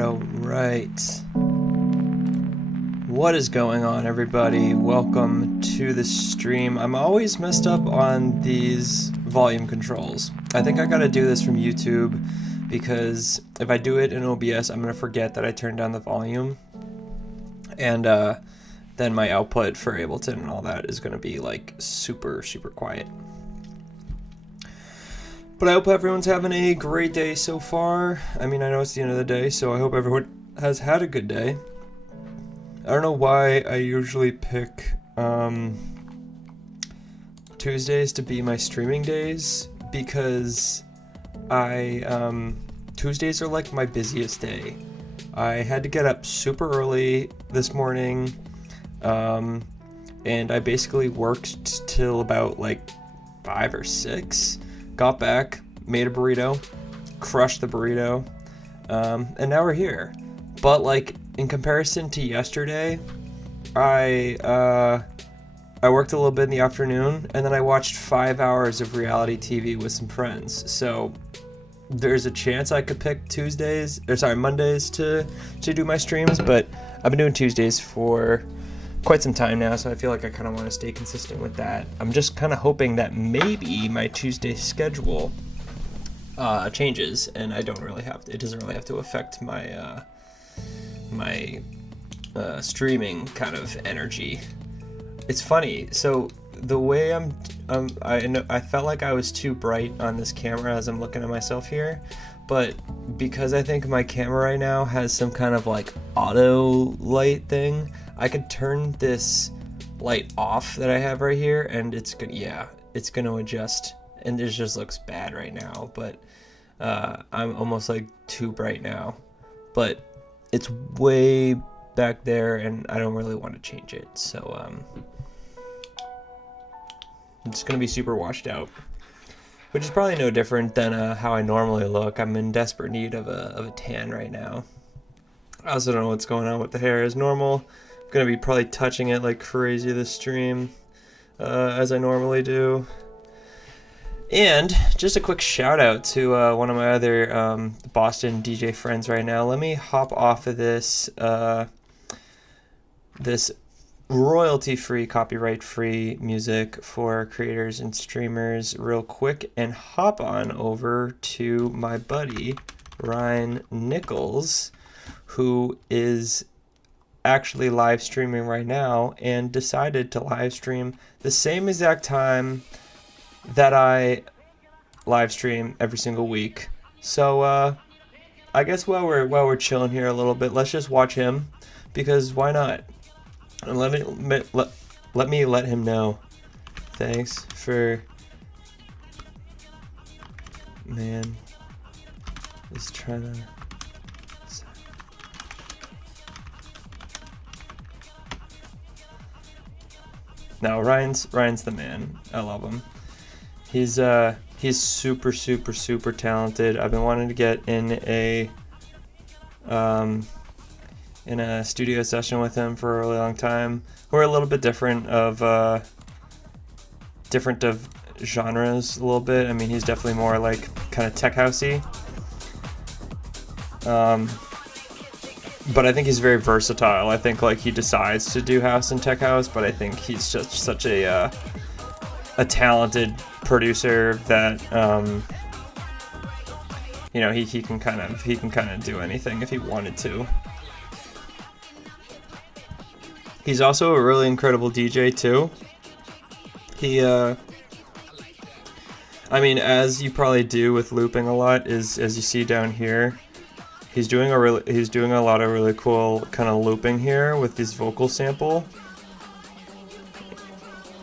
All right. What is going on, everybody? Welcome to the stream. I'm always messed up on these volume controls. I think I gotta do this from YouTube because if I do it in OBS, I'm gonna forget that I turned down the volume. And then my output for Ableton and all that is gonna be like super quiet. But I hope everyone's having a great day so far. I mean, I know it's the end of the day, so I hope everyone has had a good day. I don't know why I usually pick Tuesdays to be my streaming days, because Tuesdays are like my busiest day. I had to get up super early this morning, and I basically worked till about like 5 or 6. Got back, made a burrito, crushed the burrito, and now we're here. But like in comparison to yesterday, I worked a little bit in the afternoon, and then I watched 5 hours of reality TV with some friends. So there's a chance I could pick Mondays to do my streams, but I've been doing Tuesdays for quite some time now, so I feel like I kind of want to stay consistent with that. I'm just kind of hoping that maybe my Tuesday schedule changes, and it doesn't really have to affect my streaming kind of energy. It's funny. So the way I felt like I was too bright on this camera as I'm looking at myself here, but because I think my camera right now has some kind of like auto light thing, I could turn this light off that I have right here, and it's gonna adjust, and it just looks bad right now, but I'm almost like too bright now, but it's way back there and I don't really want to change it, so it's gonna be super washed out, which is probably no different than how I normally look. I'm in desperate need of a tan right now. I also don't know what's going on with the hair as normal. I'm gonna be probably touching it like crazy this stream, as I normally do. And just a quick shout out to one of my other Boston DJ friends right now. Let me hop off of this this royalty-free, copyright-free music for creators and streamers real quick and hop on over to my buddy Ryan Nichols, who is actually live streaming right now and decided to live stream the same exact time that I live stream every single week. So I guess while we're chilling here a little bit, let's just watch him, because why not? And let me let him know. Thanks for, man, is trying to. No, Ryan's the man. I love him. He's super talented. I've been wanting to get in a studio session with him for a really long time. We're a little bit different of genres a little bit. I mean, he's definitely more like kind of tech housey. But I think he's very versatile. I think like he decides to do house and tech house, but I think he's just such a talented producer that he can kind of do anything if he wanted to. He's also a really incredible DJ too. He I mean, as you probably do with looping a lot, is as you see down here, he's doing a lot of really cool kind of looping here with this vocal sample.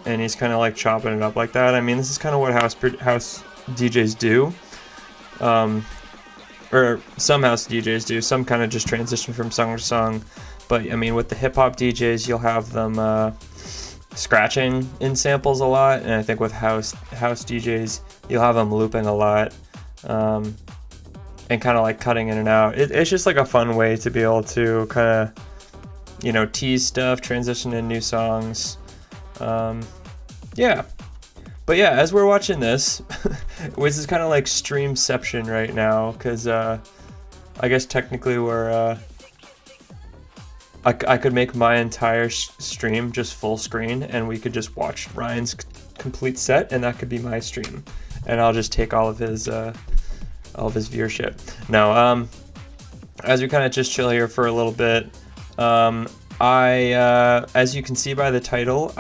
And he's kind of like chopping it up like that. I mean, this is kind of what house DJs do, or some house DJs do. Some kind of just transition from song to song, but I mean, with the hip hop DJs, you'll have them scratching in samples a lot, and I think with house DJs, you'll have them looping a lot, and kind of like cutting in and out. It's just like a fun way to be able to kind of, tease stuff, transition in new songs. Yeah, but yeah, as we're watching this, which is kind of like streamception right now, because I guess technically we're I could make my entire stream just full screen, and we could just watch Ryan's complete set, and that could be my stream, and I'll just take all of his viewership. Now, as we kind of just chill here for a little bit, as you can see by the title,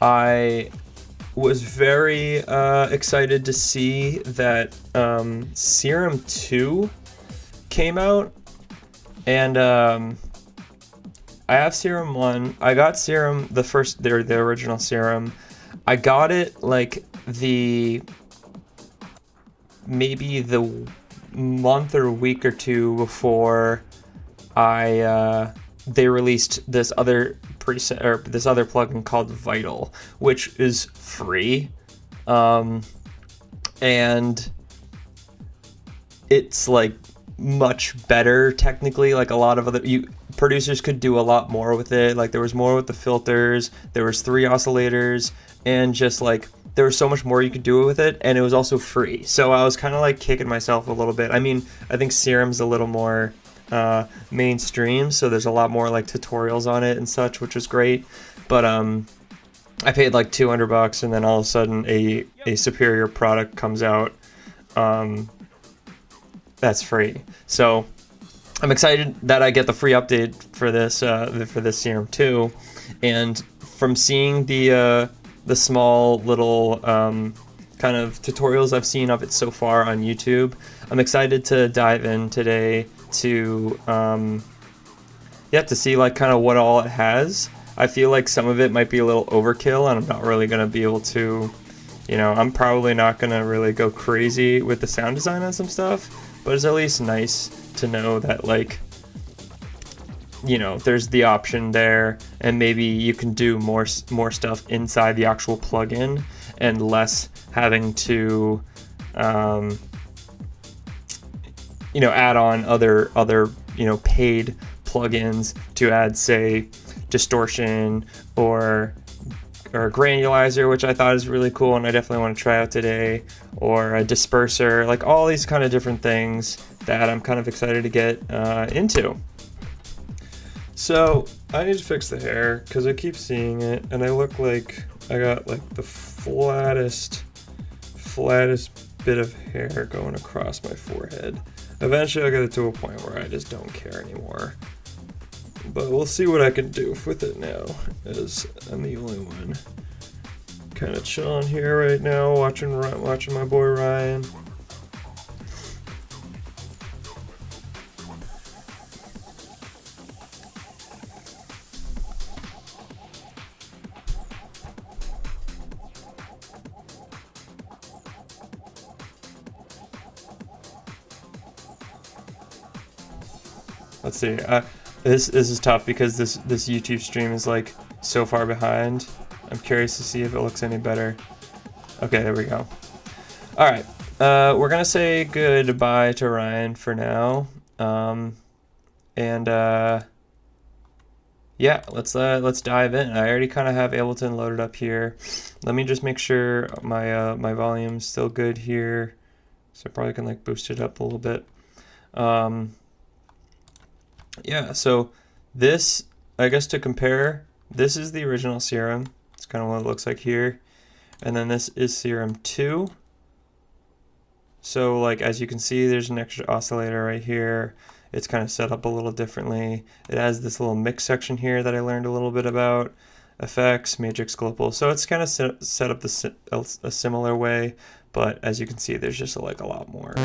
I was very excited to see that Serum 2 came out. And I have Serum 1. I got Serum, the original Serum. I got it like maybe the month or week or two before they released this other preset, or this other plugin called Vital, which is free, and it's like much better technically. Like a lot of other producers could do a lot more with it. Like there was more with the filters, there was 3 oscillators, and just like there was so much more you could do with it, and it was also free. So I was kind of like kicking myself a little bit. I mean, I think Serum's a little more mainstream, so there's a lot more like tutorials on it and such, which was great. But I paid like $200, and then all of a sudden a superior product comes out that's free. So I'm excited that I get the free update for this Serum 2, and from seeing the small little kind of tutorials I've seen of it so far on YouTube, I'm excited to dive in today to to see like kind of what all it has. I feel like some of it might be a little overkill, and I'm not really gonna be able to, I'm probably not gonna really go crazy with the sound design on some stuff, but it's at least nice to know that, like, there's the option there, and maybe you can do more stuff inside the actual plugin and less having to add on other paid plugins to add, say, distortion or granulizer, which I thought is really cool and I definitely want to try out today, or a disperser, like all these kind of different things that I'm kind of excited to get into. So I need to fix the hair because I keep seeing it and I look like I got like the flattest bit of hair going across my forehead. Eventually I'll get it to a point where I just don't care anymore. But we'll see what I can do with it now, as I'm the only one kind of chilling here right now, watching my boy Ryan. Let's see. This is tough because this YouTube stream is like so far behind. I'm curious to see if it looks any better. Okay, there we go. All right, we're gonna say goodbye to Ryan for now, yeah, let's dive in. I already kind of have Ableton loaded up here. Let me just make sure my my volume's still good here, so I probably can like boost it up a little bit. Yeah, so this, I guess to compare, this is the original Serum. It's kind of what it looks like here. And then this is Serum 2. So like as you can see, there's an extra oscillator right here. It's kind of set up a little differently. It has this little mix section here that I learned a little bit about. Effects, Matrix Global. So it's kind of set up a similar way, but as you can see, there's just like a lot more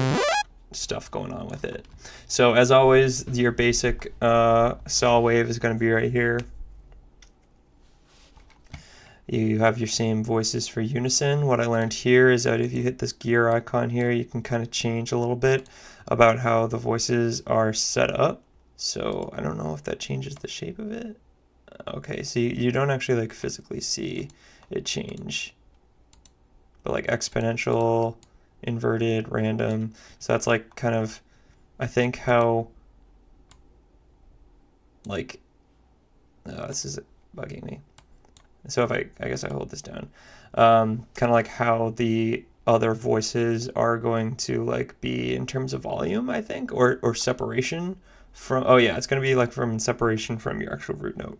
stuff going on with it. So as always, your basic saw wave is going to be right here. You have your same voices for unison. What I learned here is that if you hit this gear icon here, you can kind of change a little bit about how the voices are set up. So I don't know if that changes the shape of it. Okay, so you don't actually like physically see it change, but like exponential, inverted, random. So that's like kind of, I think how, like, this is bugging me. So if I guess I hold this down, kind of like how the other voices are going to like be in terms of volume, I think, or separation from, oh yeah, it's going to be like from separation from your actual root note.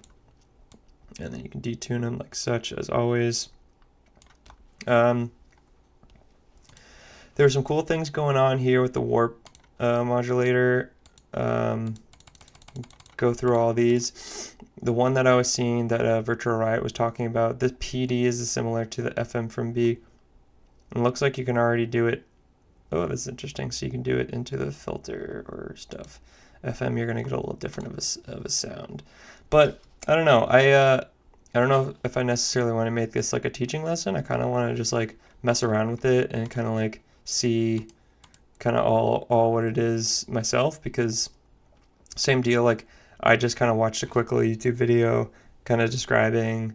And then you can detune them like such, as always. There are some cool things going on here with the warp modulator. Go through all these. The one that I was seeing that Virtual Riot was talking about, this PD is similar to the FM from B. It looks like you can already do it. Oh, that's interesting. So you can do it into the filter or stuff. FM, you're gonna get a little different of a sound. But I don't know. I don't know if I necessarily want to make this like a teaching lesson. I kind of want to just like mess around with it and kind of like see kind of all what it is myself, because same deal, like I just kind of watched a quick little YouTube video kind of describing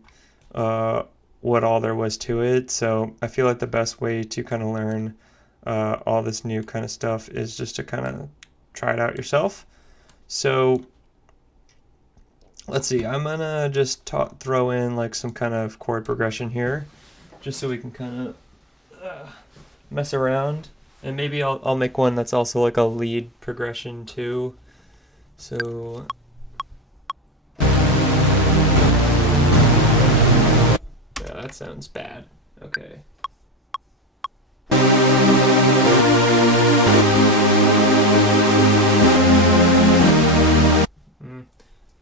what all there was to it. So I feel like the best way to kind of learn all this new kind of stuff is just to kind of try it out yourself. So let's see, I'm gonna just throw in like some kind of chord progression here, just so we can kind of mess around. And maybe I'll make one that's also like a lead progression too. So yeah, that sounds bad. Okay.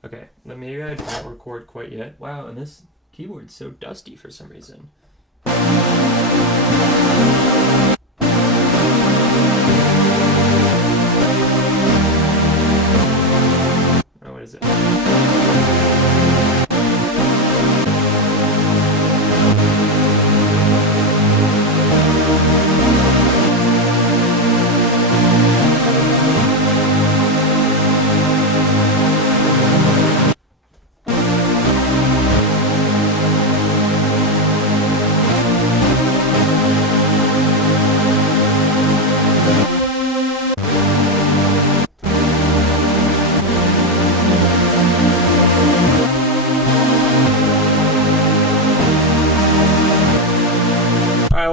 Okay, now maybe I don't record quite yet. Wow, and this keyboard's so dusty for some reason. Oh, what is it?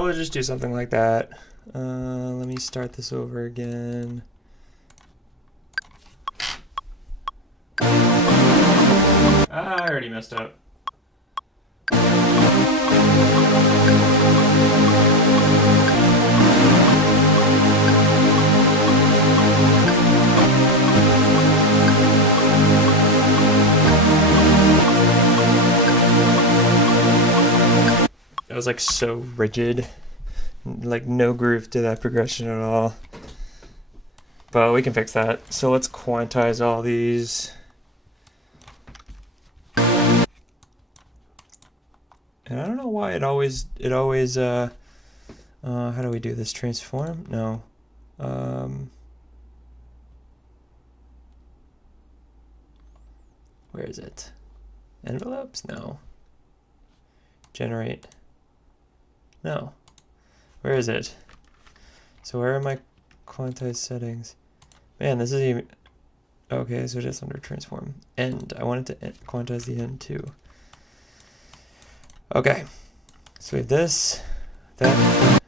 We'll just do something like that. Let me start this over again. I already messed up. That was like so rigid, like no groove to that progression at all. But we can fix that. So let's quantize all these. And I don't know why it always how do we do this? Transform? No. Where is it? Envelopes? No. Generate. No. Where is it? So where are my quantized settings? Man, this is even... Okay, so just under transform. End. I wanted to quantize the end too. Okay. So we have this, that.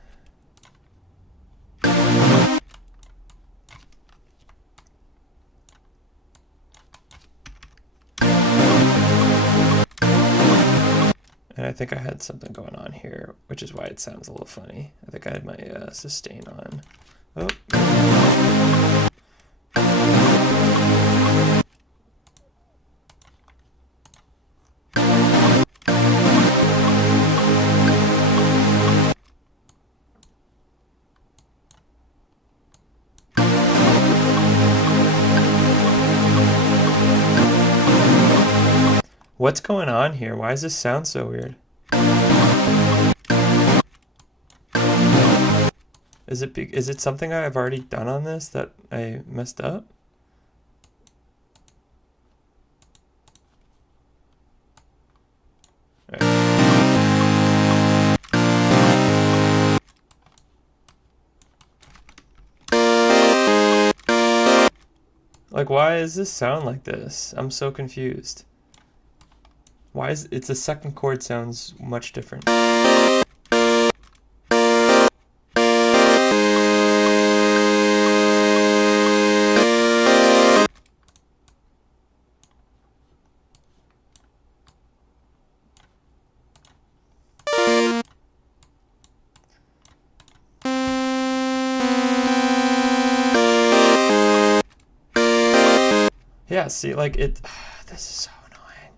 And I think I had something going on here, which is why it sounds a little funny. I think I had my sustain on. Oh. What's going on here? Why does this sound so weird? Is it something I've already done on this that I messed up? Like, why does this sound like this? I'm so confused. Why is it's the second chord sounds much different? Yeah, see, like it. This is so annoying.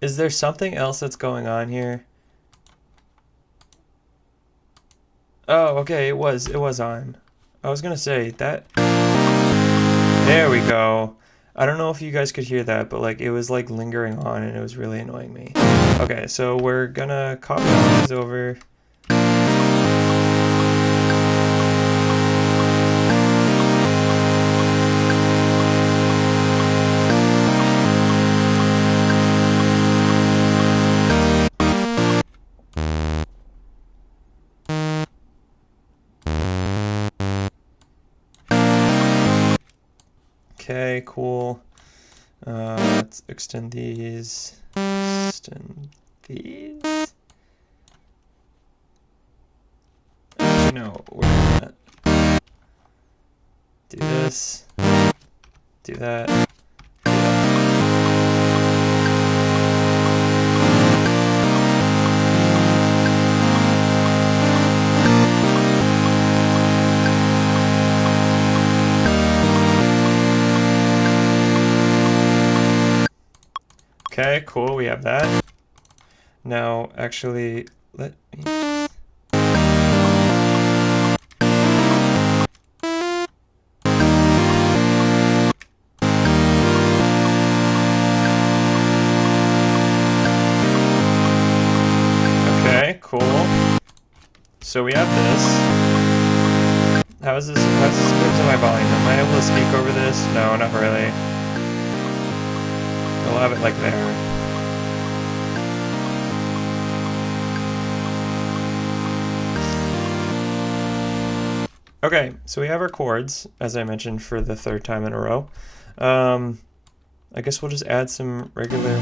Is there something else that's going on here? Oh, okay, it was on. I was gonna say that. There we go. I don't know if you guys could hear that, but like it was like lingering on and it was really annoying me. Okay, so we're gonna copy all these over. Okay, cool. Let's extend these. Extend these. Actually, no, we're gonna do this. Do that. Okay, cool, we have that. Now, actually, let me... Okay, cool. So we have this. How's this compared to my volume? Am I able to speak over this? No, not really. We'll have it like there. Okay, so we have our chords, as I mentioned, for the third time in a row. I guess we'll just add some regular...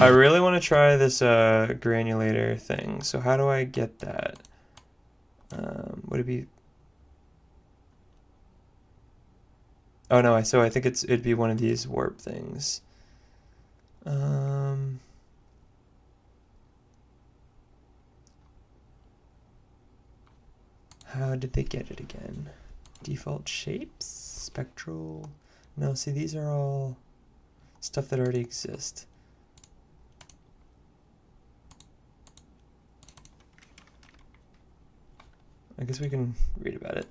I really want to try this granulator thing, so how do I get that? Would it be... Oh no, so I think it'd be one of these warp things. How did they get it again? Default shapes? Spectral? No, see, these are all stuff that already exists. I guess we can read about it.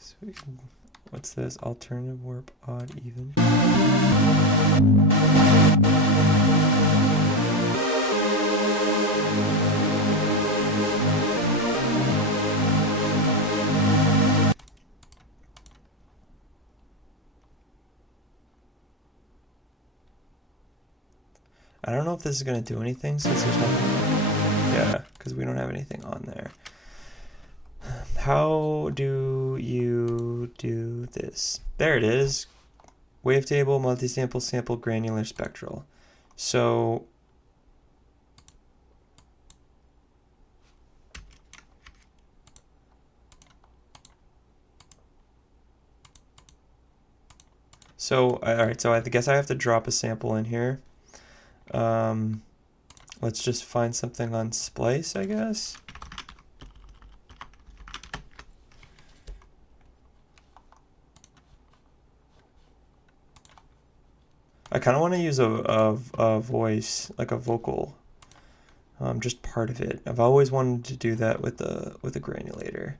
So we can, what's this? Alternative warp, odd, even. I don't know if this is going to do anything since there's nothing. Yeah, because we don't have anything on there. How do you do this? There it is. Wavetable, multi-sample, sample, granular, spectral. So all right, so I guess I have to drop a sample in here. Let's just find something on splice, I guess. I kind of want to use a voice, like a vocal, just part of it. I've always wanted to do that with a granulator.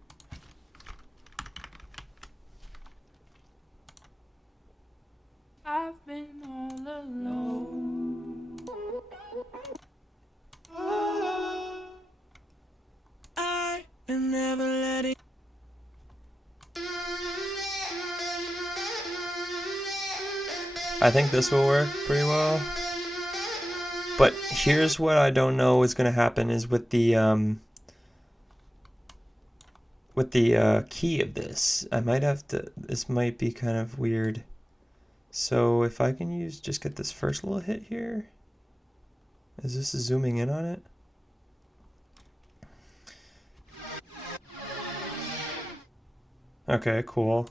I've been all alone. I think this will work pretty well. But here's what I don't know is going to happen is with the key of this. I might have to, this might be kind of weird. So if I can just get this first little hit here. Is this zooming in on it? Okay, cool.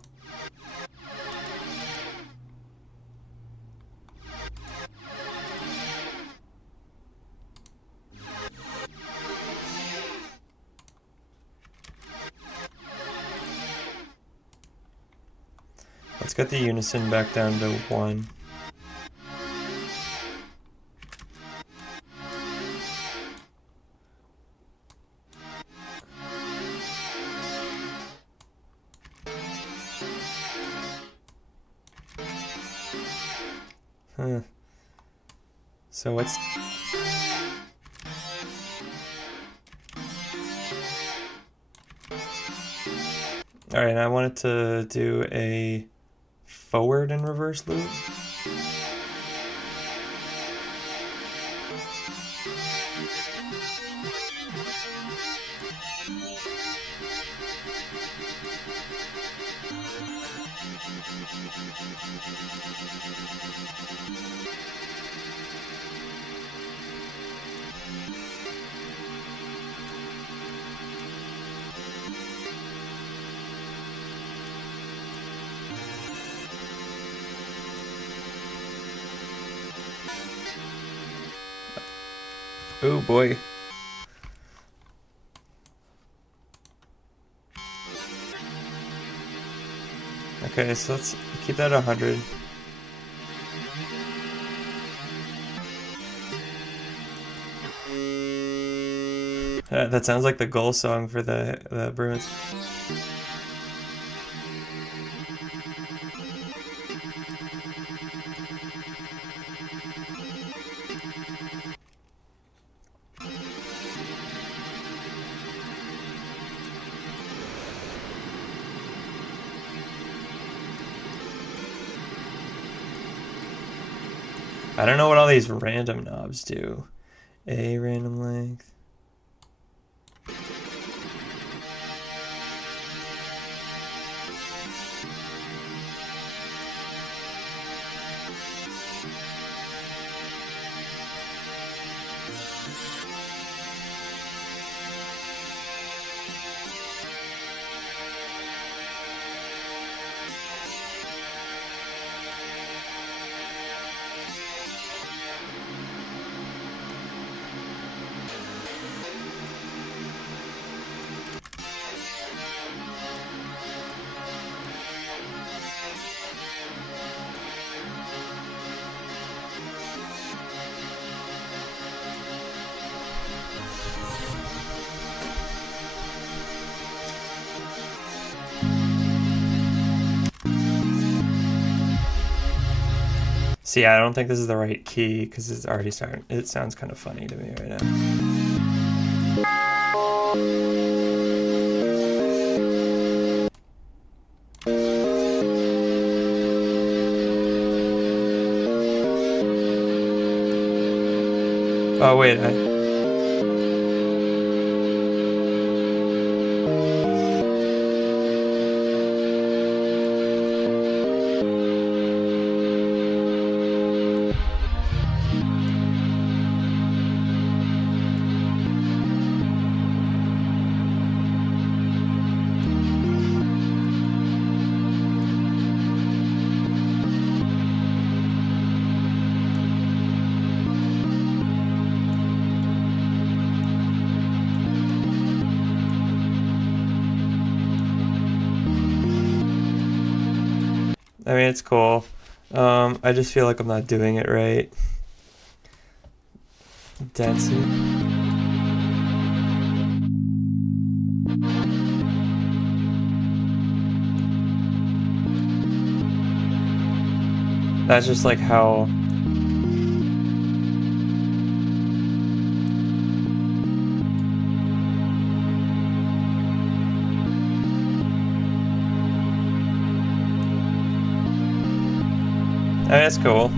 Let's get the unison back down to 1. Huh. So it's... Alright, I wanted to do a forward and reverse loop. Oh boy. Okay, so let's keep that 100. That sounds like the goal song for the Bruins. I don't know what all these random knobs do. A random length. See, I don't think this is the right key because it's already starting. It sounds kind of funny to me right now. Oh wait, I mean, it's cool. I just feel like I'm not doing it right. Density. That's just like how... That's cool.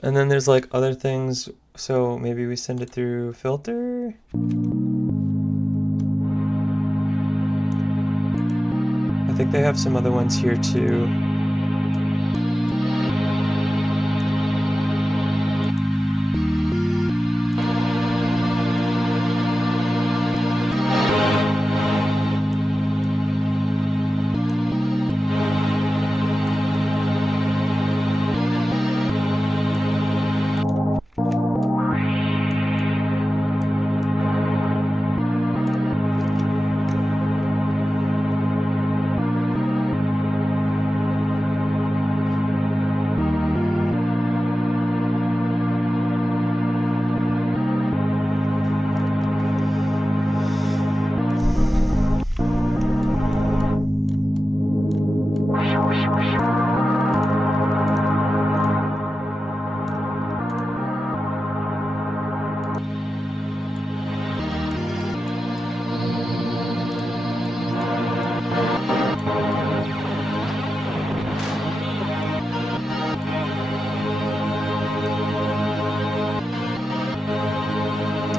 And then there's like other things, so maybe we send it through filter. I think they have some other ones here too.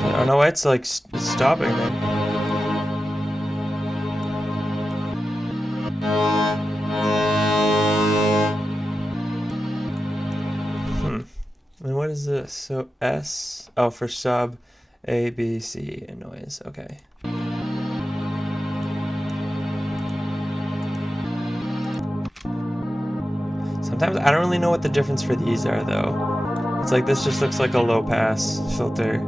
I don't know why it's like it's stopping there. And what is this? So S, oh, for sub, A, B, C, and noise. Okay. Sometimes I don't really know what the difference for these are though. It's like this just looks like a low pass filter.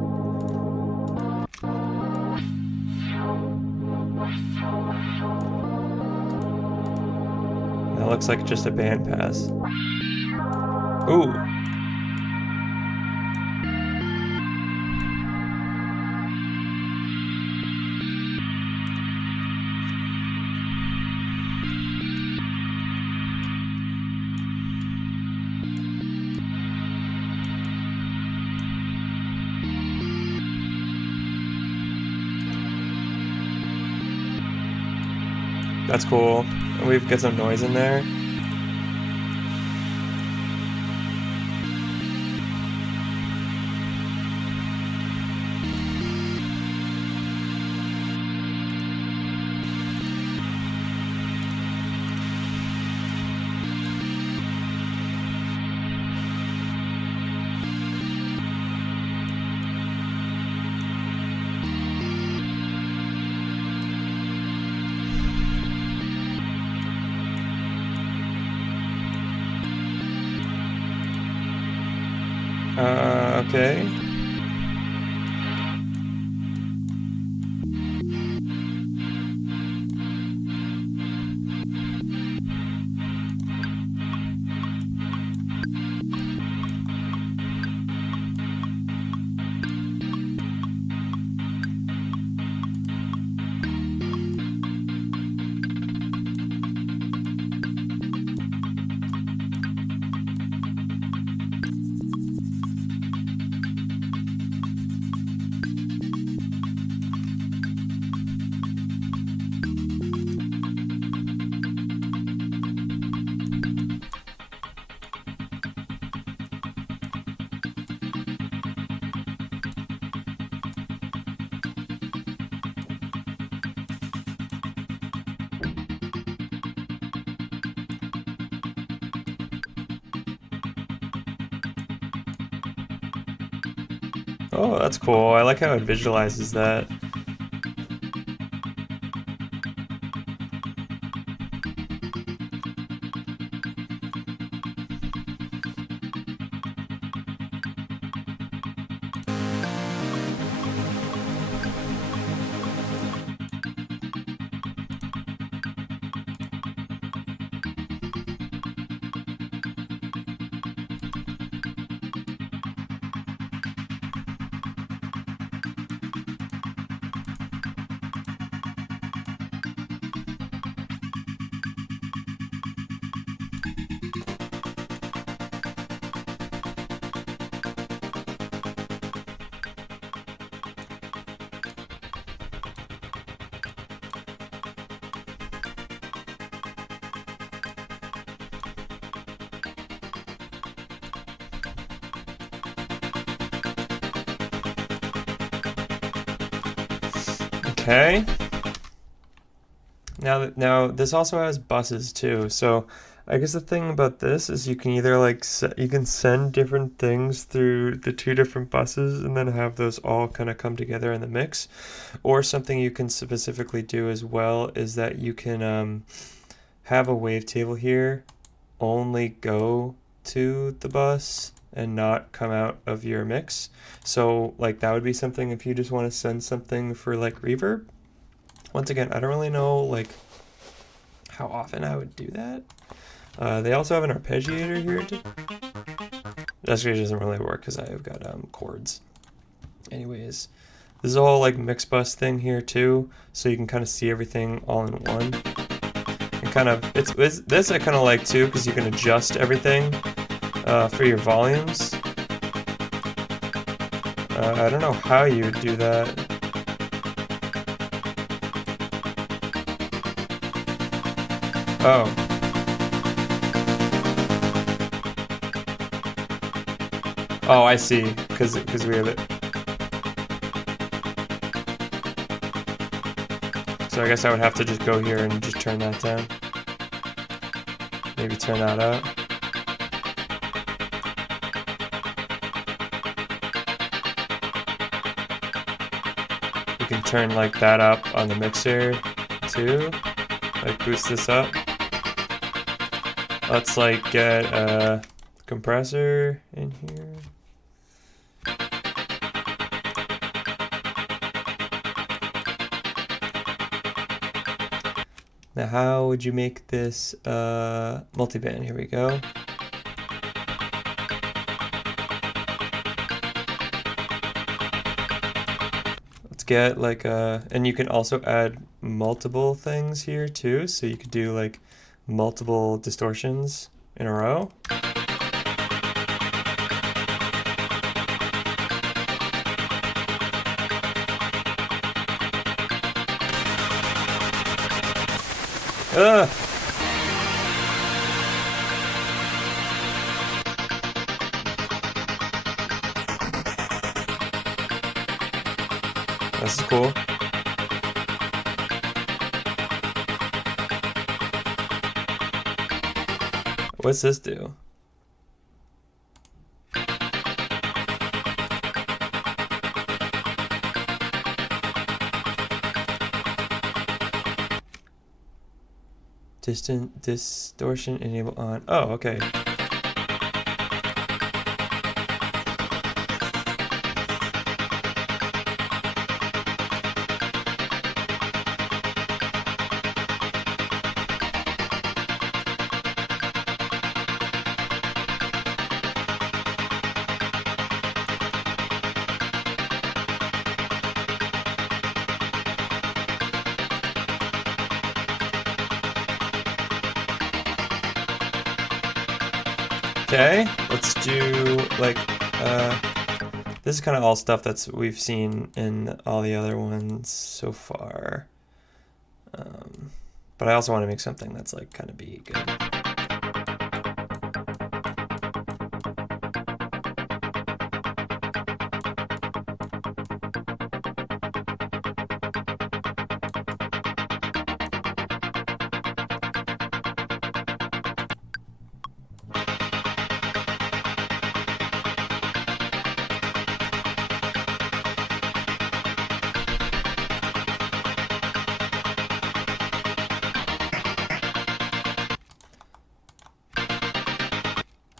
That looks like just a band pass. Ooh. That's cool. And we've got some noise in there. Okay. Oh, that's cool. I like how it visualizes that. Okay. Now this also has buses too. So I guess the thing about this is you can either like you can send different things through the two different buses and then have those all kind of come together in the mix. Or something you can specifically do as well is that you can have a wavetable here only go to the bus and not come out of your mix. So like that would be something if you just want to send something for like reverb. Once again, I don't really know like how often I would do that. They also have an arpeggiator here. That actually doesn't really work because I've got chords. Anyways, this is all like mix bus thing here too, so you can kind of see everything all in one. And kind of it's this I kind of like too because you can adjust everything for your volumes. I don't know how you would do that. Oh. Oh, I see. Because we have it. So I guess I would have to just go here and just turn that down. Maybe turn that up. You can turn like that up on the mixer too. Like boost this up. Let's like get a compressor in here. Now how would you make this multiband? Here we go. Let's get like and you can also add multiple things here too. So you could do like multiple distortions in a row. Ugh. This is cool. What's this do? Distortion enable on. Oh, okay. Okay, let's do like this is kind of all stuff that's we've seen in all the other ones so far. But I also want to make something that's like kind of be good.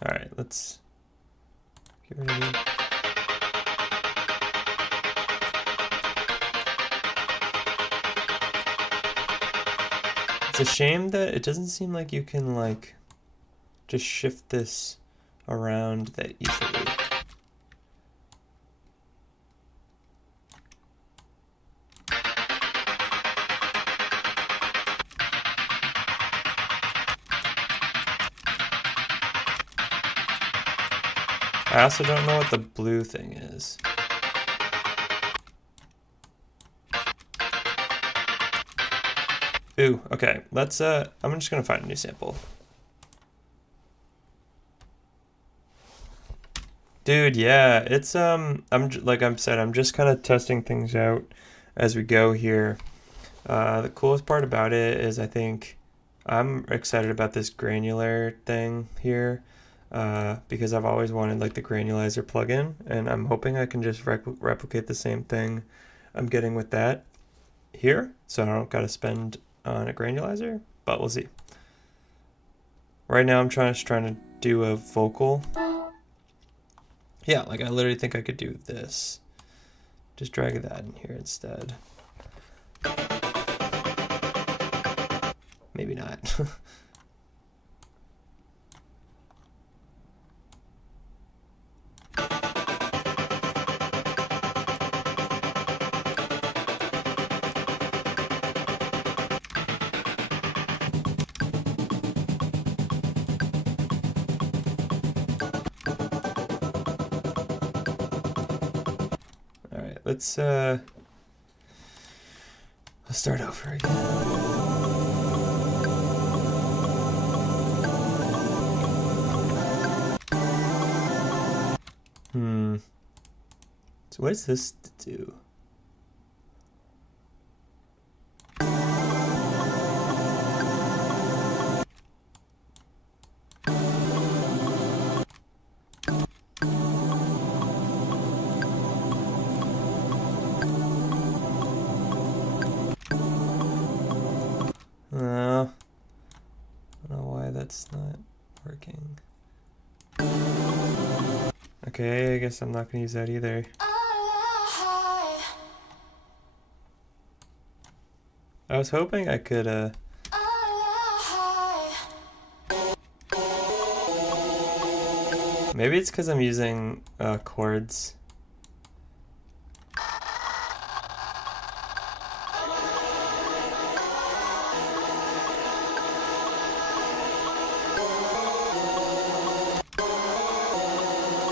All right, let's get rid of it. It's a shame that it doesn't seem like you can like just shift this around that easily. I also don't know what the blue thing is. Ooh, okay. Let's I'm just gonna find a new sample. Dude, yeah, it's like I said, I'm just kind of testing things out. as we go here. The coolest part about it is I think I'm excited about this granular thing here because I've always wanted like the granulizer plugin, and I'm hoping I can just replicate the same thing I'm getting with that here, so I don't gotta spend on a granulizer, but we'll see. Right now I'm trying to do a vocal. Yeah, like I literally think I could do this. Just drag that in here instead. Maybe not. Alright, let's start over again. So what does this do? I don't know why that's not working. Okay, I guess I'm not gonna use that either. I was hoping I could maybe it's because I'm using chords.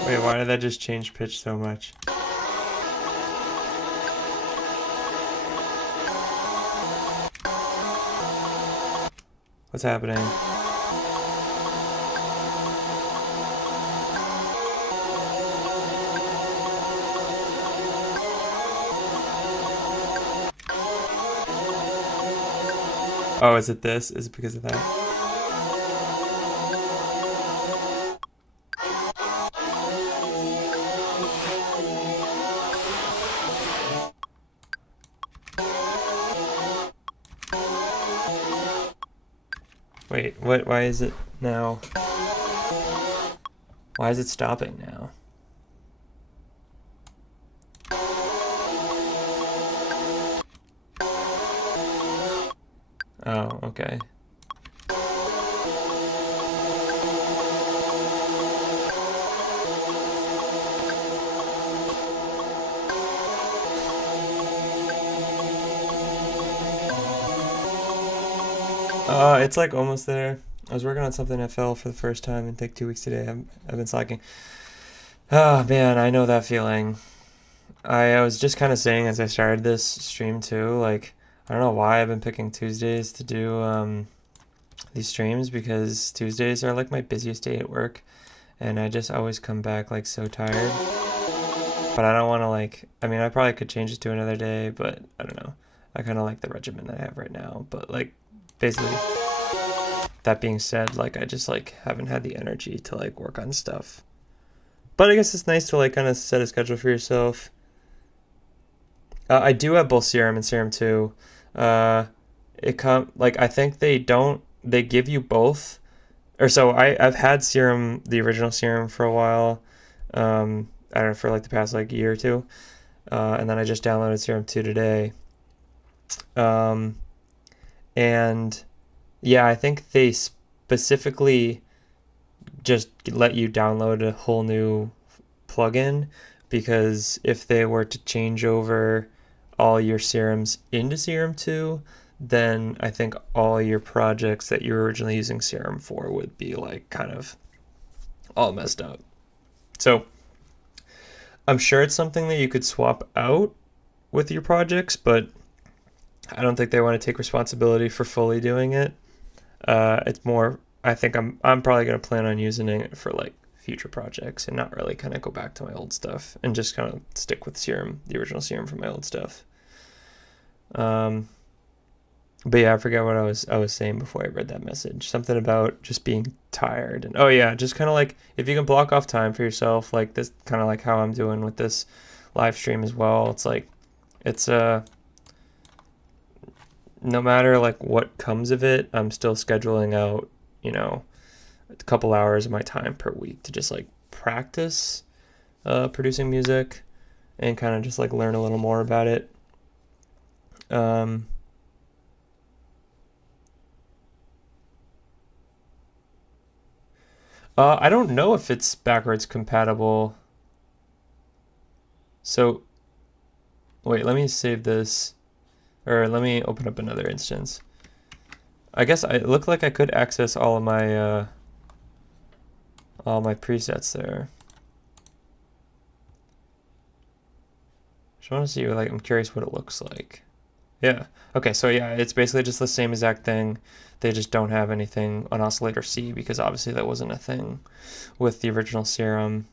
Wait, why did that just change pitch so much? What's happening? Oh, is it this? Is it because of that? Wait, what? Why is it now? Why is it stopping now? Oh, okay. It's like almost there. I was working on something that fell for the first time in like 2 weeks today. I've been slacking. Oh man, I know that feeling. I was just kind of saying as I started this stream too, like I don't know why I've been picking Tuesdays to do these streams, because Tuesdays are like my busiest day at work, and I just always come back like so tired. But I don't want to like, I mean, I probably could change it to another day, but I don't know. I kind of like the regimen that I have right now, but like basically that being said, like I just like haven't had the energy to like work on stuff. But I guess it's nice to like kind of set a schedule for yourself. I do have both Serum and Serum 2. Like I think they give you both. Or so I've had Serum, the original Serum, for a while. I don't know, for like the past like year or two. And then I just downloaded Serum 2 today. And yeah, I think they specifically just let you download a whole new plugin, because if they were to change over all your serums into Serum 2, then I think all your projects that you were originally using Serum for would be like kind of all messed up. So I'm sure it's something that you could swap out with your projects, but I don't think they want to take responsibility for fully doing it. It's more, I think I'm probably going to plan on using it for like future projects and not really kind of go back to my old stuff and just kind of stick with Serum, the original Serum from my old stuff. Um, but yeah, I forget what I was saying before I read that message. Something about just being tired, and oh yeah, just kind of like if you can block off time for yourself, like this, kind of like how I'm doing with this live stream as well. It's like it's no matter like what comes of it, I'm still scheduling out, you know, a couple hours of my time per week to just like practice producing music and kind of just like learn a little more about it. Um, I don't know if it's backwards compatible. So wait, let me save this, or let me open up another instance. I guess it looked like I could access all my presets there. Just want to see, like, I'm curious what it looks like. Yeah. Okay, so yeah, it's basically just the same exact thing. They just don't have anything on oscillator C because obviously that wasn't a thing with the original Serum.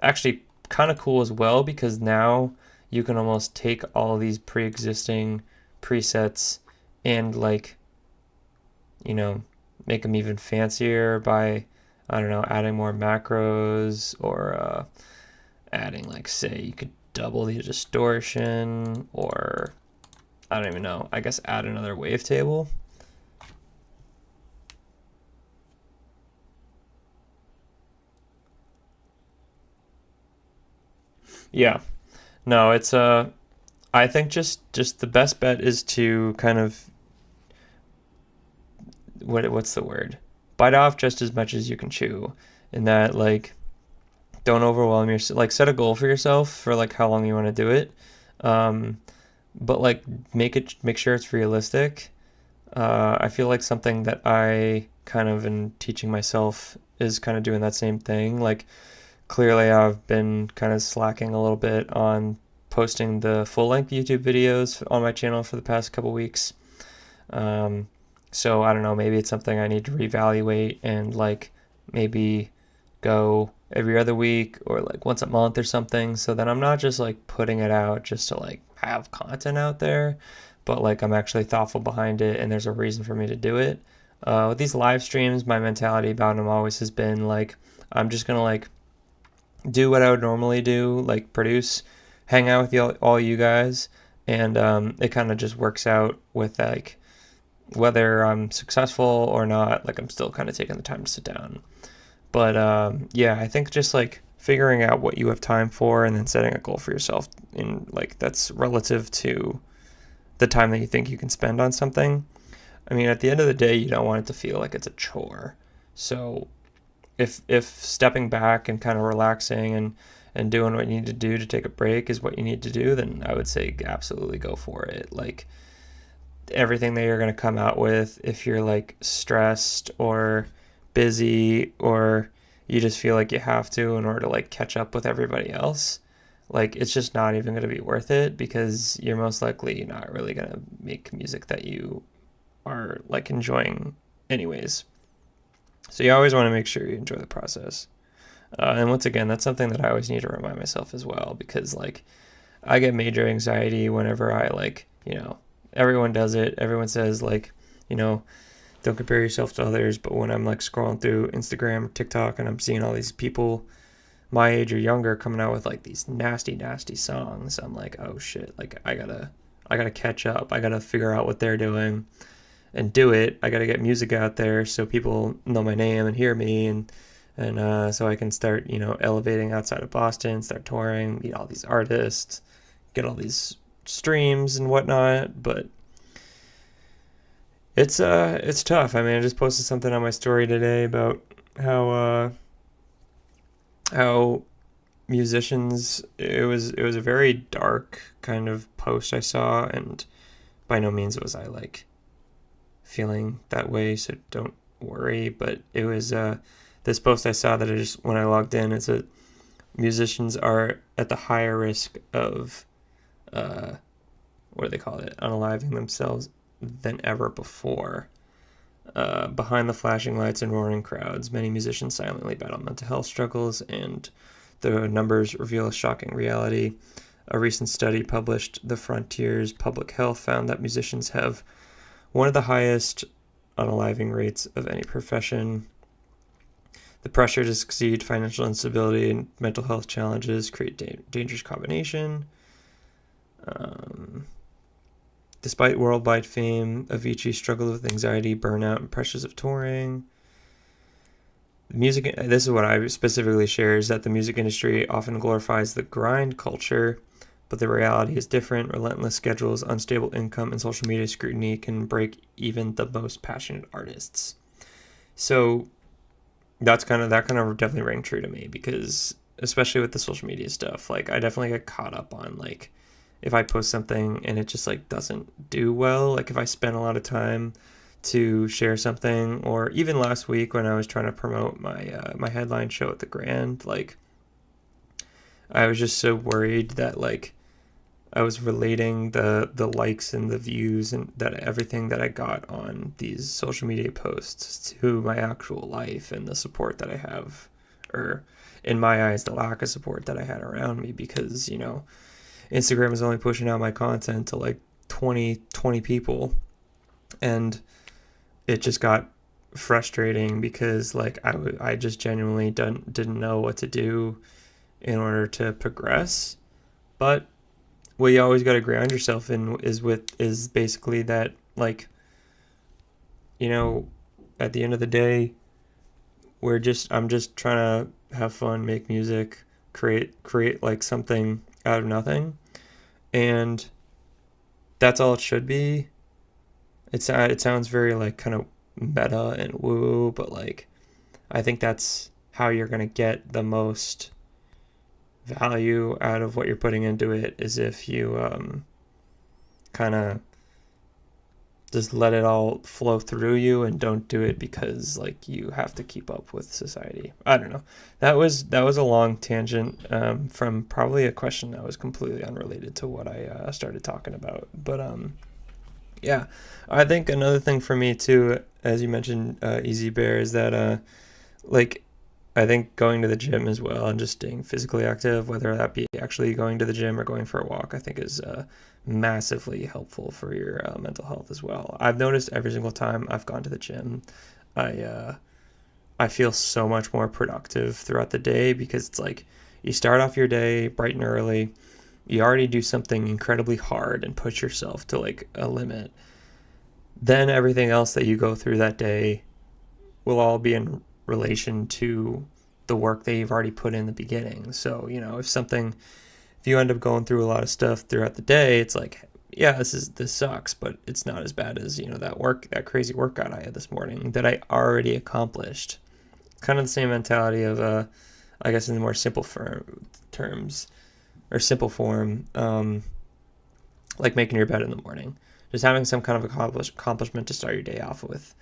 Actually, kind of cool as well because now you can almost take all these pre-existing presets and like, you know, make them even fancier by, I don't know, adding more macros or adding, like, say you could double the distortion, or I don't even know, I guess add another wavetable. Yeah. No, it's I think just the best bet is to kind of what's the word? Bite off just as much as you can chew. In that, like, don't overwhelm yourself. Like, set a goal for yourself for like how long you want to do it. Um, but like make sure it's realistic. I feel like something that I kind of in teaching myself is kind of doing that same thing. Like, clearly I've been kind of slacking a little bit on posting the full length YouTube videos on my channel for the past couple weeks. Um, so I don't know, maybe it's something I need to reevaluate and like maybe go every other week or like once a month or something, so that I'm not just like putting it out just to like have content out there, but like I'm actually thoughtful behind it and there's a reason for me to do it. With these live streams, my mentality about them always has been like, I'm just gonna like do what I would normally do, like produce, hang out with all you guys, and it kind of just works out with like whether I'm successful or not. Like, I'm still kind of taking the time to sit down. But yeah, I think just like figuring out what you have time for and then setting a goal for yourself in like that's relative to the time that you think you can spend on something. I mean, at the end of the day, you don't want it to feel like it's a chore. So if stepping back and kind of relaxing and doing what you need to do to take a break is what you need to do, then I would say absolutely go for it. Like, everything that you're going to come out with, if you're like stressed or busy or you just feel like you have to in order to like catch up with everybody else, like, it's just not even going to be worth it because you're most likely not really going to make music that you are like enjoying anyways. So you always want to make sure you enjoy the process. And once again, that's something that I always need to remind myself as well, because like I get major anxiety whenever I like, everyone does it. Everyone says like, you know, don't compare yourself to others. But when I'm like scrolling through Instagram or TikTok and I'm seeing all these people my age or younger coming out with like these nasty, nasty songs, I'm like, oh shit, like I gotta catch up. I gotta figure out what they're doing and do it. I gotta get music out there so people know my name and hear me, and so I can start, elevating outside of Boston, start touring, meet all these artists, get all these streams and whatnot. But it's tough. I mean, I just posted something on my story today about how musicians. It was a very dark kind of post I saw, and by no means was I like feeling that way, so don't worry. But it was this post I saw that I just when I logged in, it said musicians are at the higher risk of uh, what do they call it, unaliving themselves than ever before. Behind the flashing lights and roaring crowds, many musicians silently battle mental health struggles, and the numbers reveal a shocking reality. A recent study published The Frontiers Public Health found that musicians have one of the highest unaliving rates of any profession. The pressure to succeed, financial instability, and mental health challenges create dangerous combination. Despite worldwide fame, Avicii struggled with anxiety, burnout, and pressures of touring. Music. This is what I specifically share, is that the music industry often glorifies the grind culture, but the reality is different. Relentless schedules, unstable income, and social media scrutiny can break even the most passionate artists. So that kind of definitely rang true to me, because especially with the social media stuff, like I definitely get caught up on like if I post something and it just like doesn't do well, like if I spend a lot of time to share something, or even last week when I was trying to promote my headline show at the Grand, like I was just so worried that like I was relating the likes and the views and that everything that I got on these social media posts to my actual life and the support that I have, or in my eyes, the lack of support that I had around me, because, you know, Instagram is only pushing out my content to like 20 people, and it just got frustrating because like I just genuinely didn't know what to do in order to progress. But what you always got to ground yourself in is basically that, like, you know, at the end of the day, I'm just trying to have fun, make music, create like something out of nothing, and that's all it should be. It sounds very like kind of meta and woo, but like I think that's how you're gonna get the most value out of what you're putting into it, is if you kind of just let it all flow through you and don't do it because like you have to keep up with society. I don't know. That was a long tangent from probably a question that was completely unrelated to what I started talking about. But yeah, I think another thing for me too, as you mentioned, Easy Bear, is that like I think going to the gym as well and just staying physically active, whether that be actually going to the gym or going for a walk, I think is massively helpful for your mental health as well. I've noticed every single time I've gone to the gym, I feel so much more productive throughout the day, because it's like you start off your day bright and early, you already do something incredibly hard and push yourself to like a limit. Then everything else that you go through that day will all be in relation to the work that you've already put in the beginning. So, you know, if you end up going through a lot of stuff throughout the day, it's like, yeah, this sucks, but it's not as bad as, you know, that crazy workout I had this morning that I already accomplished. Kind of the same mentality of, I guess in the more simple terms, or simple form, like making your bed in the morning. Just having some kind of accomplishment to start your day off with,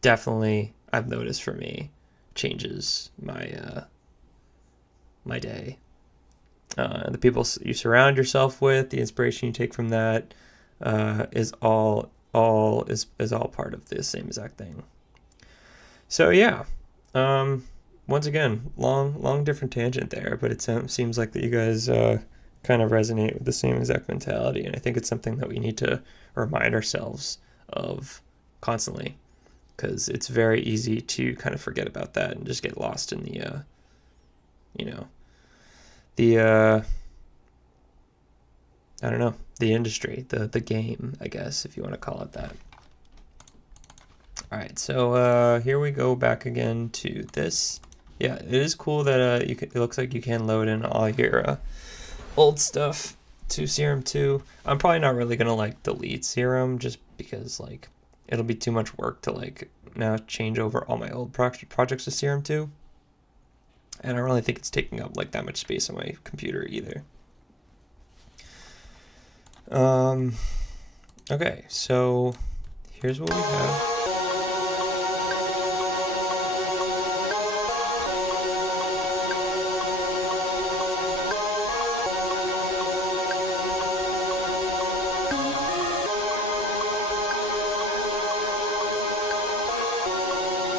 definitely, I've noticed for me, changes my my day. The people you surround yourself with, the inspiration you take from that, is all part of the same exact thing. So yeah, once again, long different tangent there, but it seems like that you guys kind of resonate with the same exact mentality, and I think it's something that we need to remind ourselves of constantly, because it's very easy to kind of forget about that and just get lost in the I don't know, the industry, the game, I guess, if you want to call it that. All right, so here we go back again to this. Yeah, it is cool that it looks like you can load in all your old stuff to Serum 2. I'm probably not really gonna like delete Serum, just because like it'll be too much work to like now change over all my old projects to Serum 2. And I don't really think it's taking up like that much space on my computer either. Okay, so here's what we have.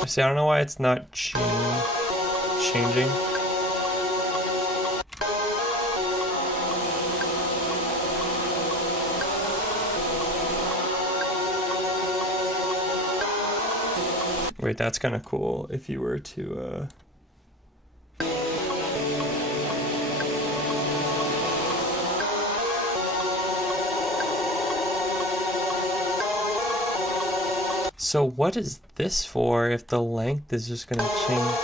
See, I don't know why it's not changing. Wait, that's kind of cool if you were to So what is this for if the length is just gonna change?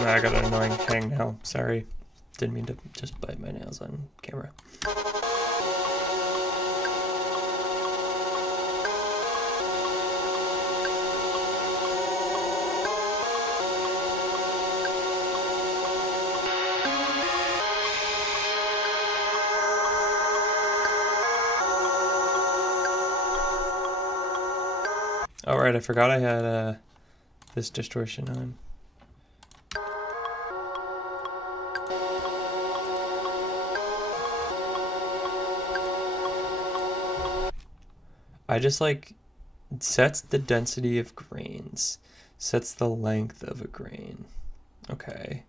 I got an annoying hang now. Sorry. Didn't mean to just bite my nails on camera. All right, I forgot I had this distortion on. I just like sets the density of grains, sets the length of a grain. Okay.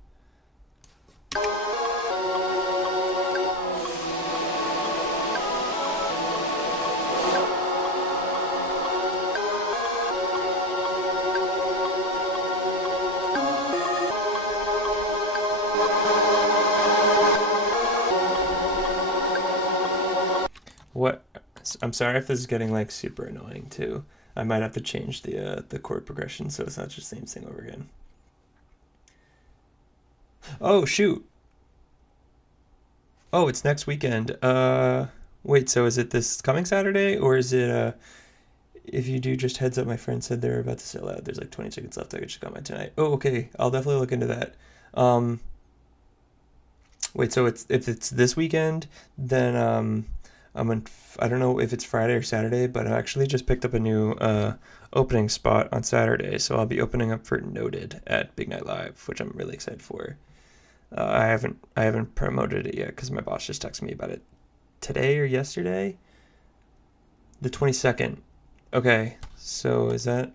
What? I'm sorry if this is getting like super annoying too. I might have to change the chord progression so it's not just the same thing over again. Oh shoot. Oh, it's next weekend. Wait, so is it this coming Saturday or is it if you do, just heads up, my friend said they're about to sell out. There's like 20 tickets left. I could just come by tonight. Oh, okay. I'll definitely look into that. Wait, so if it's this weekend, then I don't know if it's Friday or Saturday, but I actually just picked up a new opening spot on Saturday, so I'll be opening up for Noted at Big Night Live, which I'm really excited for. I haven't promoted it yet because my boss just texted me about it today or yesterday. The 22nd. Okay, so is that?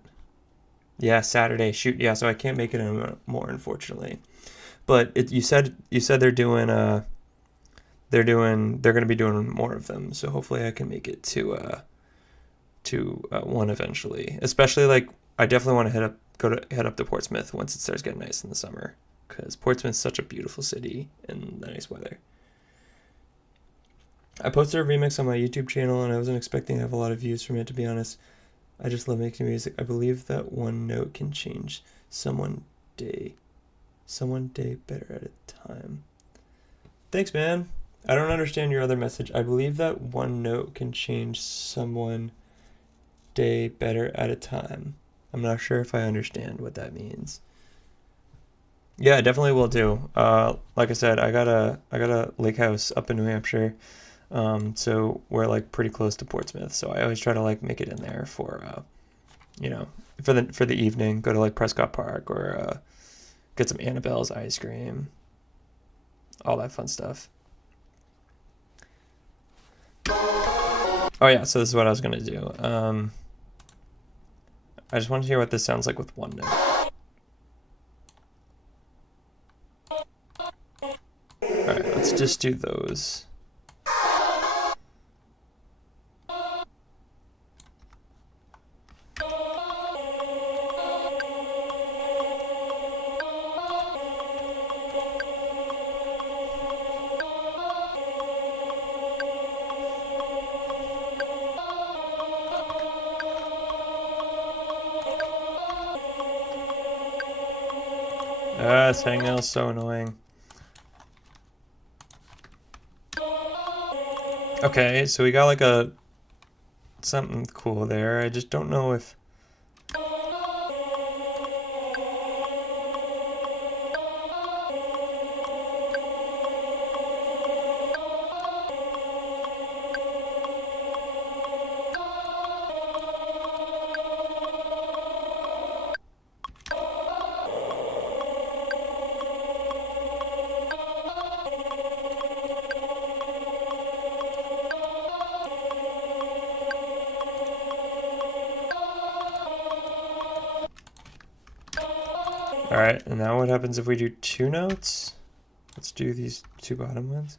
Yeah, Saturday. Shoot, yeah. So I can't make it anymore, unfortunately. But you said they're doing they're gonna be doing more of them. So hopefully I can make it to one eventually. Especially like I definitely want to head up to Portsmouth once it starts getting nice in the summer, because Portsmouth's such a beautiful city in the nice weather. I posted a remix on my YouTube channel and I wasn't expecting to have a lot of views from it, to be honest. I just love making music. I believe that one note can change someone day better at a time. Thanks, man. I don't understand your other message. I believe that one note can change someone day better at a time. I'm not sure if I understand what that means. Yeah, I definitely will do. Like I said, I got a lake house up in New Hampshire. So we're like pretty close to Portsmouth, so I always try to like make it in there for for the evening, go to like Prescott Park or get some Annabelle's ice cream, all that fun stuff. Oh yeah, so this is what I was gonna do. I just want to hear what this sounds like with one note. Alright, let's just do those. This hangnail is so annoying. Okay, so we got like something cool there. I just don't know if... All right, and now what happens if we do 2 notes? Let's do these 2 bottom ones.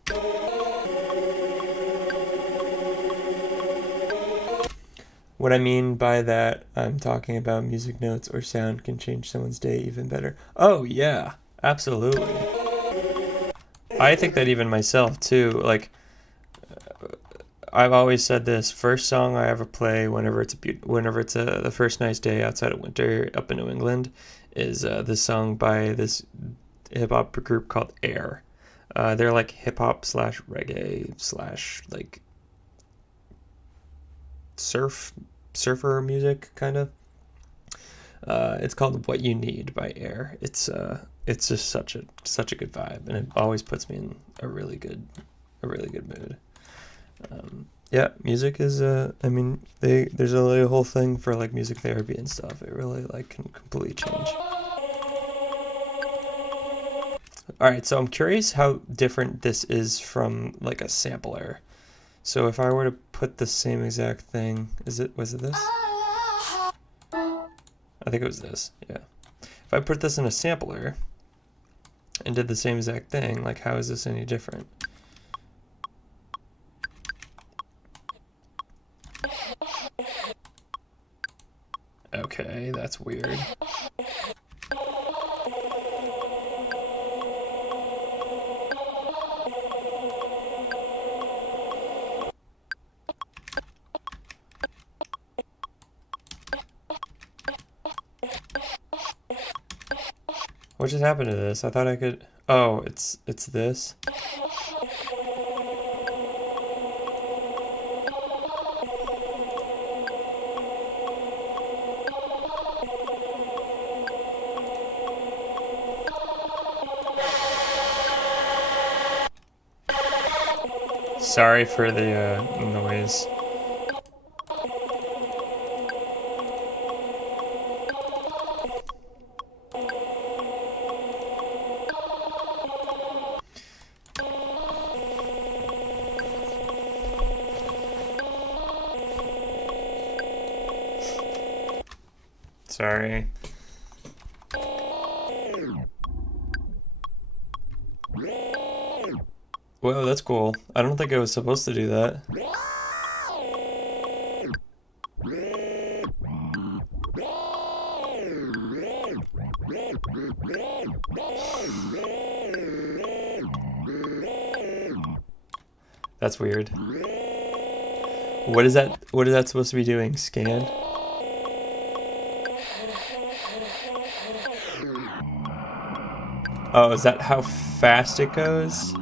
What I mean by that, I'm talking about music notes or sound can change someone's day even better. Oh, yeah, absolutely. I think that even myself, too. Like, I've always said this: first song I ever play whenever it's the first nice day outside of winter up in New England is this song by this hip hop group called Air. They're like hip hop slash reggae slash like surfer music kind of. It's called "What You Need" by Air. It's just such a good vibe, and it always puts me in a really good mood. Yeah, music is I mean, there's a whole thing for like music therapy and stuff. It really like can completely change. All right, so I'm curious how different this is from like a sampler. So if I were to put the same exact thing, was it this? I think it was this. Yeah. If I put this in a sampler and did the same exact thing, like how is this any different? Okay, that's weird. What just happened to this? I thought I could... Oh, it's this? Sorry for the noise. Sorry. Whoa, that's cool. I don't think I was supposed to do that. That's weird. What is that? What is that supposed to be doing? Scan? Oh, is that how fast it goes?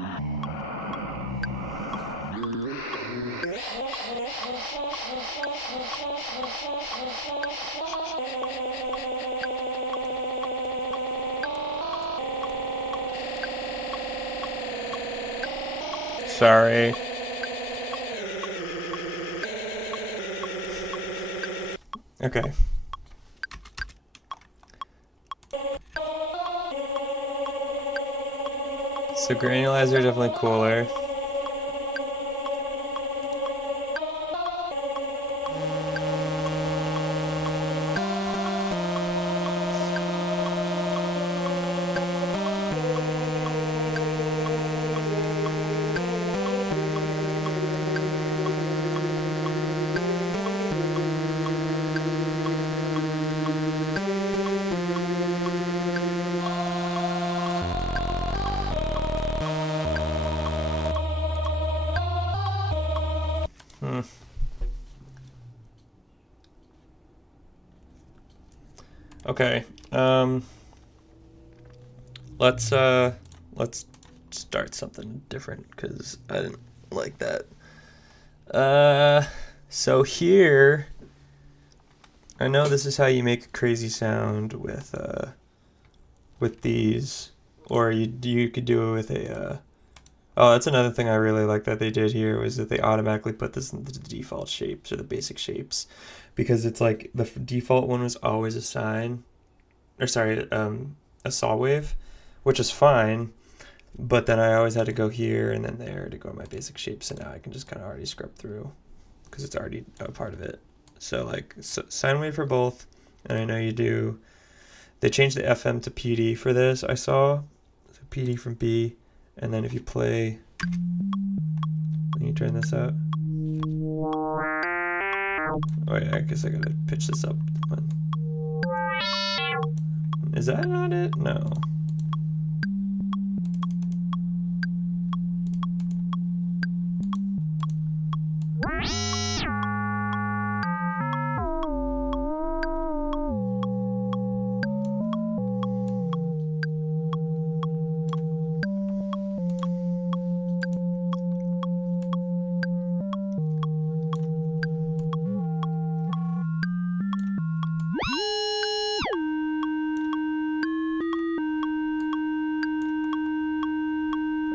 Sorry. Okay. So granulizer are definitely cooler. Okay. Let's start something different because I didn't like that. So here, I know this is how you make a crazy sound with these, or you could do it with a. Oh, that's another thing I really like that they did here was that they automatically put this in the default shapes or the basic shapes, because it's like the default one was always a sine, or sorry, a saw wave, which is fine, but then I always had to go here and then there to go to my basic shapes, and now I can just kind of already scrub through because it's already a part of it. So like sine wave for both, and I know you do They changed the FM to PD for this, I saw. So PD from B. And then if you play... Let me turn this out. Oh yeah, I guess I gotta pitch this up. Is that not it? No.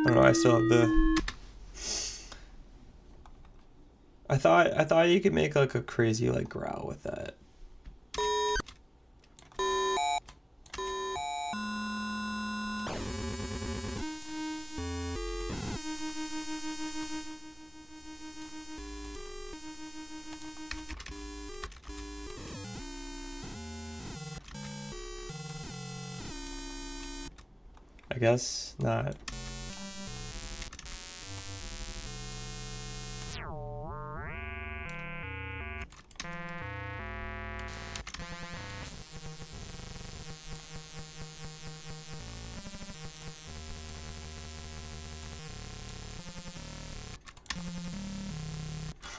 I don't know, I still have the... I thought you could make like a crazy like growl with that. I guess not.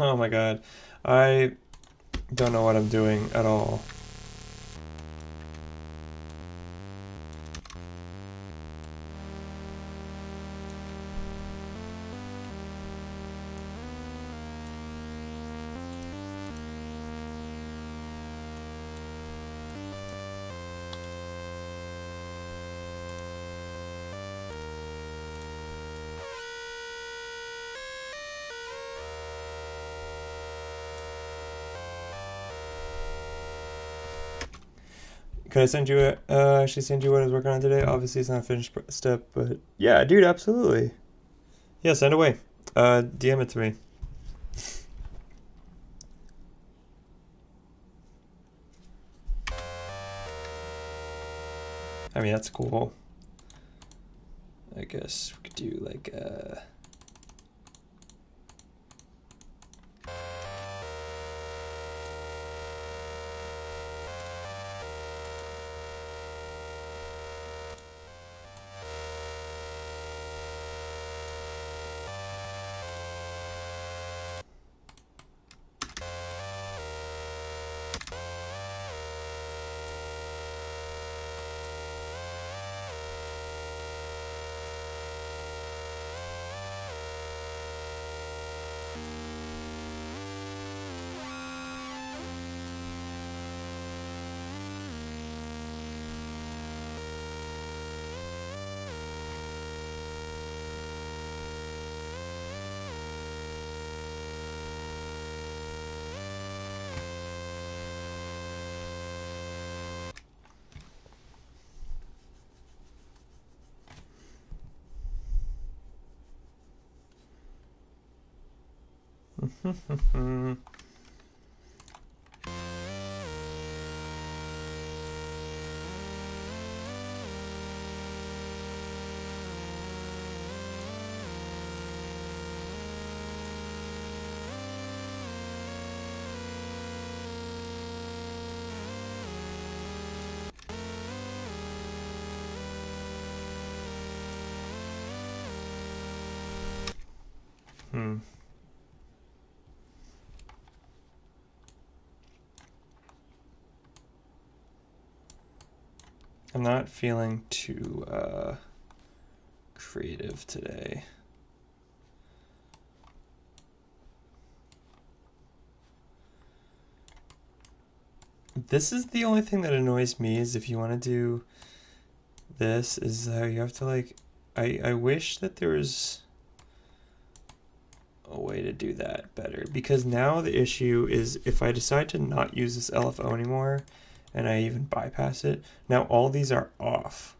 Oh my god, I don't know what I'm doing at all. Could I send you actually send you what I was working on today? Obviously it's not a finished step, but yeah, dude, absolutely. Yeah, send away. DM it to me. I mean, that's cool. I guess we could do like I'm not feeling too creative today. This is the only thing that annoys me, is if you want to do this, is you have to like, I wish that there was a way to do that better, because now the issue is if I decide to not use this LFO anymore and I even bypass it, now all these are off.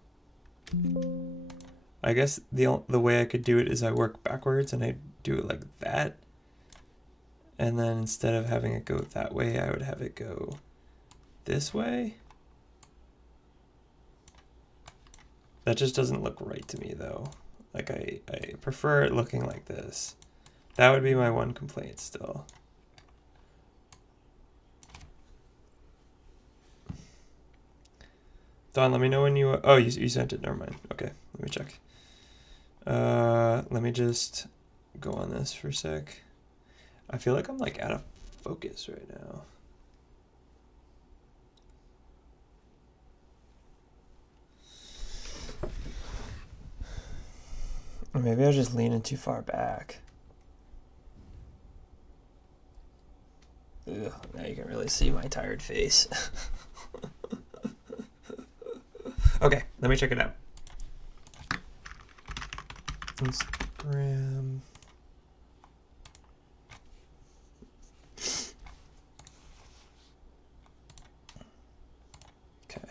I guess the way I could do it is I work backwards and I do it like that, and then instead of having it go that way, I would have it go this way. That just doesn't look right to me though. Like I prefer it looking like this. That would be my one complaint still. Don, let me know when you, oh, you sent it, never mind. Okay, let me check. Let me just go on this for a sec. I feel like I'm like out of focus right now. Or maybe I was just leaning too far back. Ugh, now you can really see my tired face. Okay, let me check it out. Instagram. Okay.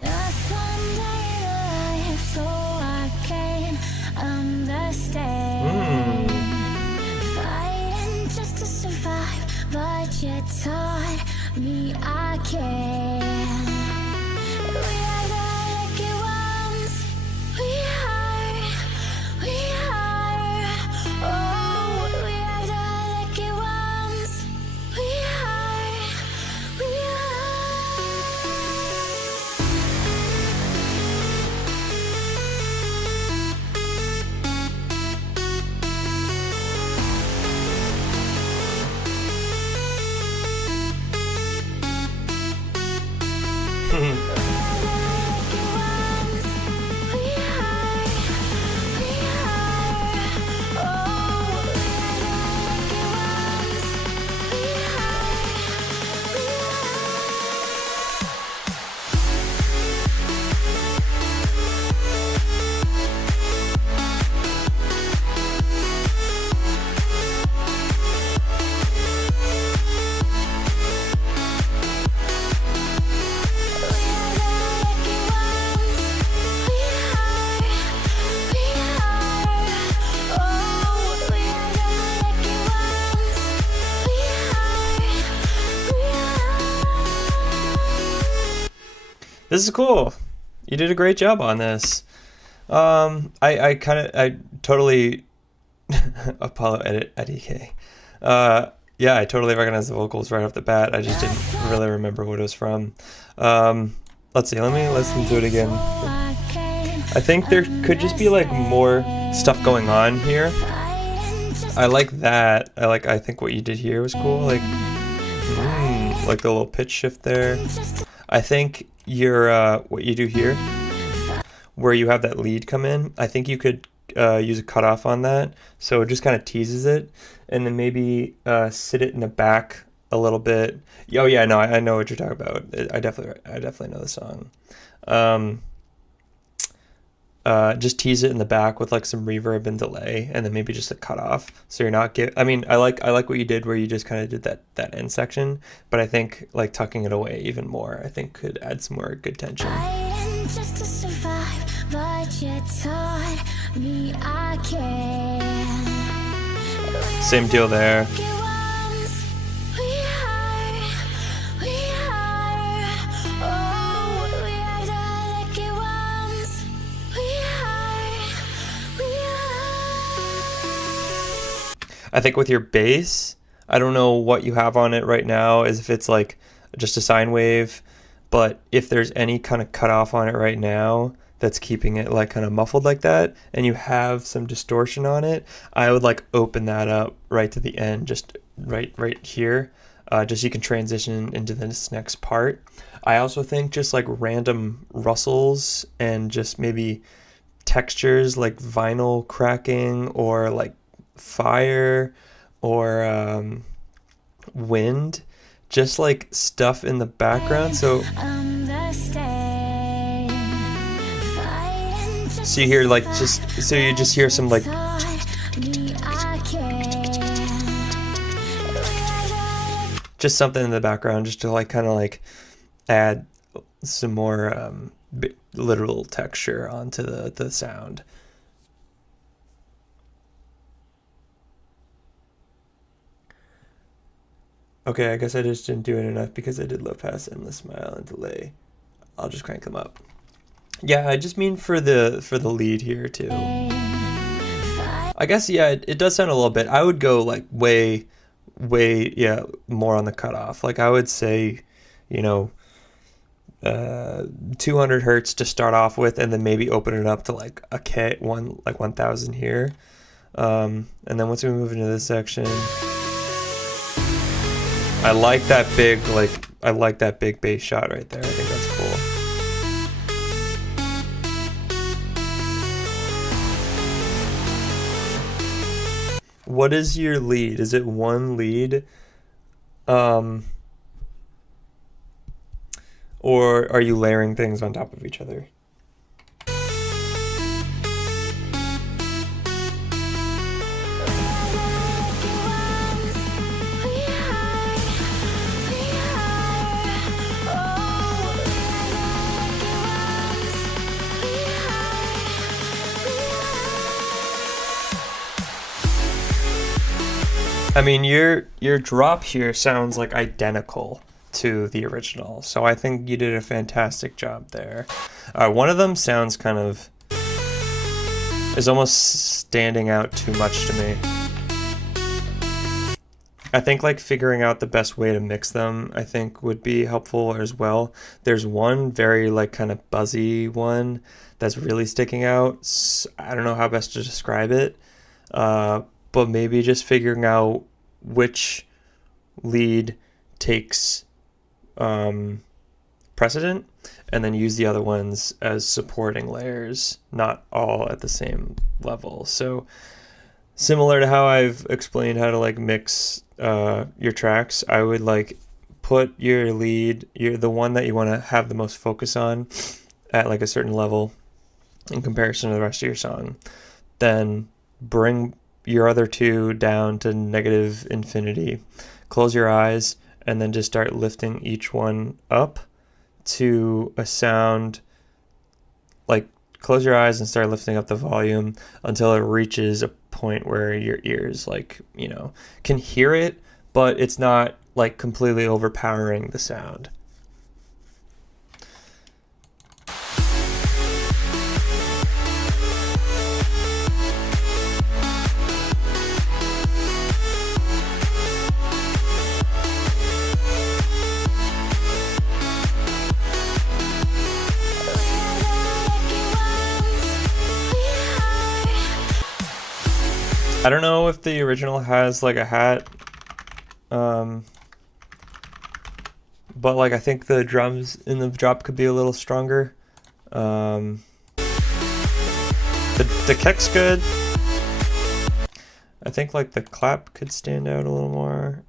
Just one day in life, so I can understand. Fighting just to survive, but you taught me I can. We are the lucky ones. We are. Oh, we are the lucky ones. We are. This is cool. You did a great job on this. I totally Apollo edit EK. Yeah, I totally recognize the vocals right off the bat. I just didn't really remember what it was from. Let's see, let me listen to it again. I think there could just be like more stuff going on here. I like that. I think what you did here was cool. Like the little pitch shift there. I think your what you do here, where you have that lead come in, I think you could use a cutoff on that, so it just kind of teases it, and then maybe sit it in the back a little bit. Oh yeah, no, I know what you're talking about. I definitely know the song. Just tease it in the back with like some reverb and delay, and then maybe just a cutoff, so you're not I mean, I like what you did where you just kind of did that end section, but I think like tucking it away even more, I think could add some more good tension. Just to survive, but you taught me I can. Same deal there. I think with your bass, I don't know what you have on it right now, as if it's like just a sine wave, but if there's any kind of cutoff on it right now that's keeping it like kind of muffled like that, and you have some distortion on it, I would like open that up right to the end, just right here, just so you can transition into this next part. I also think just like random rustles and just maybe textures like vinyl cracking or like fire or wind, just like stuff in the background, so you hear like you just hear some like just something in the background, just to like kind of like add some more literal texture onto the sound. Okay, I guess I just didn't do it enough because I did low pass, endless smile, and delay. I'll just crank them up. Yeah, I just mean for the lead here too. I guess yeah, it does sound a little bit. I would go like way yeah more on the cutoff. Like I would say, you know, 200 hertz to start off with, and then maybe open it up to like a K 1000 here. And then once we move into this section, I like that big bass shot right there. I think that's cool. What is your lead? Is it one lead? Or are you layering things on top of each other? I mean, your drop here sounds like identical to the original, so I think you did a fantastic job there. One of them sounds kind of is almost standing out too much to me. I think like figuring out the best way to mix them, I think would be helpful as well. There's one very like kind of buzzy one that's really sticking out. I don't know how best to describe it. But maybe just figuring out which lead takes precedent and then use the other ones as supporting layers, not all at the same level. So similar to how I've explained how to like mix your tracks, I would like put your lead, the one that you want to have the most focus on at like a certain level in comparison to the rest of your song. Then bring your other two down to negative infinity, close your eyes, and then just start lifting each one up to a sound. Like close your eyes and start lifting up the volume until it reaches a point where your ears like, you know, can hear it, but it's not like completely overpowering the sound. I don't know if the original has like a hat, but like I think the drums in the drop could be a little stronger. The kick's good. I think like the clap could stand out a little more.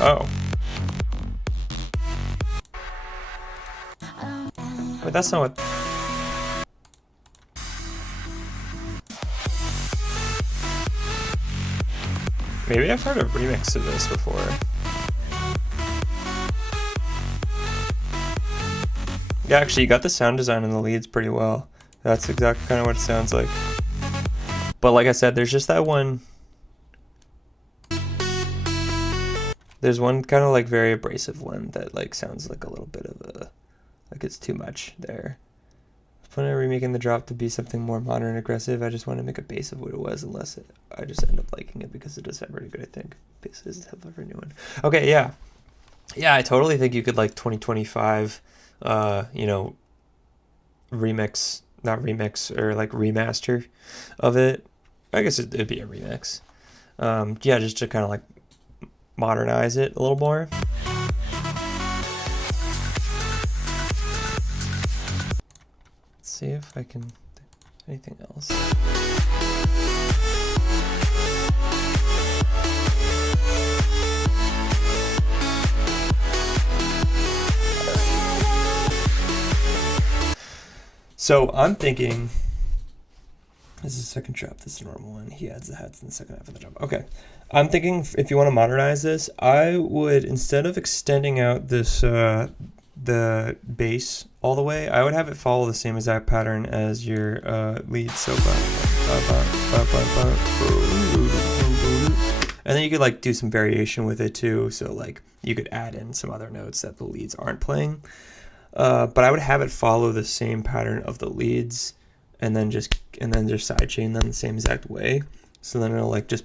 Oh. Wait, that's not what... Maybe I've heard a remix of this before. Yeah, actually, you got the sound design in the leads pretty well. That's exactly kind of what it sounds like. But like I said, there's just that one... There's one kind of like very abrasive one that like sounds like a little bit of a, like it's too much there. When I'm remaking the drop to be something more modern and aggressive, I just want to make a base of what it was, unless I just end up liking it because it does sound pretty good, I think. Bases have a new one. Okay, yeah. Yeah, I totally think you could like 2025, you know, remix, not remix, or like remaster of it. I guess it'd be a remix. Yeah, just to kind of like modernize it a little more. Let's see if I can do anything else. So I'm thinking This is the second drop. This is the normal one. He adds the hats in the second half of the drop. Okay. I'm thinking if you want to modernize this, I would, instead of extending out this the bass all the way, I would have it follow the same exact pattern as your lead. So, and then you could like do some variation with it too. So like you could add in some other notes that the leads aren't playing. But I would have it follow the same pattern of the leads, and then just sidechain them the same exact way. So then it'll like just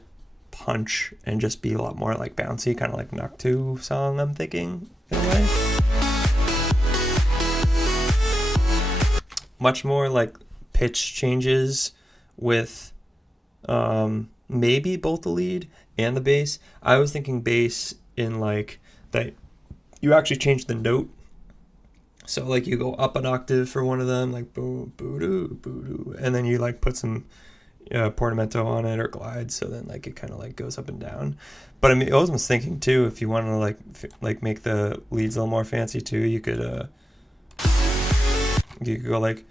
punch and just be a lot more like bouncy, kind of like Noctu song, I'm thinking, in a way. Much more like pitch changes with maybe both the lead and the bass. I was thinking bass in like that you actually change the note. So like you go up an octave for one of them, like boo boo doo boo doo, and then you like put some portamento on it or glide, so then like it kind of like goes up and down. But I mean, I was thinking too, if you want to like make the leads a little more fancy too, you could go like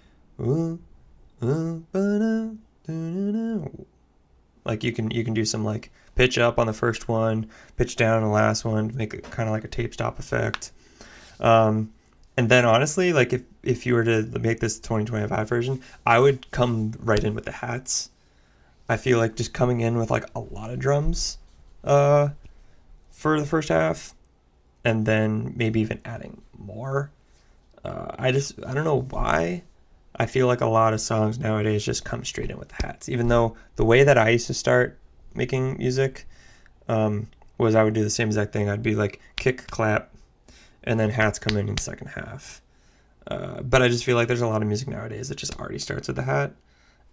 like you can do some like pitch up on the first one, pitch down on the last one to make it kind of like a tape stop effect. And then honestly, like if you were to make this 2025 version, I would come right in with the hats. I feel like just coming in with like a lot of drums for the first half, and then maybe even adding more. I don't know why. I feel like a lot of songs nowadays just come straight in with the hats. Even though the way that I used to start making music was I would do the same exact thing. I'd be like kick, clap, and then hats come in the second half. But I just feel like there's a lot of music nowadays that just already starts with the hat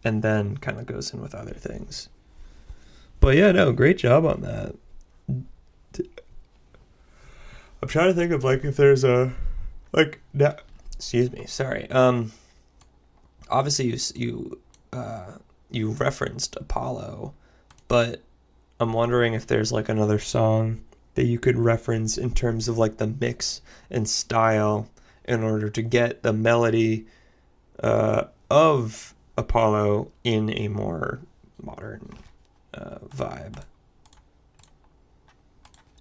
and then kind of goes in with other things. But yeah, no, great job on that. I'm trying to think of like if there's a like excuse me, sorry. Obviously you referenced Apollo, but I'm wondering if there's like another song that you could reference in terms of like the mix and style in order to get the melody of Apollo in a more modern vibe.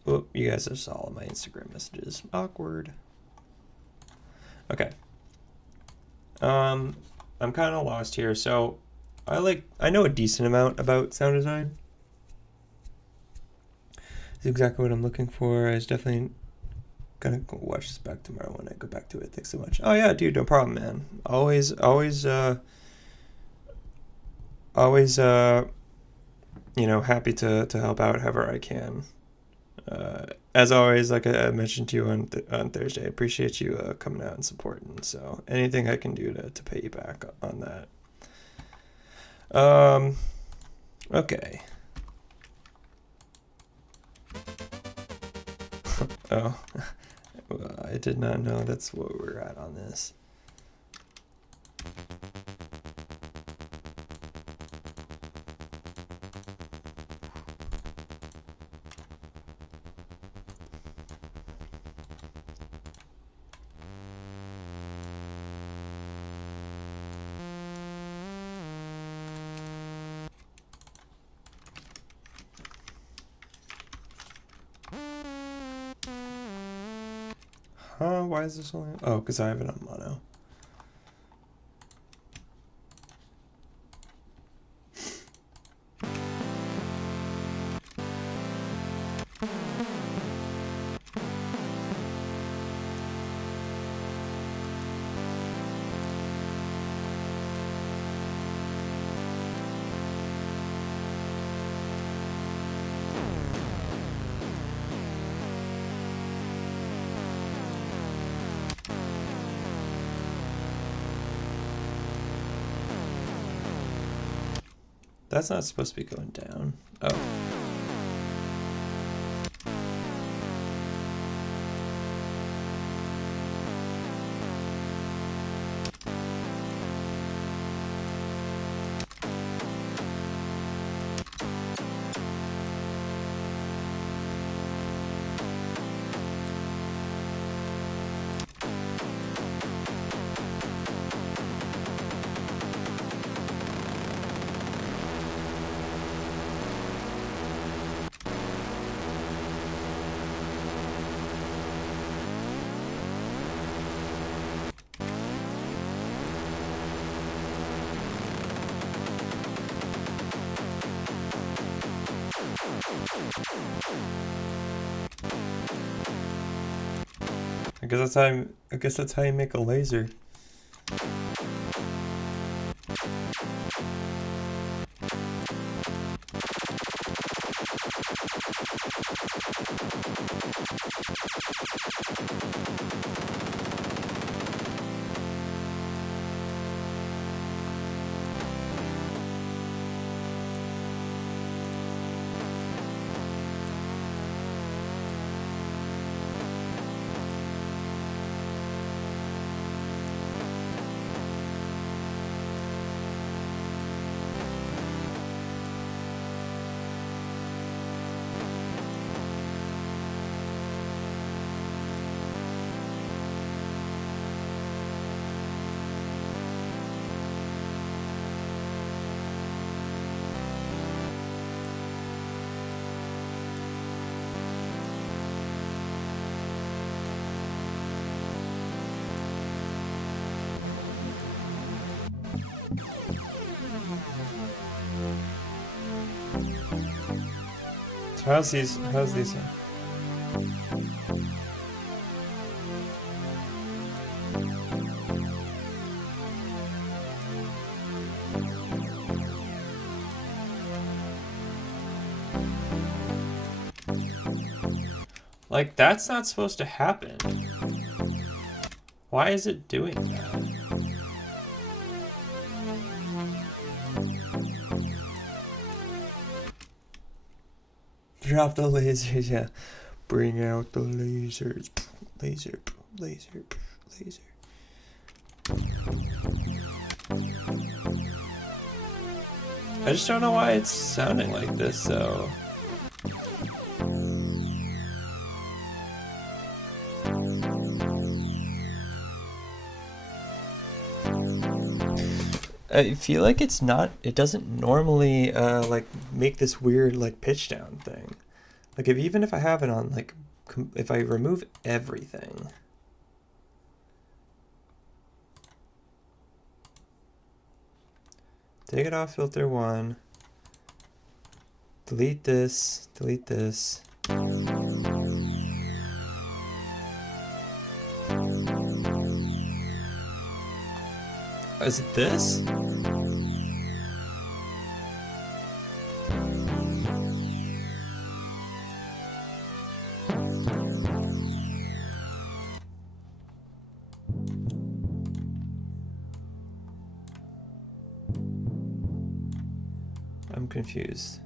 Oh, you guys just saw all my Instagram messages. Awkward. Okay. I'm kind of lost here. So I know a decent amount about sound design. It's exactly what I'm looking for. I was definitely gonna go watch this back tomorrow when I go back to it. Thanks so much. Oh yeah, dude, no problem, man. Always, happy to help out however I can. As always, like I mentioned to you on Thursday, I appreciate you coming out and supporting. So anything I can do to pay you back on that. Okay. Oh, I did not know that's what we're at on this. Why is this only... Oh, because I have it on mono. That's not supposed to be going down. Oh. I guess that's how you make a laser. So how's these? Like, that's not supposed to happen. Why is it doing that? Drop the lasers, yeah. Bring out the lasers. Laser, laser, laser. I just don't know why it's sounding like this, though. I feel like it's not, it doesn't normally like make this weird like pitch down thing. Like even if I have it on like, if I remove everything. Take it off filter 1. Delete this, delete this. Is it this? I'm confused.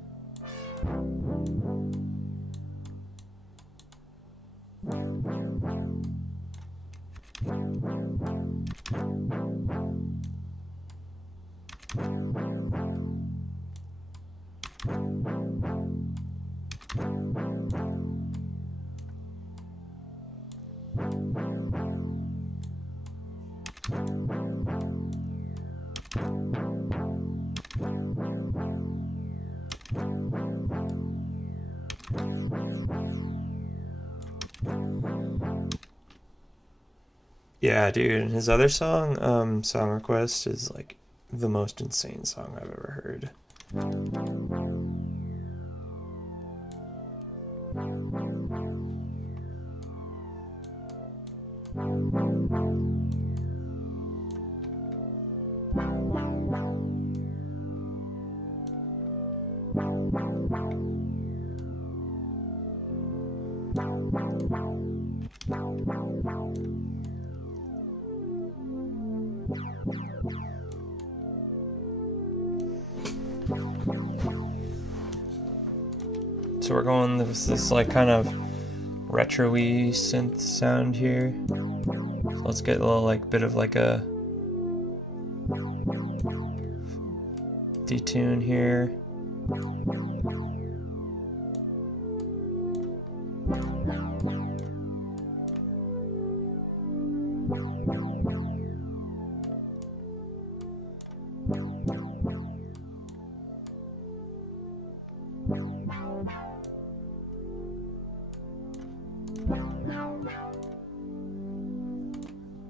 Yeah, dude, his other song, Song Request, is like the most insane song I've ever heard. So we're going with this like kind of retro-y synth sound here. So let's get a little like bit of like a detune here.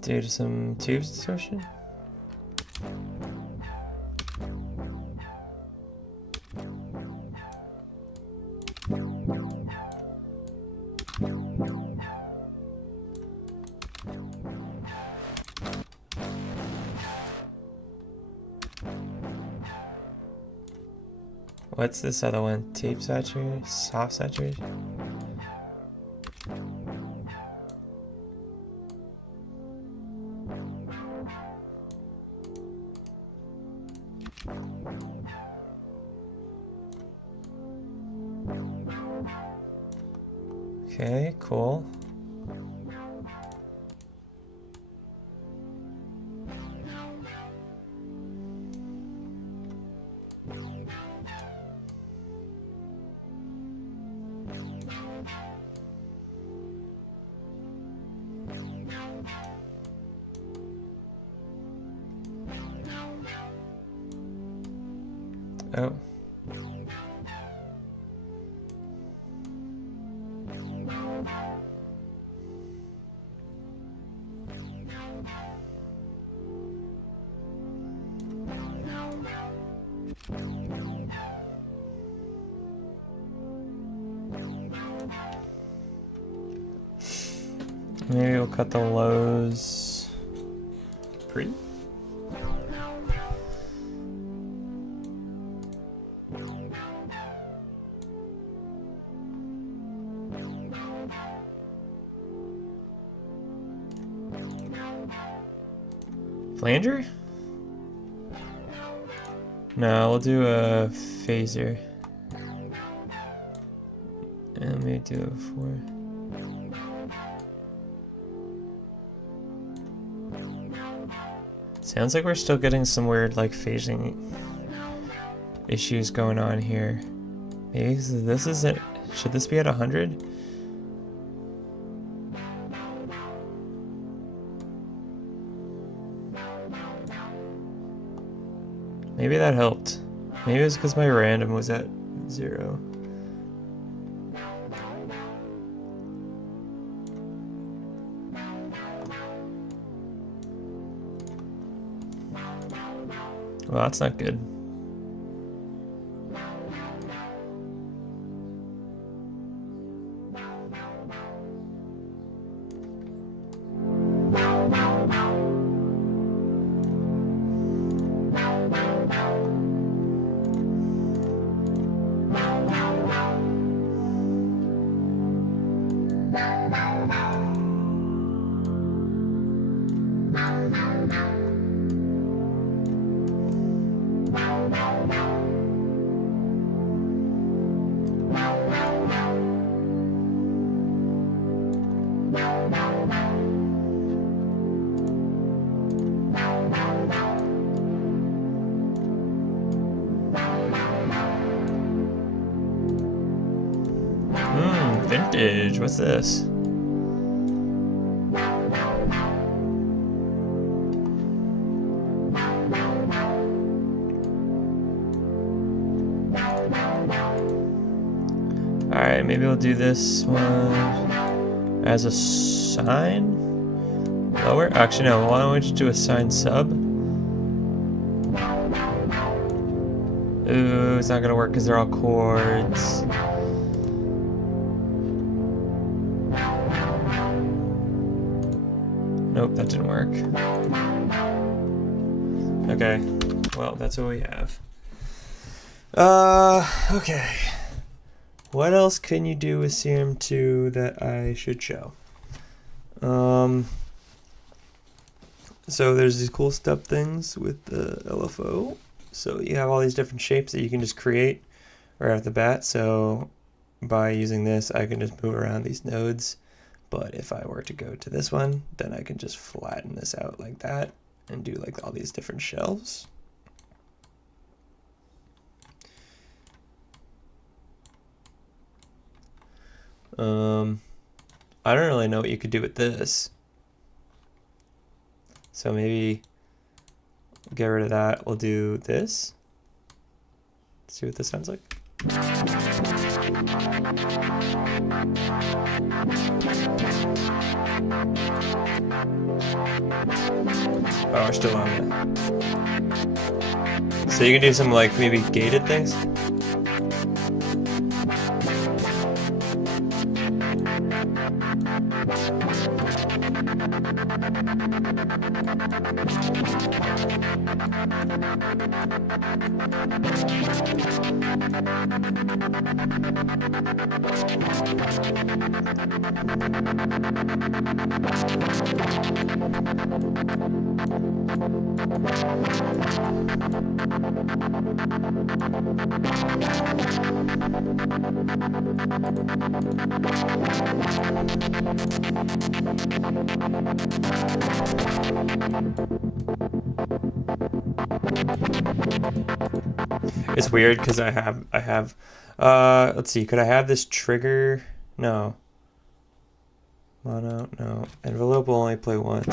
Do some tube distortion. What's this other one? Tape saturation? Soft saturation? Okay, cool. Oh. Maybe we'll cut the lows. Pretty. Flanger? No, we'll do a phaser. And maybe do a 4. Sounds like we're still getting some weird like phasing issues going on here. Maybe this is it. Should this be at 100? Maybe that helped. Maybe it was because my random was at 0. Well, that's not good. Vintage, what's this? Alright, maybe we'll do this one as a sine. Lower? Actually, no, why don't we just do a sine sub? Ooh, it's not gonna work because they're all chords. Nope, that didn't work. Okay, well, that's what we have. Okay. What else can you do with Serum 2 that I should show? So there's these cool step things with the LFO. So you have all these different shapes that you can just create right off the bat. So by using this, I can just move around these nodes. But if I were to go to this one, then I can just flatten this out like that and do like all these different shelves. I don't really know what you could do with this. So maybe get rid of that. We'll do this. See what this sounds like. Oh, we're still on it. So you can do some like maybe gated things. It's weird because I have let's see, could I have this trigger? No. Mono, no. Envelope will only play once.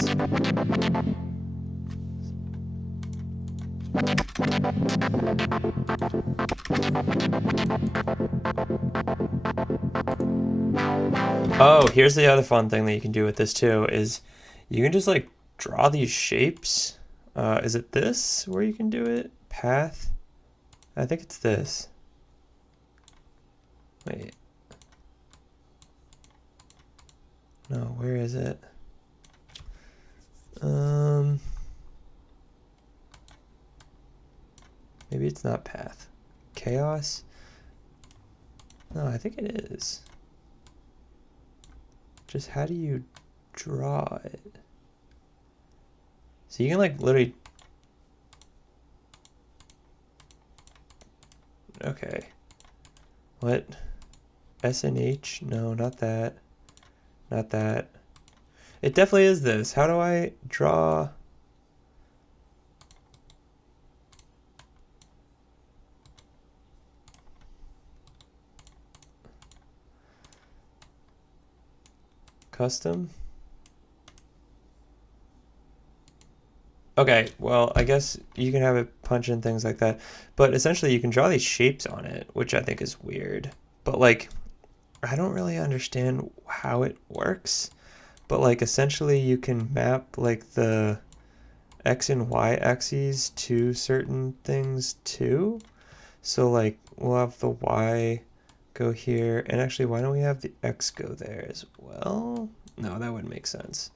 Oh, here's the other fun thing that you can do with this too, is you can just like draw these shapes. Is it this where you can do it? Path? I think it's this. Wait. No, where is it? Maybe it's not path. Chaos? No, I think it is. Just how do you draw it? So you can like literally... Okay. What? S and H? No, not that. Not that. It definitely is this. How do I draw? Custom? Okay, well, I guess you can have it punch in things like that. But essentially you can draw these shapes on it, which I think is weird. But like, I don't really understand how it works. But like, essentially you can map like the X and Y axes to certain things too. So like, we'll have the Y go here. And actually, why don't we have the X go there as well? No, that wouldn't make sense.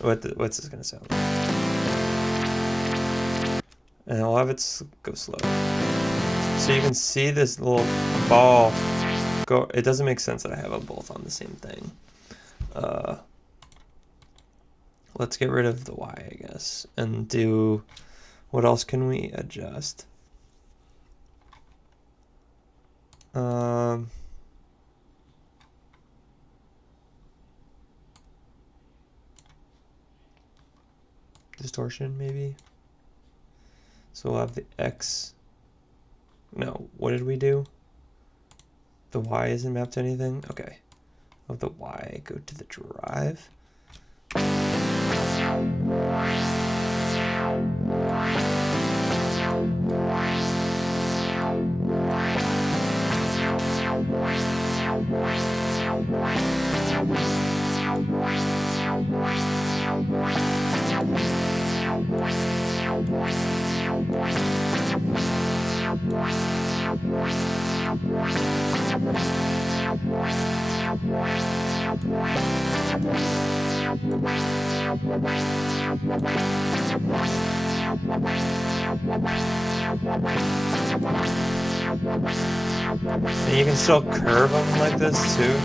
What's this gonna sound like? And I'll have it go slow. So you can see this little ball go. It doesn't make sense that I have them both on the same thing. Let's get rid of the Y, I guess, and do, what else can we adjust? Distortion, maybe? So we'll have the X. No, what did we do? The Y isn't mapped to anything? Okay. Of the Y, go to the drive. And you can still curve them like this too.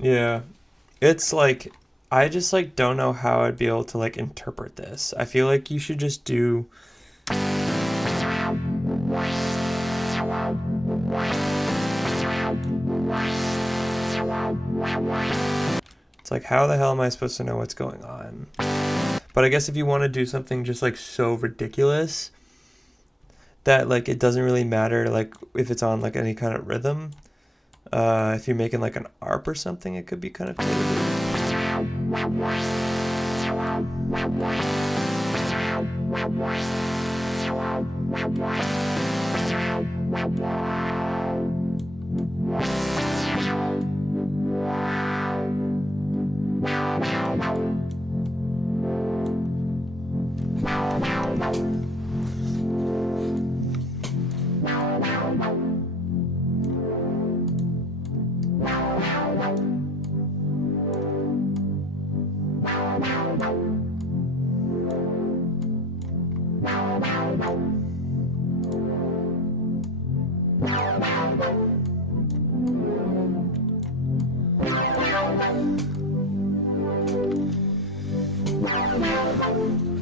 Yeah, it's like, I just like don't know how I'd be able to like interpret this. I feel like you should just do it's like, how the hell am I supposed to know what's going on? But I guess if you want to do something just like so ridiculous that like it doesn't really matter like if it's on like any kind of rhythm, if you're making like an ARP or something, it could be kind of cool.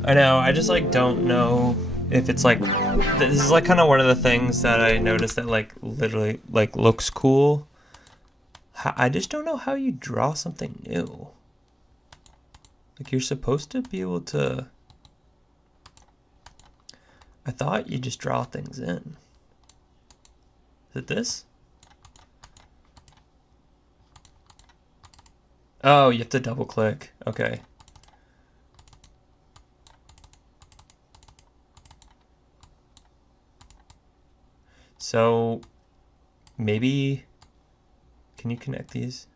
I know, I just like don't know if it's like, this is like kind of one of the things that I noticed that like literally like looks cool. I just don't know how you draw something new. Like you're supposed to be able to, I thought you just draw things in. Is it this? Oh, you have to double click. Okay. So maybe, can you connect these?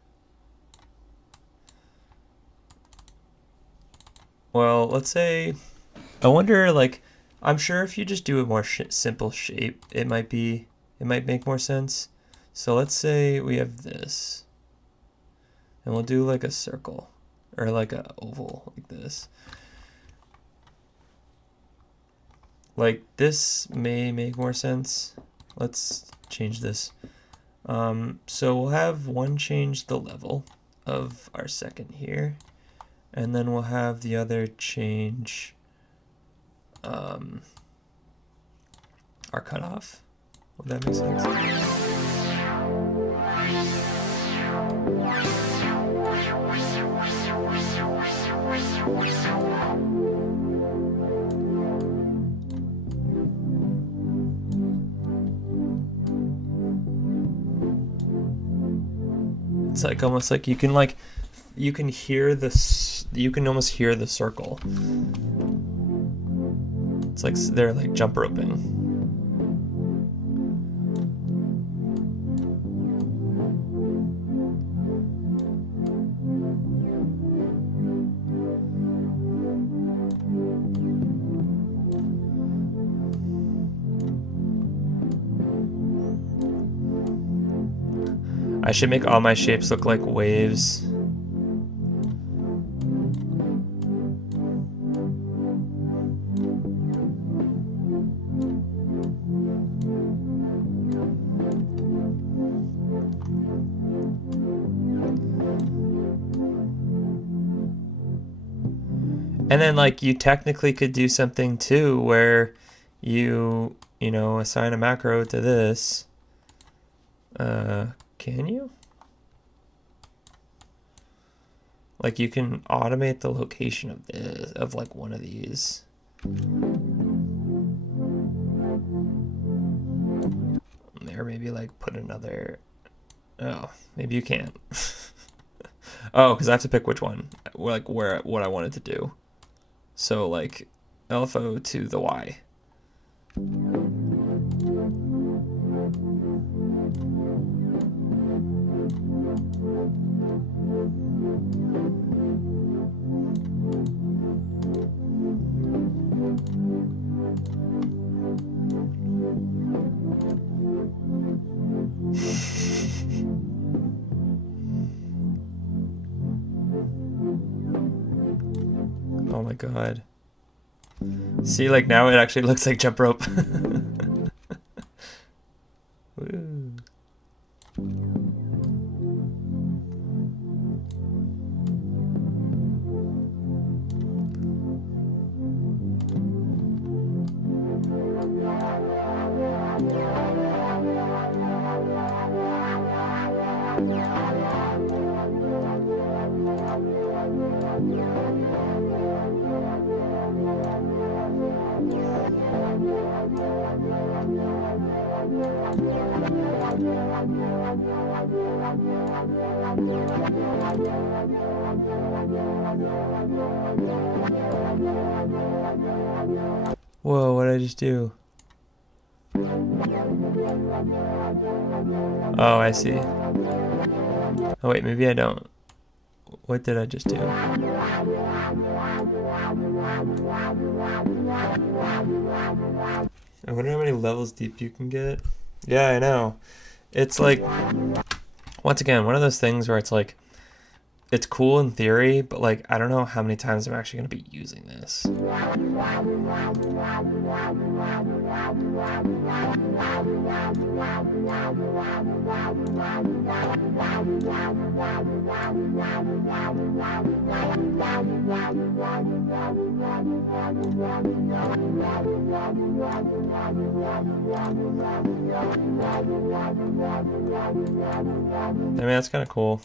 Well, let's say, I wonder, like, I'm sure if you just do a more simple shape, it might make more sense. So let's say we have this, and we'll do like a circle, or like a oval, like this. Like, this may make more sense. Let's change this. So we'll have one change the level of our second here, and then we'll have the other change our cutoff. Would that make sense? It's like almost like you can hear this, you can almost hear the circle. It's like they're like jump roping. I should make all my shapes look like waves. And then like you technically could do something too where you know, assign a macro to this. Can you? Like you can automate the location of this, of like one of these. There, maybe like put another, oh, maybe you can't. Oh, because I have to pick which one, like what I wanted to do. So like LFO to the Y. Oh my god. See, like now it actually looks like jump rope. Woo. Whoa, what did I just do? Oh, I see. Oh wait, maybe I don't. What did I just do? I wonder how many levels deep you can get. Yeah, I know. It's like, once again, one of those things where it's like, it's cool in theory, but like, I don't know how many times I'm actually going to be using this. I mean, that's kind of cool.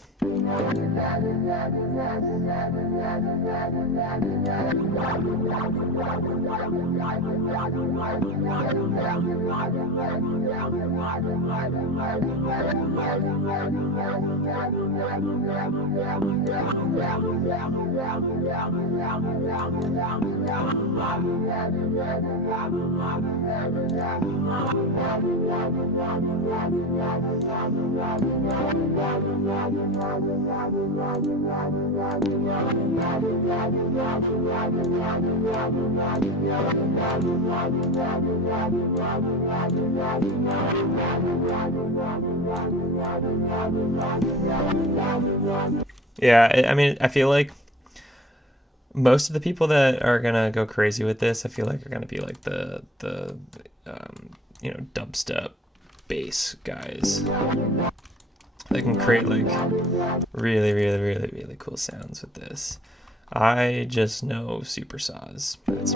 Yeah, I mean, I feel like most of the people that are gonna go crazy with this, I feel like are gonna be like the you know, dubstep bass guys. They can create like really cool sounds with this. I just know super saws. That's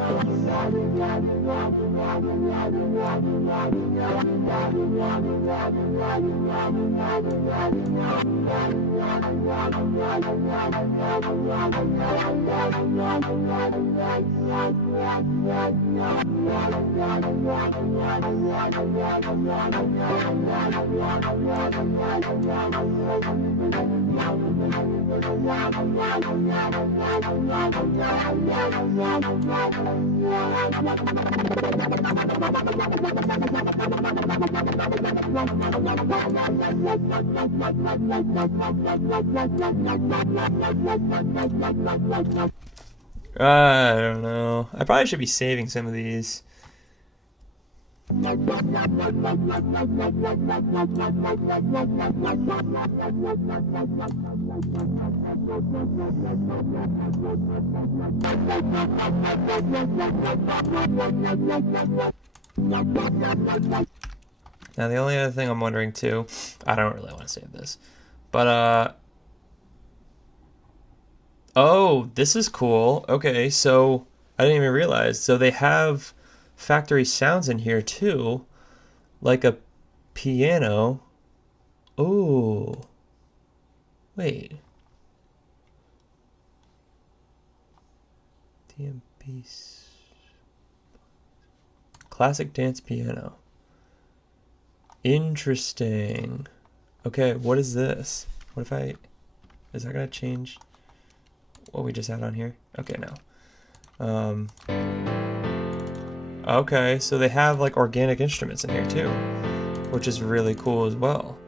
I don't know. I probably should be saving some of these. Now the only other thing I'm wondering too, I don't really want to save this, but oh, this is cool. Okay, so I didn't even realize. So they have factory sounds in here too, like a piano. Oh, wait. DMP classic dance piano. Interesting. Okay, what is this? What if I... Is that gonna change what we just had on here? Okay, no. Okay, so they have like organic instruments in here too, which is really cool as well.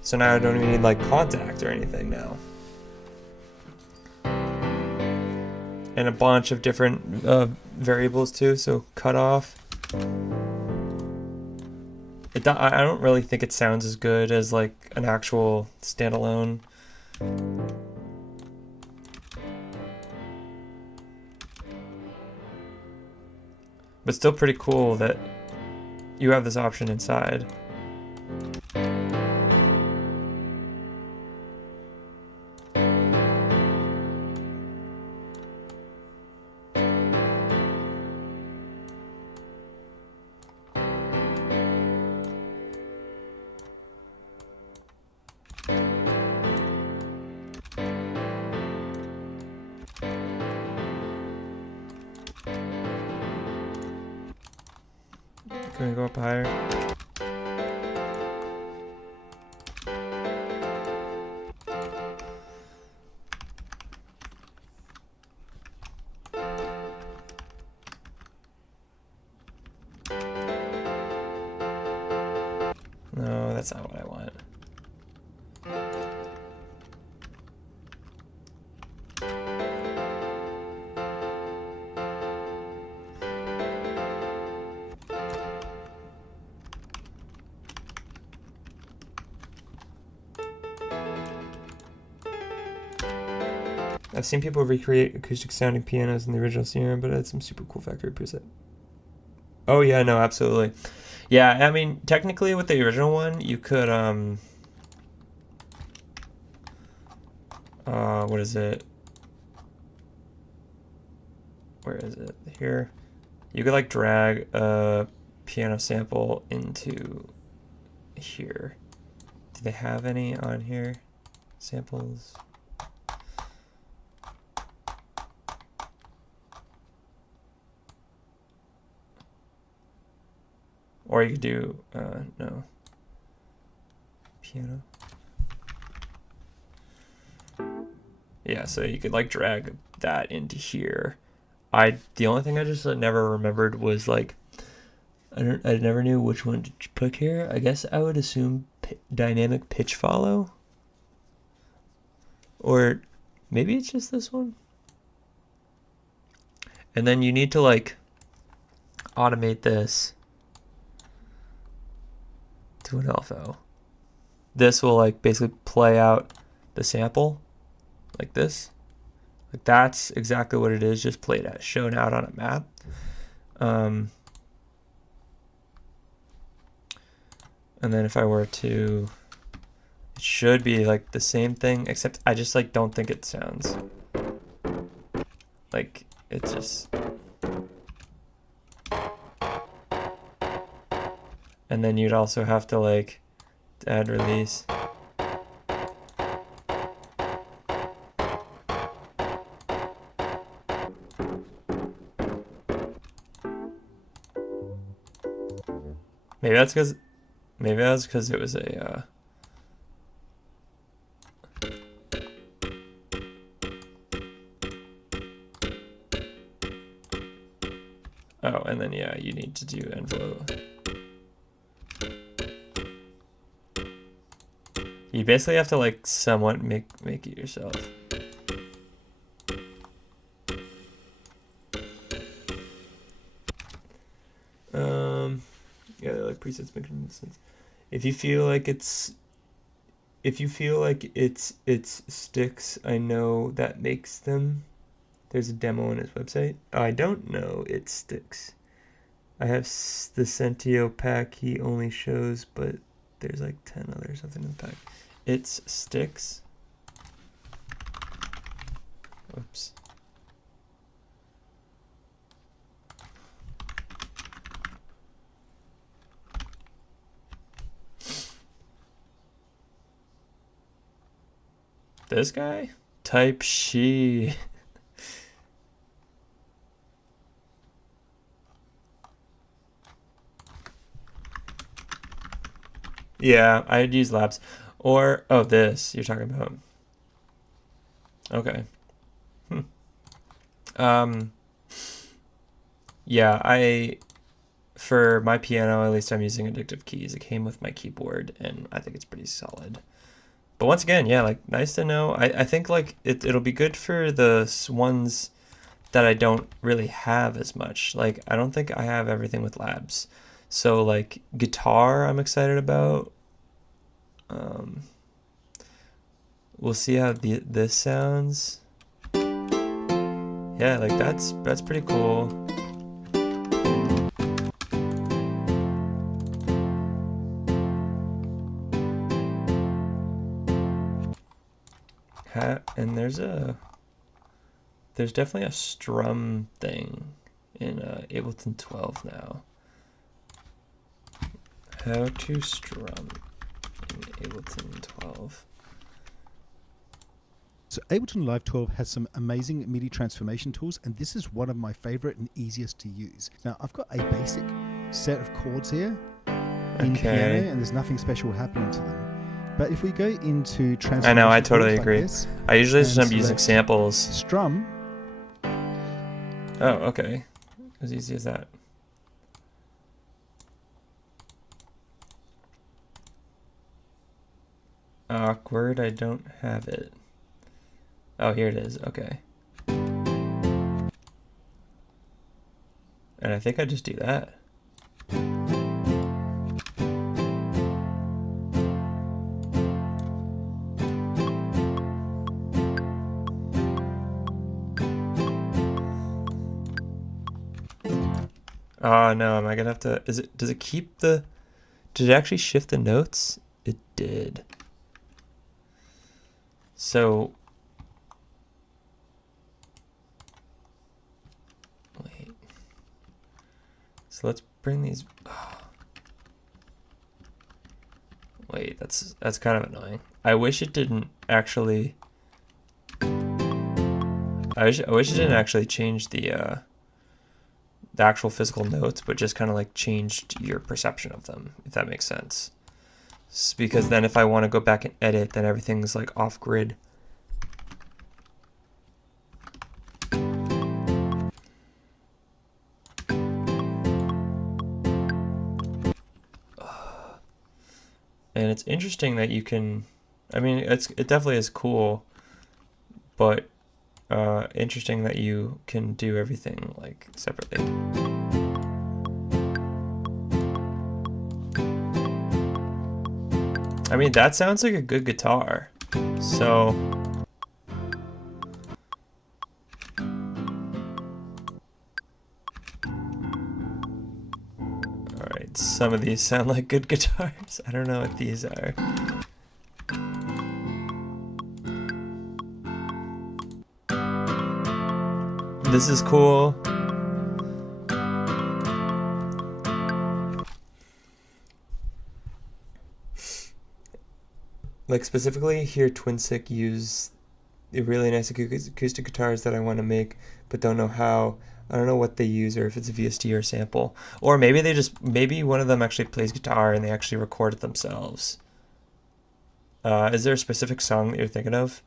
So now I don't even need like contact or anything now. And a bunch of different variables too, so cutoff. I don't really think it sounds as good as like an actual standalone. But still pretty cool that you have this option inside. Can we go up higher? No, that's not what I want. I've seen people recreate acoustic sounding pianos in the original Serum, but it had some super cool factory preset. Oh yeah, no, absolutely. Yeah, I mean, technically with the original one, you could, what is it? Where is it? Here. You could like drag a piano sample into here. Do they have any on here? Samples? Or you could do, no. Piano. Yeah, so you could like drag that into here. The only thing I just never remembered was like, I never knew which one to put here. I guess I would assume dynamic pitch follow. Or maybe it's just this one. And then you need to like automate this to an LFO. This will like basically play out the sample like this. Like that's exactly what it is, just played out, shown out on a map. And then if I were to, it should be like the same thing, except I just like don't think it sounds like it's just. And then you'd also have to like add release. Maybe that's because it was a oh, and then yeah, you need to do envelope. You basically have to like somewhat make it yourself. Yeah, like presets make sense. If you feel like it's sticks, I know that makes them. There's a demo on his website. Oh, I don't know it sticks. I have the Sentio pack he only shows, but there's like 10 others, something in the pack. It's sticks. Oops. This guy? Type she. Yeah, I'd use labs. Or, oh, this you're talking about. Okay. Yeah, for my piano, at least I'm using Addictive Keys. It came with my keyboard, and I think it's pretty solid. But once again, yeah, like, nice to know. I think, like, it'll be good for the ones that I don't really have as much. Like, I don't think I have everything with labs. So, like, guitar I'm excited about. We'll see how this sounds. Yeah, like, that's pretty cool. And there's definitely a strum thing in Ableton 12 now. How to strum in Ableton 12. So Ableton Live 12 has some amazing MIDI transformation tools, and this is one of my favorite and easiest to use. Now, I've got a basic set of chords here in piano, and there's nothing special happening to them. But if we go into transformation, I know, I totally agree. Like I usually just end up using samples. Strum. Oh, okay. As easy as that. Awkward, I don't have it. Oh, here it is. Okay. And I think I just do that. Oh no, am I gonna have to, does it keep the, did it actually shift the notes? It did. So, wait. So let's bring these, oh. Wait, that's kind of annoying. I wish it didn't actually, I wish it didn't actually change the actual physical notes, but just kind of like changed your perception of them, if that makes sense. Because then if I want to go back and edit, then everything's like off grid. And it's interesting that you can, I mean, it definitely is cool, but interesting that you can do everything like separately. I mean, that sounds like a good guitar. So all right, some of these sound like good guitars. I don't know what these are. This is cool. Like specifically here, Twinsick use really nice acoustic guitars that I want to make, but don't know how. I don't know what they use or if it's a VST or a sample. Or maybe they just, maybe one of them actually plays guitar and they actually record it themselves. Is there a specific song that you're thinking of?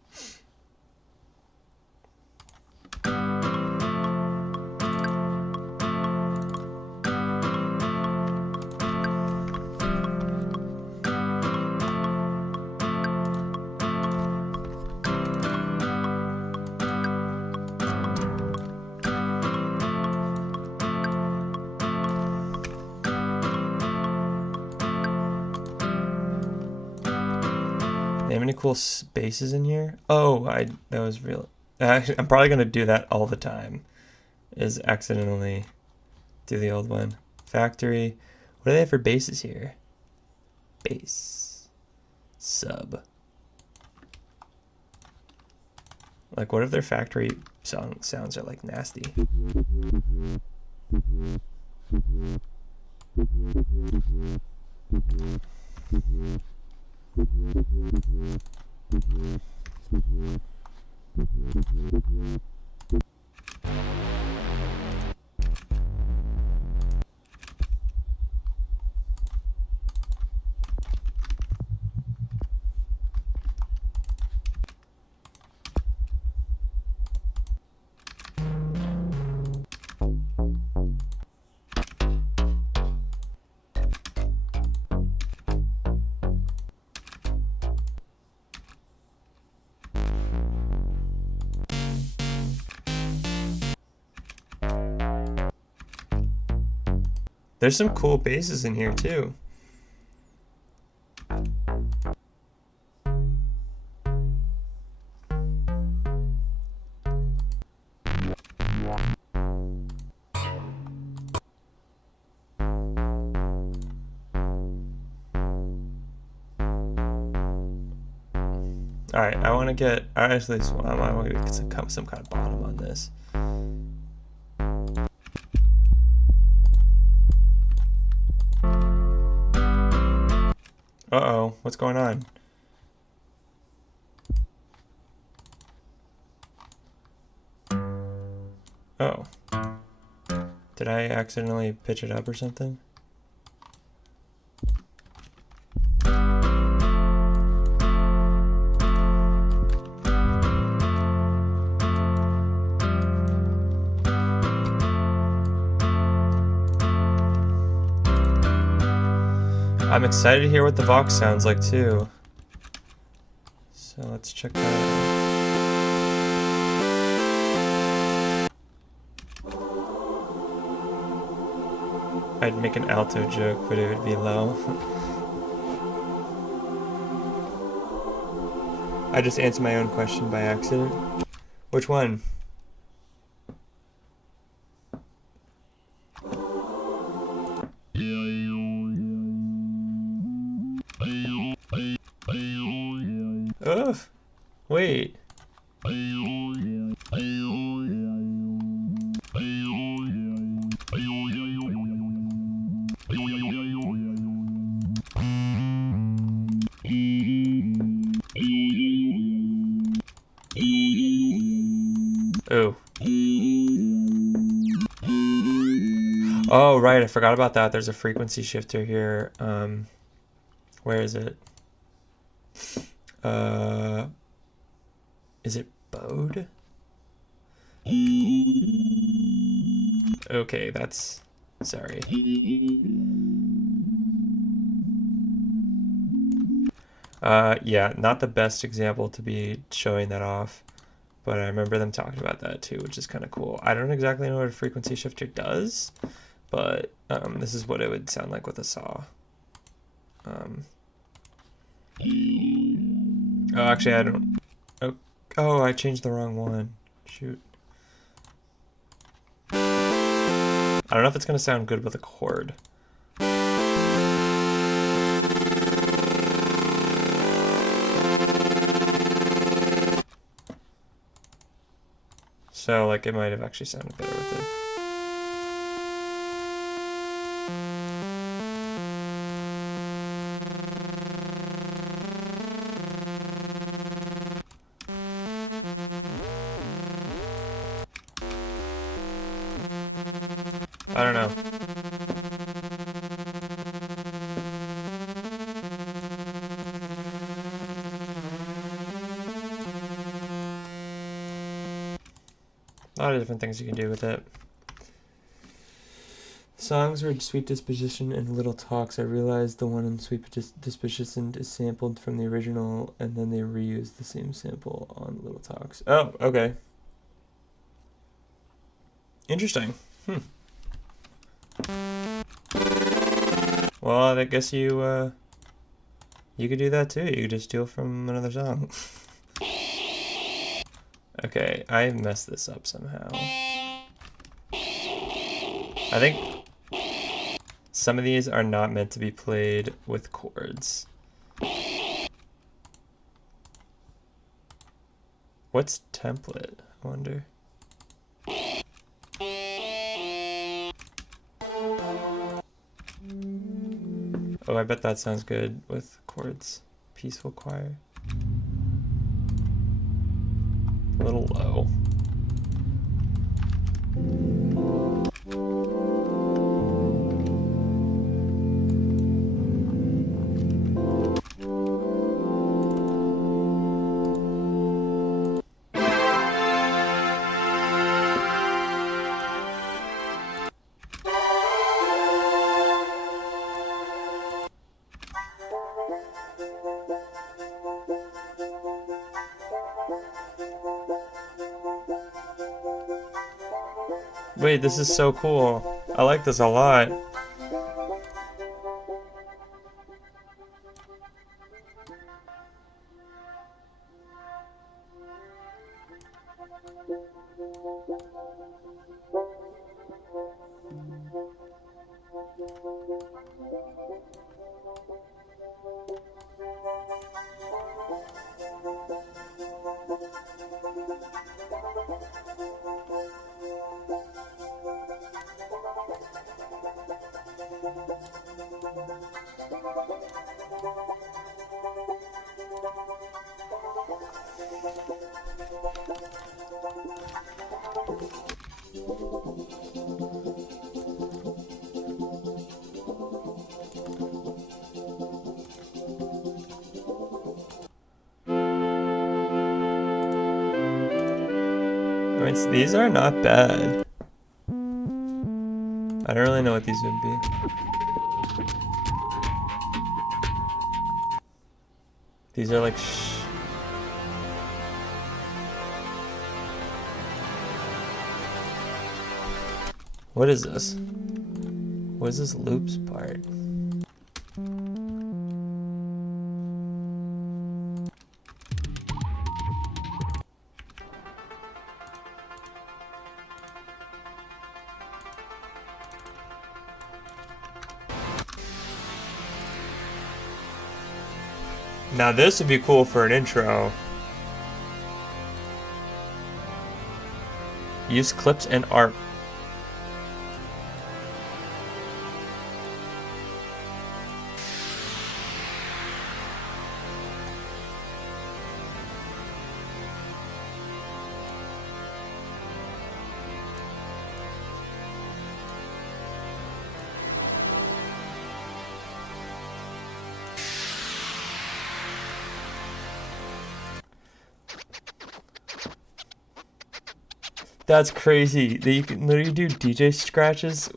They have any cool spaces in here? Oh, that was real. Actually, I'm probably gonna do that all the time. Is accidentally do the old one. Factory. What do they have for basses here? Bass. Sub. Like, what if their factory sounds are like nasty? There's some cool basses in here too. All right, I want to get, I want to get some kind of bottom on this. Uh-oh, what's going on? Oh. Did I accidentally pitch it up or something? I'm excited to hear what the Vox sounds like too. So let's check that out. I'd make an alto joke, but it would be low. I just answered my own question by accident. Which one? Ugh. Wait. Oh. Oh, right. I forgot about that. There's a frequency shifter here. Where is it? Is it bowed? Okay, that's... Sorry. Yeah, not the best example to be showing that off, but I remember them talking about that too, which is kind of cool. I don't exactly know what a frequency shifter does, but this is what it would sound like with a saw. Oh, actually, I don't... Oh, I changed the wrong one. Shoot. I don't know if it's going to sound good with a chord. So, like, it might have actually sounded better with it. I don't know. A lot of different things you can do with it. Songs were Sweet Disposition and Little Talks. I realized the one in Sweet Disposition is sampled from the original, and then they reused the same sample on Little Talks. Oh, okay. Interesting. Well, I guess you could do that too. You could just steal from another song. Okay, I messed this up somehow. I think some of these are not meant to be played with chords. What's template, I wonder? Oh, I bet that sounds good with chords. Peaceful choir. A little low. Wait, this is so cool. I like this a lot. I mean, these are not bad. I don't really know what these would be. These are like what is this? What is this loops part? Now this would be cool for an intro. Use clips and art. That's crazy that you can literally do DJ scratches.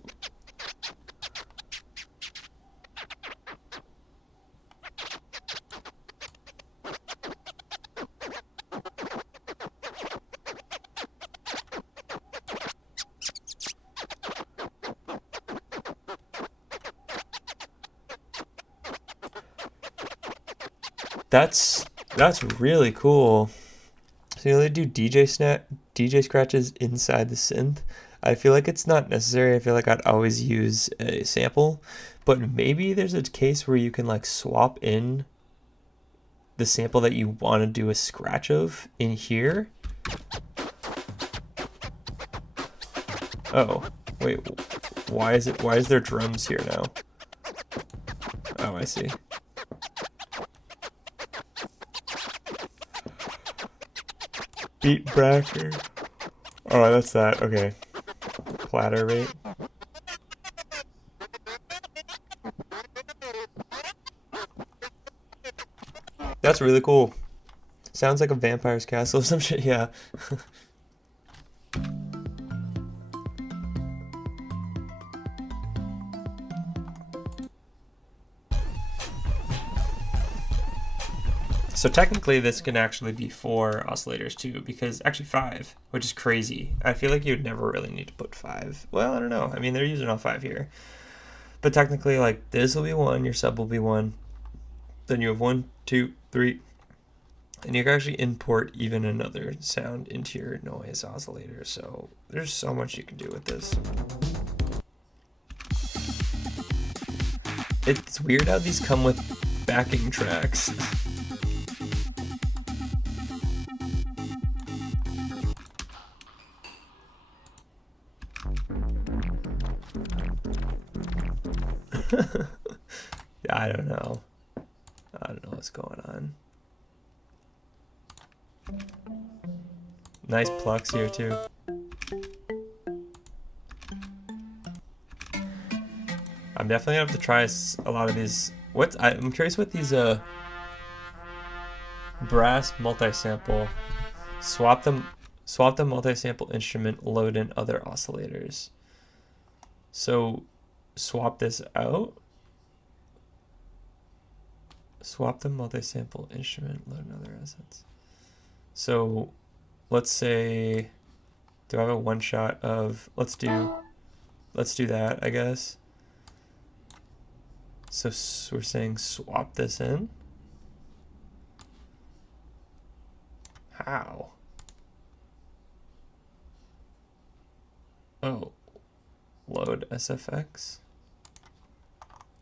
That's really cool. So you only do DJ scratches inside the synth. I feel like it's not necessary. I feel like I'd always use a sample, but maybe there's a case where you can like swap in the sample that you want to do a scratch of in here. Oh, wait, why is there drums here now? Oh, I see. Beat breaker. Oh, that's that. Okay. Platter rate. That's really cool. Sounds like a vampire's castle or some shit. Yeah. So technically this can actually be 4 oscillators too, because actually 5, which is crazy. I feel like you'd never really need to put 5. Well, I don't know. I mean, they're using all 5 here. But technically, like, this will be 1, your sub will be 1. Then you have 1, 2, 3. And you can actually import even another sound into your noise oscillator. So there's so much you can do with this. It's weird how these come with backing tracks. I don't know. I don't know what's going on. Nice plucks here too. I'm definitely gonna have to try a lot of these. I'm curious what these brass multi-sample. Swap the multi-sample instrument, load in other oscillators. So swap this out. Swap the multi-sample instrument, load in other assets. So let's say, do I have a one shot of, let's do that, I guess. So we're saying swap this in. How? Oh, load SFX.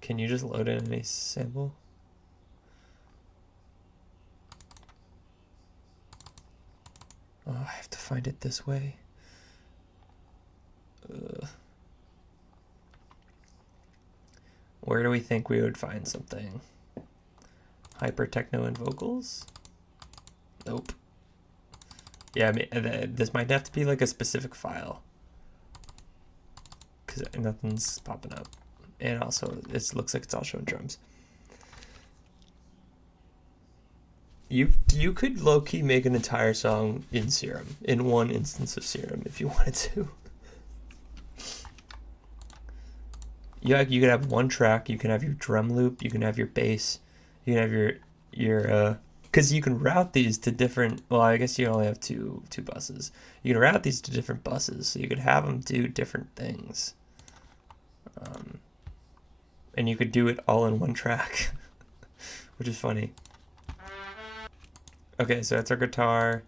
Can you just load in any sample? Oh, I have to find it this way. Where do we think we would find something? Hyper techno and vocals? Nope. Yeah, I mean, this might have to be like a specific file, because nothing's popping up. And also, it looks like it's all showing drums. You could low-key make an entire song in Serum, in one instance of Serum, if you wanted to. Yeah, you could have one track, you can have your drum loop, you can have your bass, you can have your because you can route these to different, well, I guess you only have two buses. You can route these to different buses, so you could have them do different things. And you could do it all in one track, which is funny. Okay, so that's our guitar.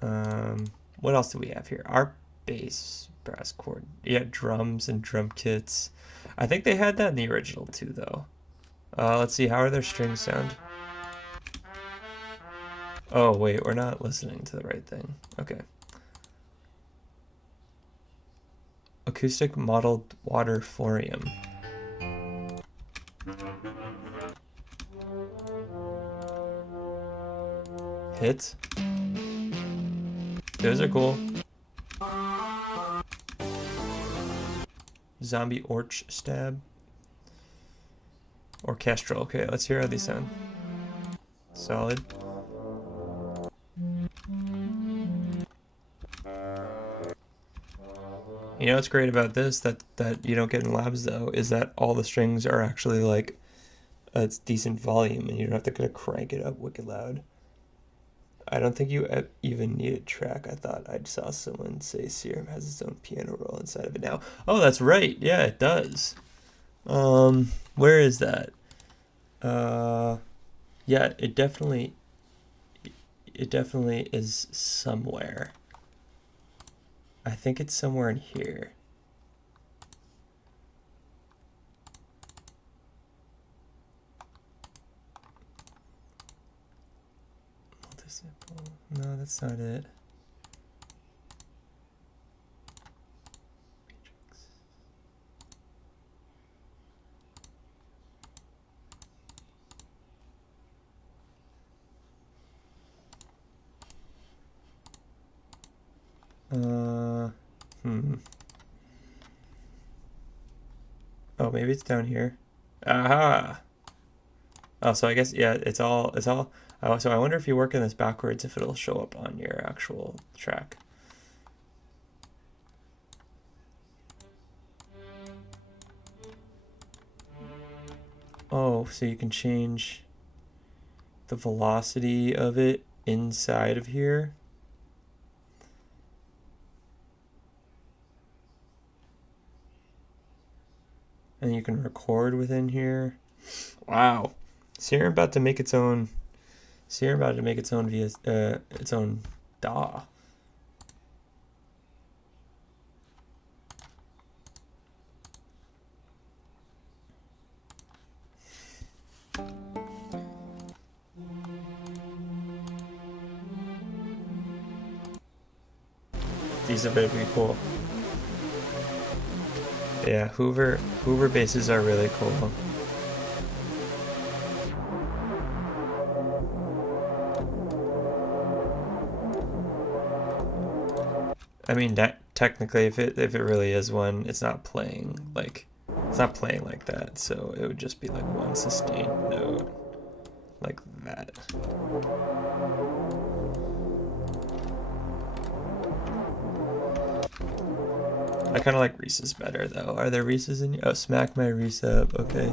What else do we have here? Our bass, brass chord. Yeah, drums and drum kits. I think they had that in the original too, though. Let's see, how are their strings sound? Oh, wait, we're not listening to the right thing. Okay. Acoustic modeled water fluorium. Hit. Those are cool. Zombie orch stab. Orchestral. Okay, let's hear how these sound. Solid. You know what's great about this that you don't get in labs though is that all the strings are actually like it's decent volume and you don't have to kind of crank it up wicked loud. I don't think you even need a track. I thought I saw someone say Serum has its own piano roll inside of it now. Oh, that's right. Yeah, it does. Where is that? Yeah, it definitely is somewhere. I think it's somewhere in here. Multi-sample. No, that's not it. Oh, maybe it's down here. Aha! Oh, so I guess, yeah, it's all, oh, so I wonder if you work in this backwards, if it'll show up on your actual track. Oh, so you can change the velocity of it inside of here. And you can record within here. Wow. Serum about to make its own. Serum about to make its own its own DAW. These are very cool. Yeah, Hoover basses are really cool. I mean, that technically, if it really is one, it's not playing like that. So it would just be like one sustained note, like that. I kind of like Reese's better though. Are there Reese's in you? Oh, smack my Reese up. Okay.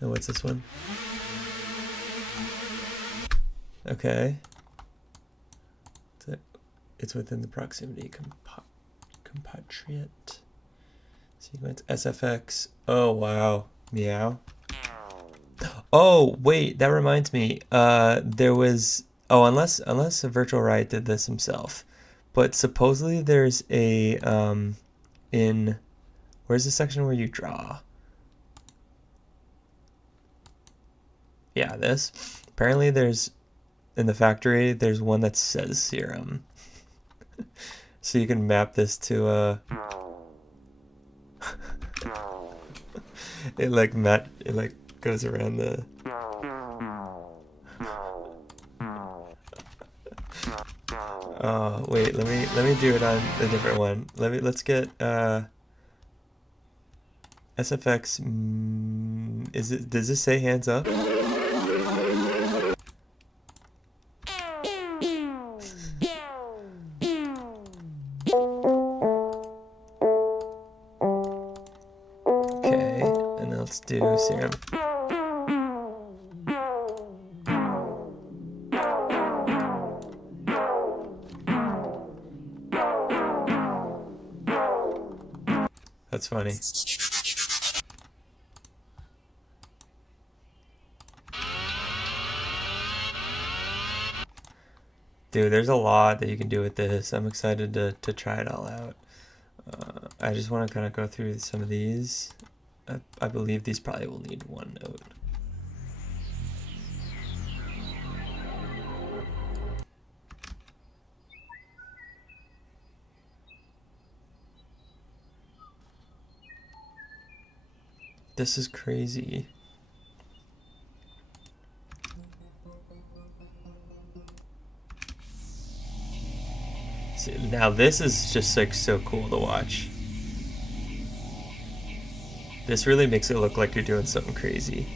And what's this one? Okay. It's within the proximity compatriot sequence. SFX. Oh wow. Meow. Oh wait, that reminds me. There was unless a Virtual Riot did this himself, but supposedly there's a in where's the section where you draw? Yeah, this. Apparently there's in the factory there's one that says Serum. So you can map this to it like goes around the wait, let me do it on a different one. Let's get SFX does this say hands up? Let's do Serum. That's funny. Dude, there's a lot that you can do with this. I'm excited to try it all out. I just want to kind of go through some of these. I believe these probably will need one note. This is crazy. See, now this is just like so cool to watch. This really makes it look like you're doing something crazy.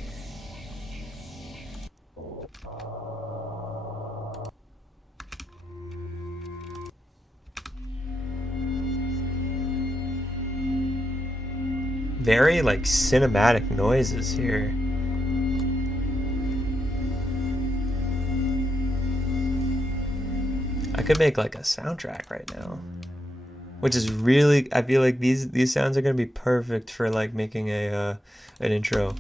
Very like cinematic noises here. I could make like a soundtrack right now, which is really, I feel like these sounds are gonna be perfect for like making a an intro.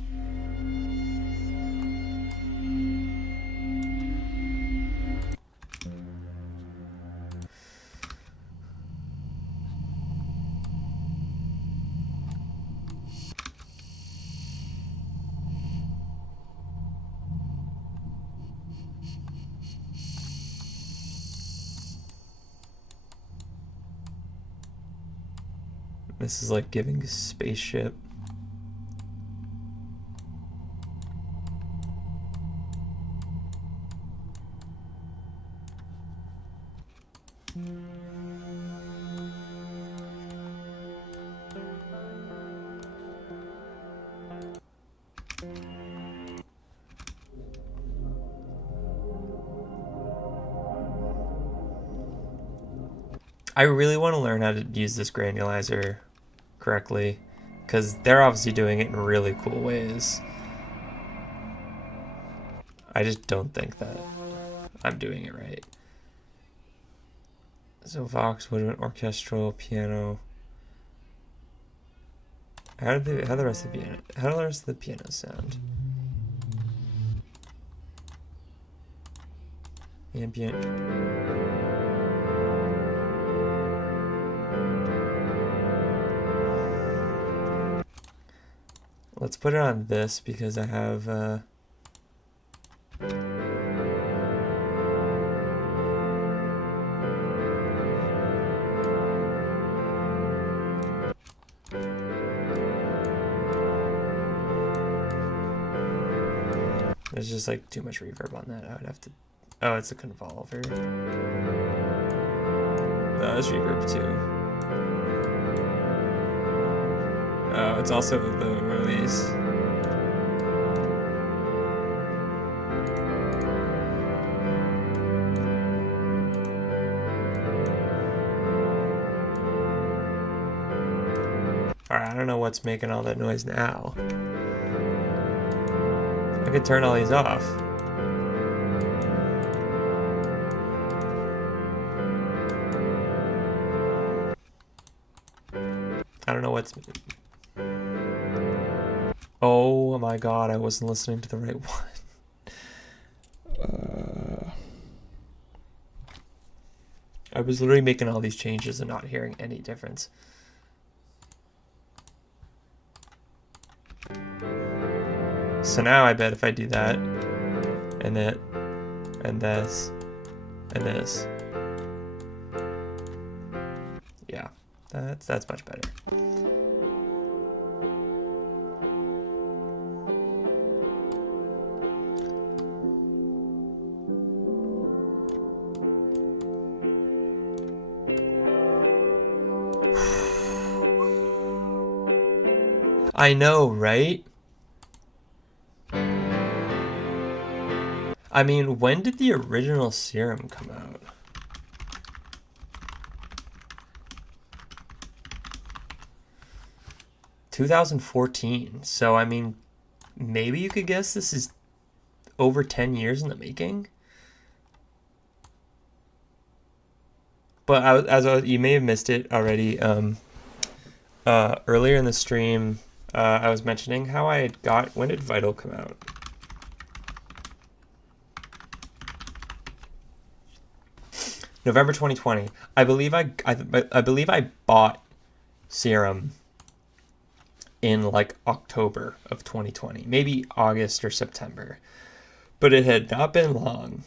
This is like giving a spaceship. I really want to learn how to use this granulizer correctly, because they're obviously doing it in really cool ways. I just don't think that I'm doing it right. So Vox, woodwind, orchestral, piano. How do the rest of the piano sound? Ambient. Let's put it on this because I have there's just like too much reverb on that. I would have to. Oh, it's a convolver. Oh, there's reverb too. Oh, it's also the release. Alright, I don't know what's making all that noise now. I could turn all these off. I don't know what's... Oh my god, I wasn't listening to the right one. I was literally making all these changes and not hearing any difference. So now I bet if I do that, and that, and this, and this, yeah, that's much better. I know, right? I mean, when did the original Serum come out? (2014). So, I mean, maybe you could guess this is over 10 years in the making? But you may have missed it already. Earlier in the stream, I was mentioning how I had when did Vital come out? November 2020. I believe I bought Serum in like October of 2020, maybe August or September. But it had not been long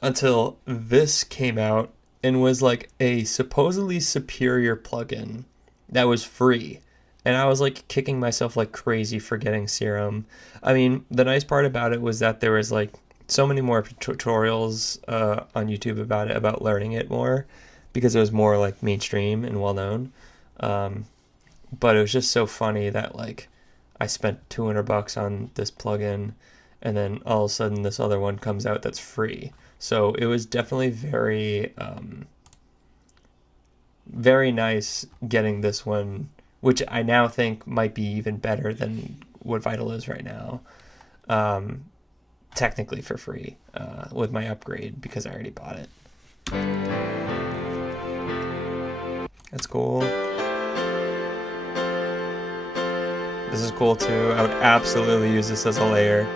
until this came out and was like a supposedly superior plugin that was free. and I was like kicking myself like crazy for getting Serum. I mean, the nice part about it was that there was like so many more tutorials on YouTube about it, about learning it more, because it was more like mainstream and well known. But it was just so funny that like I spent $200 on this plugin, and then all of a sudden this other one comes out that's free. So it was definitely very very nice getting this one, which I now think might be even better than what Vital is right now, technically for free, with my upgrade, because I already bought it. That's cool. This is cool too. I would absolutely use this as a layer.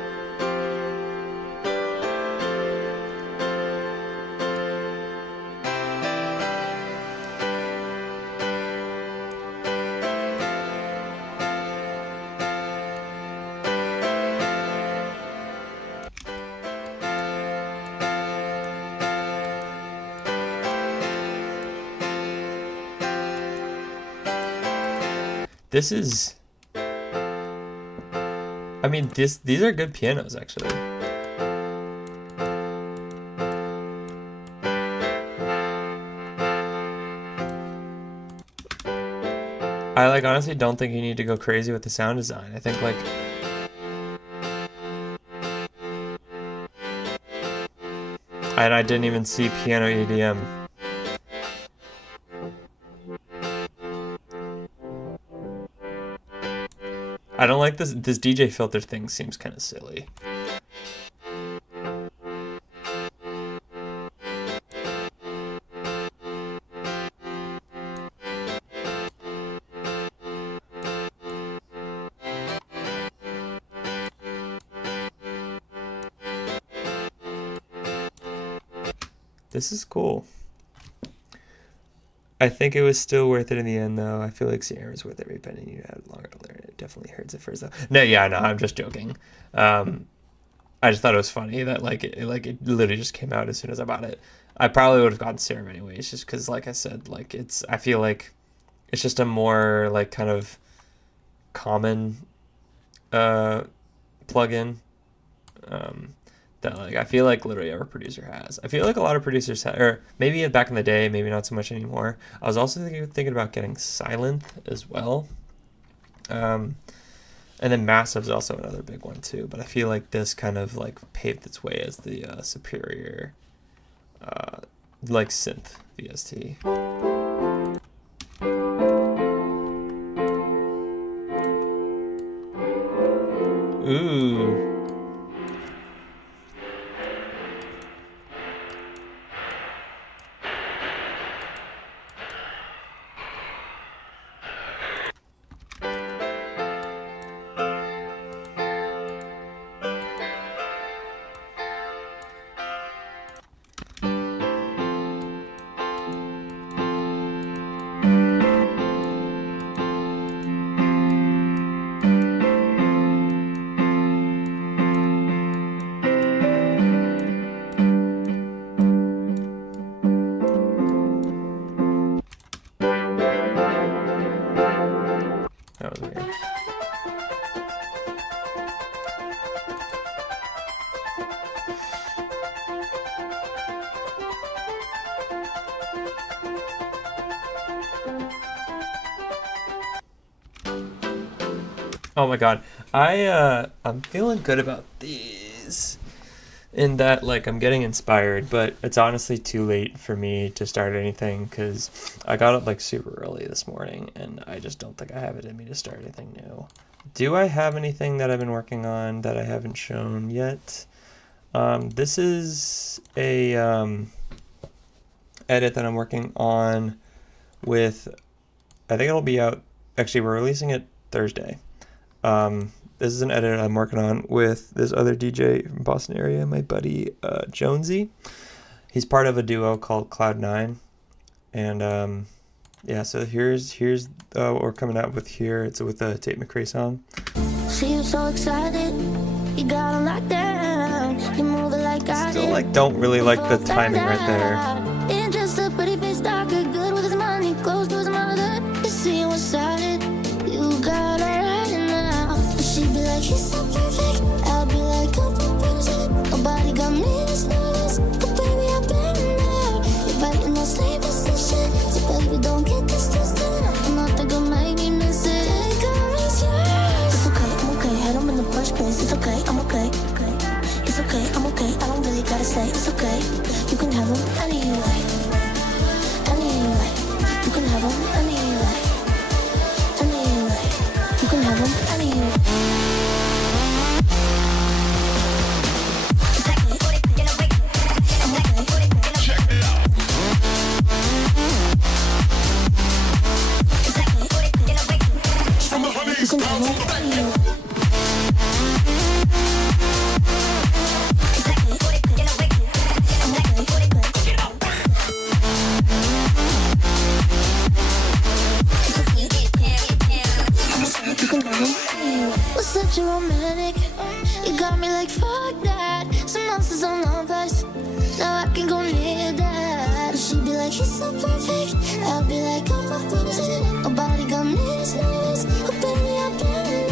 This is, I mean, these are good pianos, actually. I like honestly don't think you need to go crazy with the sound design. I think like and I didn't even see piano EDM. I don't like this DJ filter thing, seems kind of silly. This is cool. I think it was still worth it in the end, though. I feel like Serum is worth every penny. You had longer to learn. It definitely hurts at first, though. No, yeah, no, I'm just joking. I just thought it was funny that it literally just came out as soon as I bought it. I probably would have gotten Serum anyways, just because, like I said, like I feel like it's just a more like kind of common plugin. That like I feel like literally every producer has. I feel like a lot of producers have, or maybe back in the day, maybe not so much anymore. I was also thinking about getting Silent as well. And then Massive's also another big one too. But I feel like this kind of like paved its way as the superior like synth VST. Ooh. That was weird. Oh my god. I'm feeling good about these. In that, like, I'm getting inspired, but it's honestly too late for me to start anything because I got up like super early this morning and I just don't think I have it in me to start anything new. Do I have anything that I've been working on that I haven't shown yet? This is a edit that I'm working on with, I think it'll be out, actually we're releasing it Thursday. This is an edit I'm working on with this other DJ from Boston area, my buddy Jonesy. He's part of a duo called Cloud9, and yeah. So here's what we're coming out with here. It's with a Tate McRae song. See you so excited, you got him locked down. You move it like I Still did. like don't really like the timing right there. And just a pretty face, darker, good with his money, close to his mother. You see what's it. You so perfect. I'll be like, oh, nobody got me this nervous. But baby, I've been there. You're right in the same position. So baby, don't get this twisted. I'm not the girl make me miss it. Girl, it's yours. It's okay, I'm okay. Had them in the first place. It's okay, I'm okay. It's okay, I'm okay. I don't really gotta say it's okay. You can have them anyway. Anyway. You can have them anyway. Anyway. You can have them anyway. Was such a romantic. You got me like fuck that. Some monsters on my place. Now I can go near that. She'd be like, he's so perfect. I'll be like, oh my goodness. Nobody got me this nervous. Oh baby, I've been there.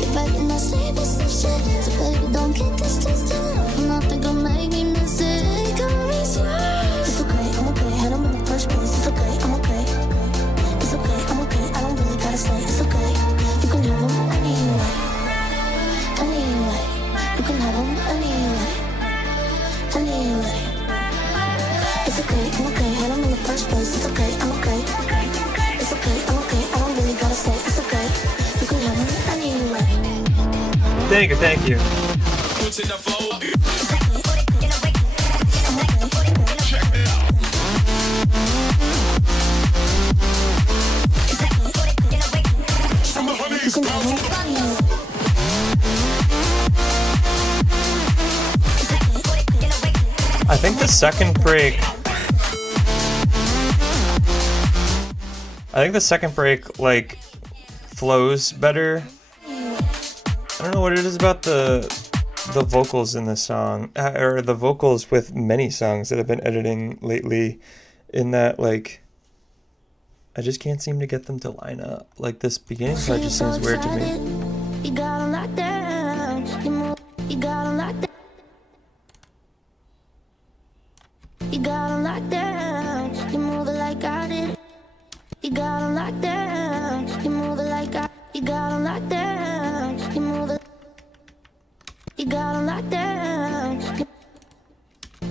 You're right in the same position. So baby, don't get this twisted. I'm not the girl make me miss it. Girl, it's yours. It's okay, I'm okay. Had them in the first place. It's okay, I'm okay. It's okay, I'm okay. I don't really gotta say it's okay. You can have them anyway. Anyway. You can have them anyway. Anyway. It's okay, I'm okay. Had them in the first place. It's okay, I'm okay. It's okay, I'm okay. I don't really gotta say it's okay. You can have them anyway. Thank you, thank you. You can have them anyway. I think the second break like flows better. I don't know what it is about the vocals in this song, or the vocals with many songs that I've been editing lately, in that like I just can't seem to get them to line up. Like this beginning part just seems weird to me. You got 'em locked down. You move. You got 'em locked down. You got 'em locked down. You move it like I did. You got 'em locked down. You move it like I. You got 'em locked down. You move it. You got 'em locked down.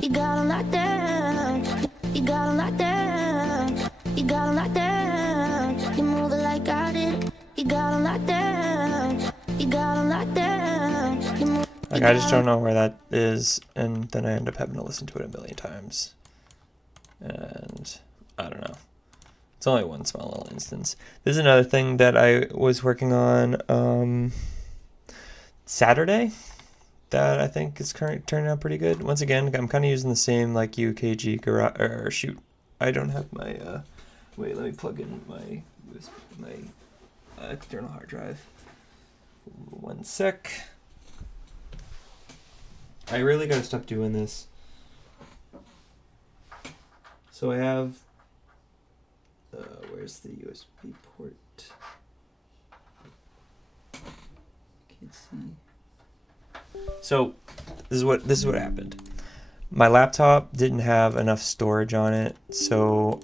You got 'em locked down. You got 'em locked down. You got 'em locked down. You move it like I did. You got 'em locked down. You got 'em locked down. You move. Like I just don't know where that is, and then I end up having to listen to it a million times. And I don't know. It's only one small little instance. This is another thing that I was working on Saturday that I think is turning out pretty good. Once again, I'm kind of using the same like UKG garage, or shoot, I don't have my wait, let me plug in my external hard drive. One sec. I really gotta stop doing this. So I have, where's the USB port? Can't see. So this is what happened. My laptop didn't have enough storage on it, so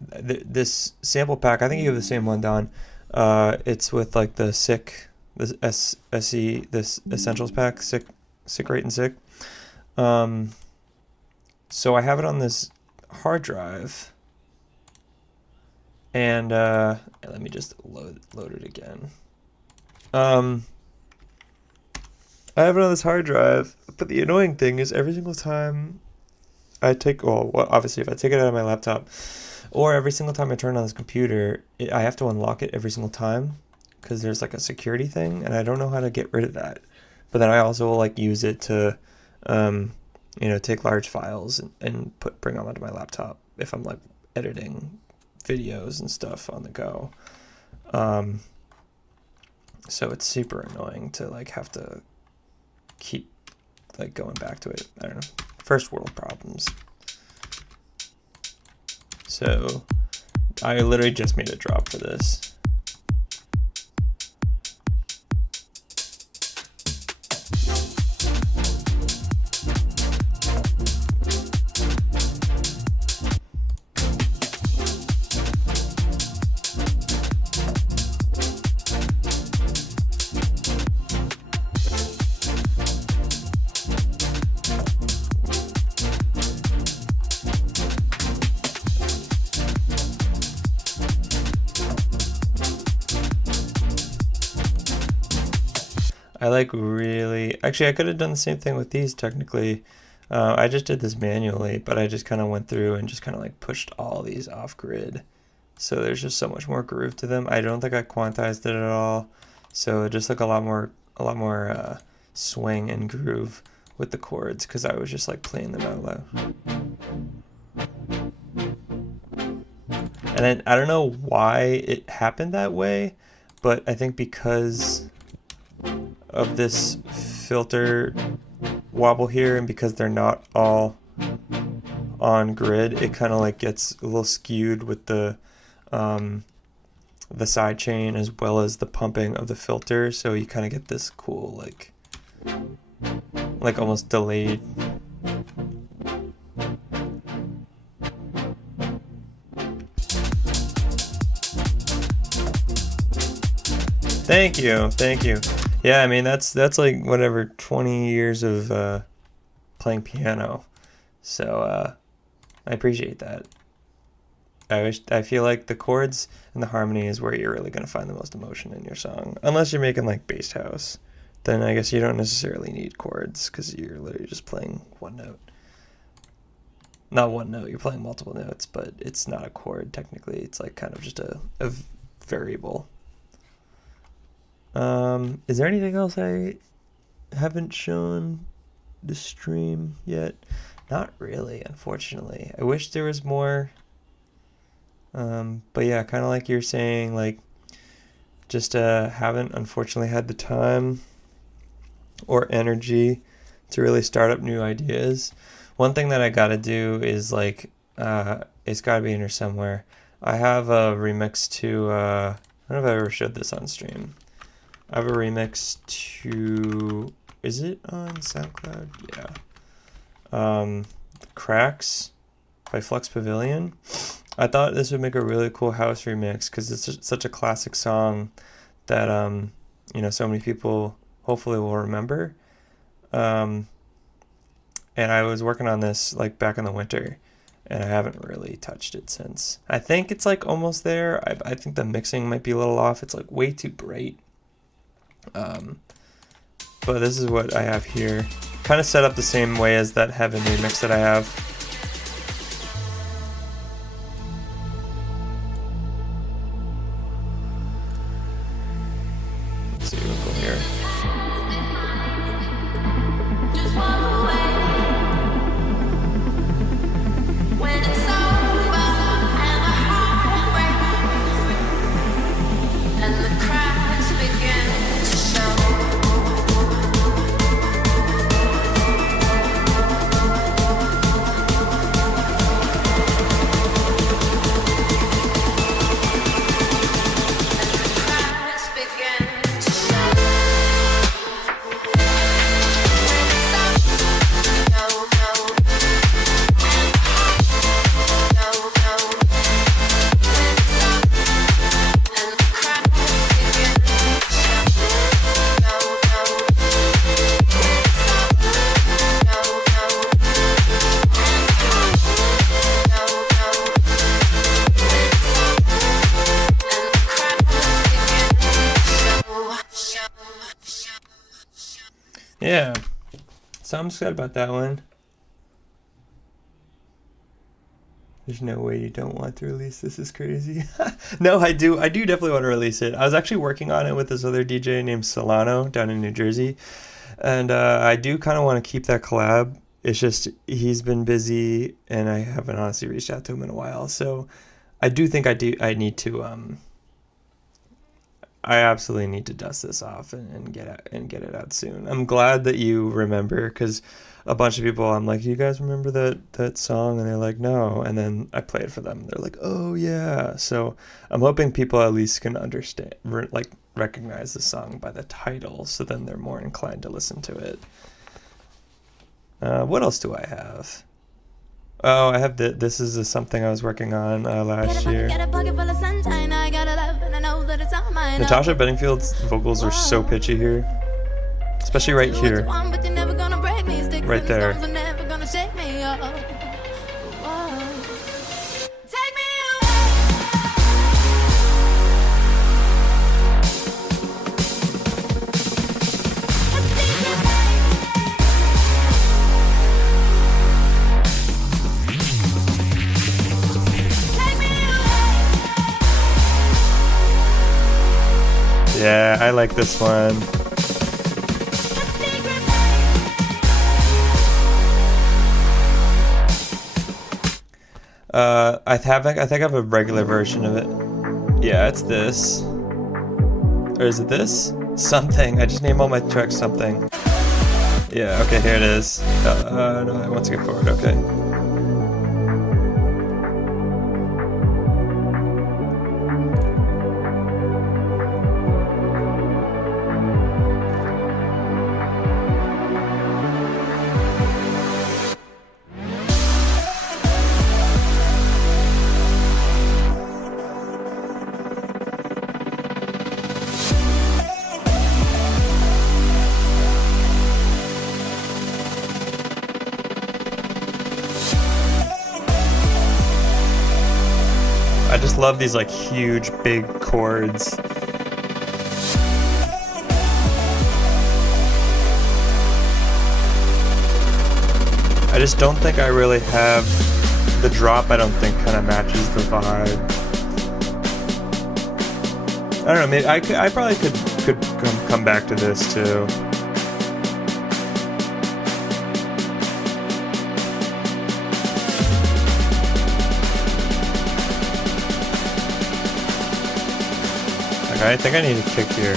this sample pack, I think you have the same one, Don. It's with like the SICK, this SE, this Essentials pack, SICK Rate and SICK. So I have it on this hard drive, and let me just load it again. I have it on this hard drive, but the annoying thing is every single time I take, well, obviously if I take it out of my laptop, or every single time I turn on this computer, I have to unlock it every single time, because there's like a security thing, and I don't know how to get rid of that. But then I also like use it to take large files and bring them onto my laptop if I'm like editing videos and stuff on the go. So it's super annoying to like have to keep like going back to it. I don't know. First world problems. So I literally just made a drop for this. I like really... Actually, I could have done the same thing with these technically. I just did this manually, but I just kind of went through and just kind of like pushed all these off grid. So there's just so much more groove to them. I don't think I quantized it at all. So just like a lot more swing and groove with the chords because I was just like playing them out loud. And then I don't know why it happened that way, but I think because of this filter wobble here and because they're not all on grid, it kind of like gets a little skewed with the side chain as well as the pumping of the filter, so you kind of get this cool like almost delayed. Thank you. Yeah, I mean that's like whatever 20 years of playing piano, so I appreciate that. I feel like the chords and the harmony is where you're really gonna find the most emotion in your song, unless you're making like bass house. Then I guess you don't necessarily need chords because you're literally just playing one note. Not one note, you're playing multiple notes, but it's not a chord technically. It's like kind of just a variable. Is there anything else I haven't shown the stream yet? Not really, unfortunately. I wish there was more. But yeah, kind of like you're saying, like, just haven't unfortunately had the time or energy to really start up new ideas. One thing that I gotta do is like, it's gotta be in here somewhere. I have a remix to, I don't know if I ever showed this on stream. I have a remix to, is it on SoundCloud? Yeah. Cracks by Flux Pavilion. I thought this would make a really cool house remix because it's such a classic song that, you know, so many people hopefully will remember. And I was working on this like back in the winter and I haven't really touched it since. I think it's like almost there. I think the mixing might be a little off. It's like way too bright. But this is what I have here. Kind of set up the same way as that Heaven remix that I have. Let's see, we'll go here. Yeah, so I'm sad about that one. There's no way you don't want to release this. Is crazy. No, I do definitely want to release it. I was actually working on it with this other DJ named Solano down in New Jersey, and I do kind of want to keep that collab. It's just he's been busy, and I haven't honestly reached out to him in a while. So I do think I need to I absolutely need to dust this off and get it out soon. I'm glad that you remember because a bunch of people, I'm like, you guys remember that song? And they're like, no. And then I play it for them. They're like, oh yeah. So I'm hoping people at least can understand, like recognize the song by the title. So then they're more inclined to listen to it. What else do I have? Oh, I have this is something I was working on last year. Natasha Bedingfield's vocals are so pitchy here, especially right here, right there. I like this one. I think I have a regular version of it. Yeah, it's this. Or is it this? Something. I just name all my tracks something. Yeah, okay, here it is. No, I want to skip forward, okay. I just love these like huge big chords. I just don't think I really have the drop. I don't think kind of matches the vibe. I don't know, maybe I probably could come back to this too. I think I need a kick here.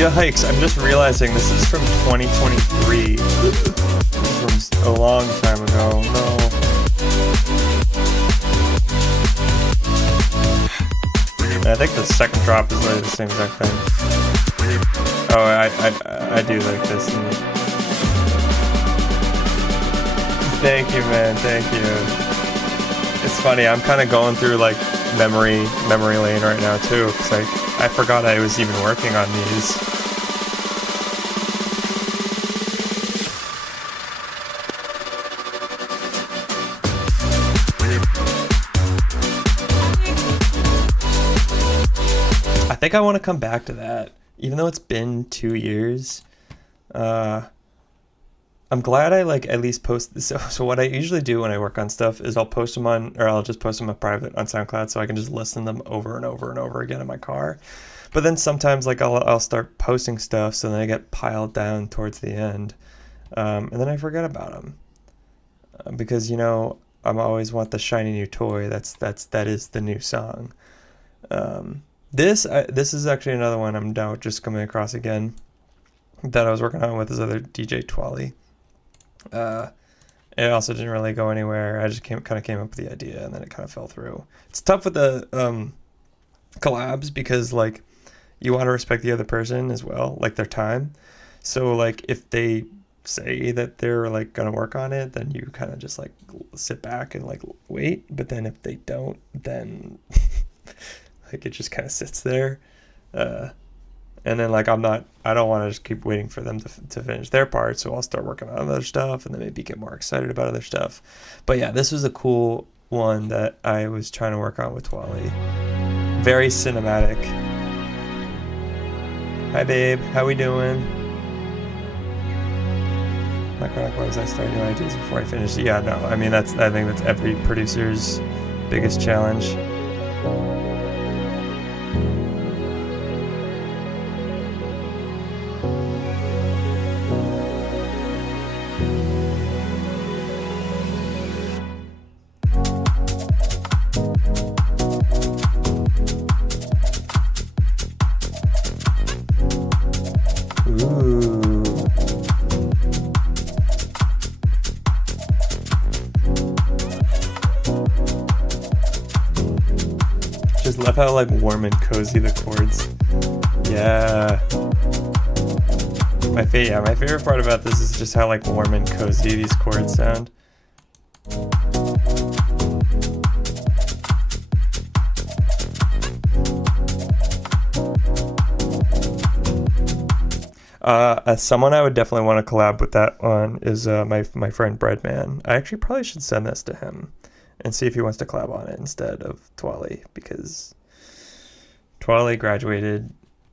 Yikes, I'm just realizing this is from 2023. This is from a long time ago. No. And I think the second drop is literally the same exact thing. Oh, I do like this. Thank you, man. Thank you. It's funny, I'm kind of going through like memory lane right now too, because I forgot I was even working on these. I think I want to come back to that, even though it's been 2 years. I'm glad I like at least post this. So what I usually do when I work on stuff is I'll post them on, or I'll just post them on private on SoundCloud so I can just listen to them over and over and over again in my car. But then sometimes like I'll start posting stuff, so then I get piled down towards the end, and then I forget about them because I'm always want the shiny new toy. That is the new song. This is actually another one I'm now just coming across again that I was working on with this other DJ Twally. It also didn't really go anywhere. I just came up with the idea and then it kind of fell through. It's tough with the collabs because like you want to respect the other person as well, like their time. So like if they say that they're like gonna work on it, then you kind of just like sit back and like wait. But then if they don't, then like it just kind of sits there. And then like I don't want to just keep waiting for them to finish their part, so I'll start working on other stuff and then maybe get more excited about other stuff. But yeah, this was a cool one that I was trying to work on with Twally. Very cinematic. Hi babe, how we doing? My chronic was I start new ideas before I finish. Yeah, no, I mean I think that's every producer's biggest challenge. Just love how like warm and cozy the chords. Yeah. My favorite part about this is just how like warm and cozy these chords sound. Someone I would definitely want to collab with that on is my friend Breadman. I actually probably should send this to him and see if he wants to collab on it instead of Twali, because Twali graduated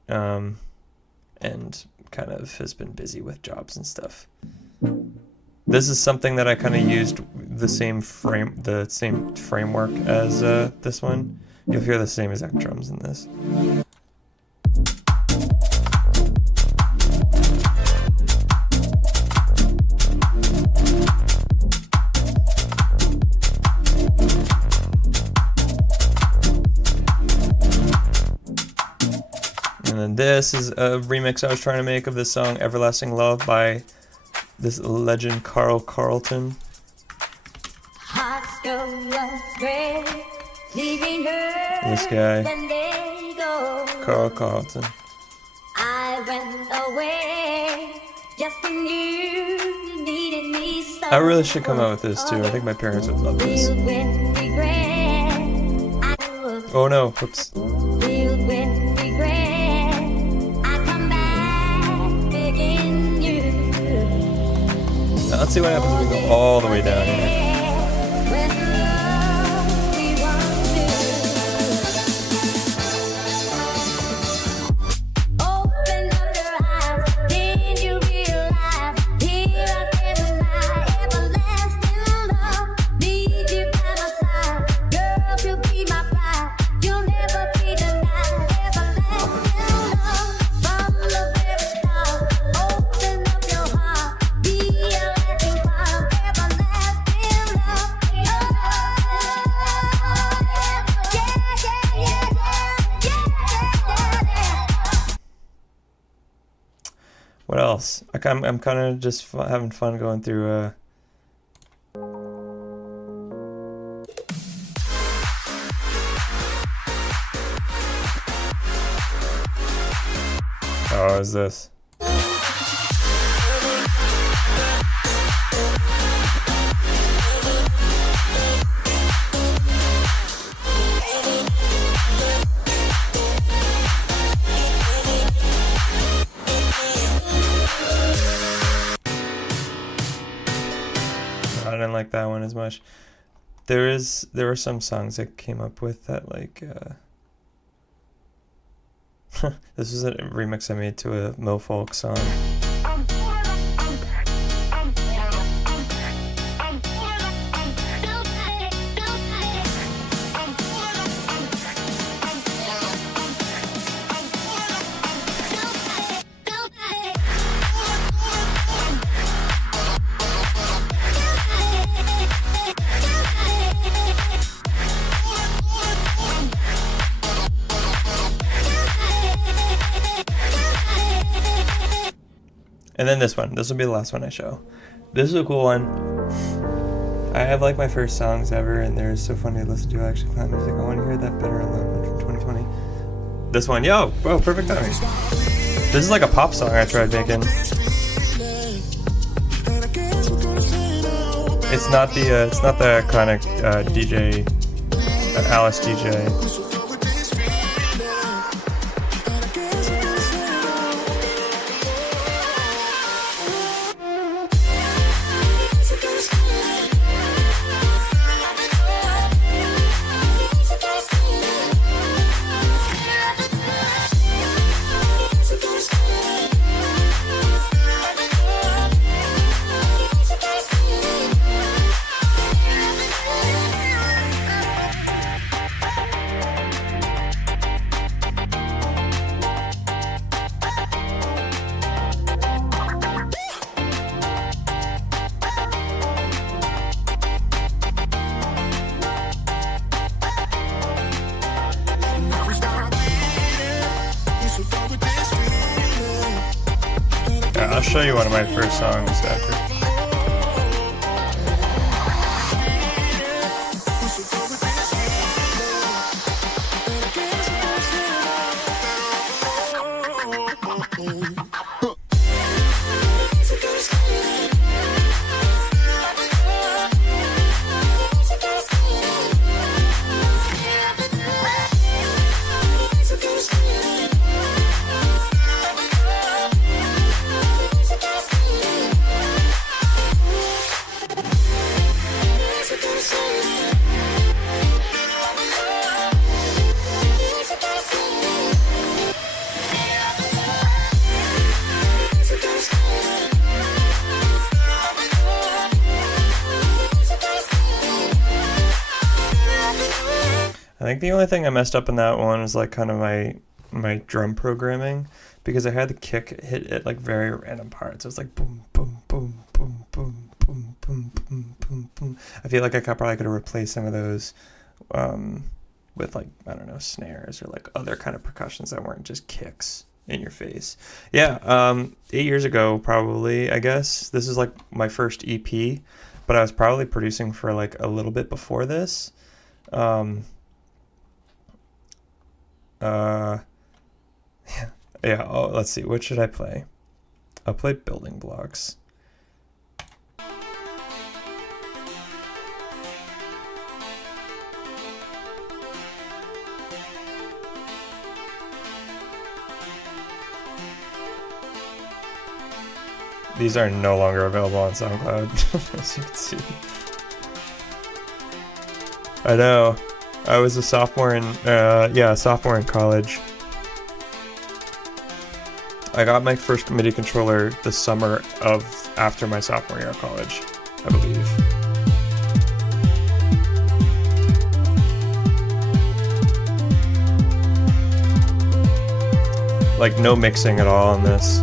and kind of has been busy with jobs and stuff. This is something that I kind of used the same framework as this one. You'll hear the same exact drums in this. And then this is a remix I was trying to make of this song Everlasting Love by this legend Carl Carlton. This guy, Carl Carlton. I went away just when you needed me so. I really should come out with this too. I think my parents would love this. Oh no, whoops. Now let's see what happens when we go all the way down here. What else? I'm kind of just having fun going through. Oh, is this? I didn't like that one as much. There were some songs I came up with that like this was a remix I made to a Mo Folk song. And then this one. This will be the last one I show. This is a cool one. I have like my first songs ever, and they're so funny to listen to. I actually clown music. I want to hear that Better Alone from 2020. This one, yo, whoa, perfect timing. This is like a pop song I tried making. It's not the iconic DJ Alice DJ. I'll show you one of my first songs after. I think the only thing I messed up in that one was like kind of my drum programming, because I had the kick hit at like very random parts. It was like boom, boom, boom, boom, boom, boom, boom, boom, boom, boom. I feel like I probably could have replaced some of those with like, I don't know, snares or like other kind of percussions that weren't just kicks in your face. Yeah, 8 years ago probably, I guess. This is like my first EP, but I was probably producing for like a little bit before this. Yeah, oh, let's see, what should I play? I'll play Building Blocks. These are no longer available on SoundCloud, as you can see. I know. I was a sophomore in, sophomore in college. I got my first MIDI controller the summer after my sophomore year of college, I believe. Like no mixing at all on this.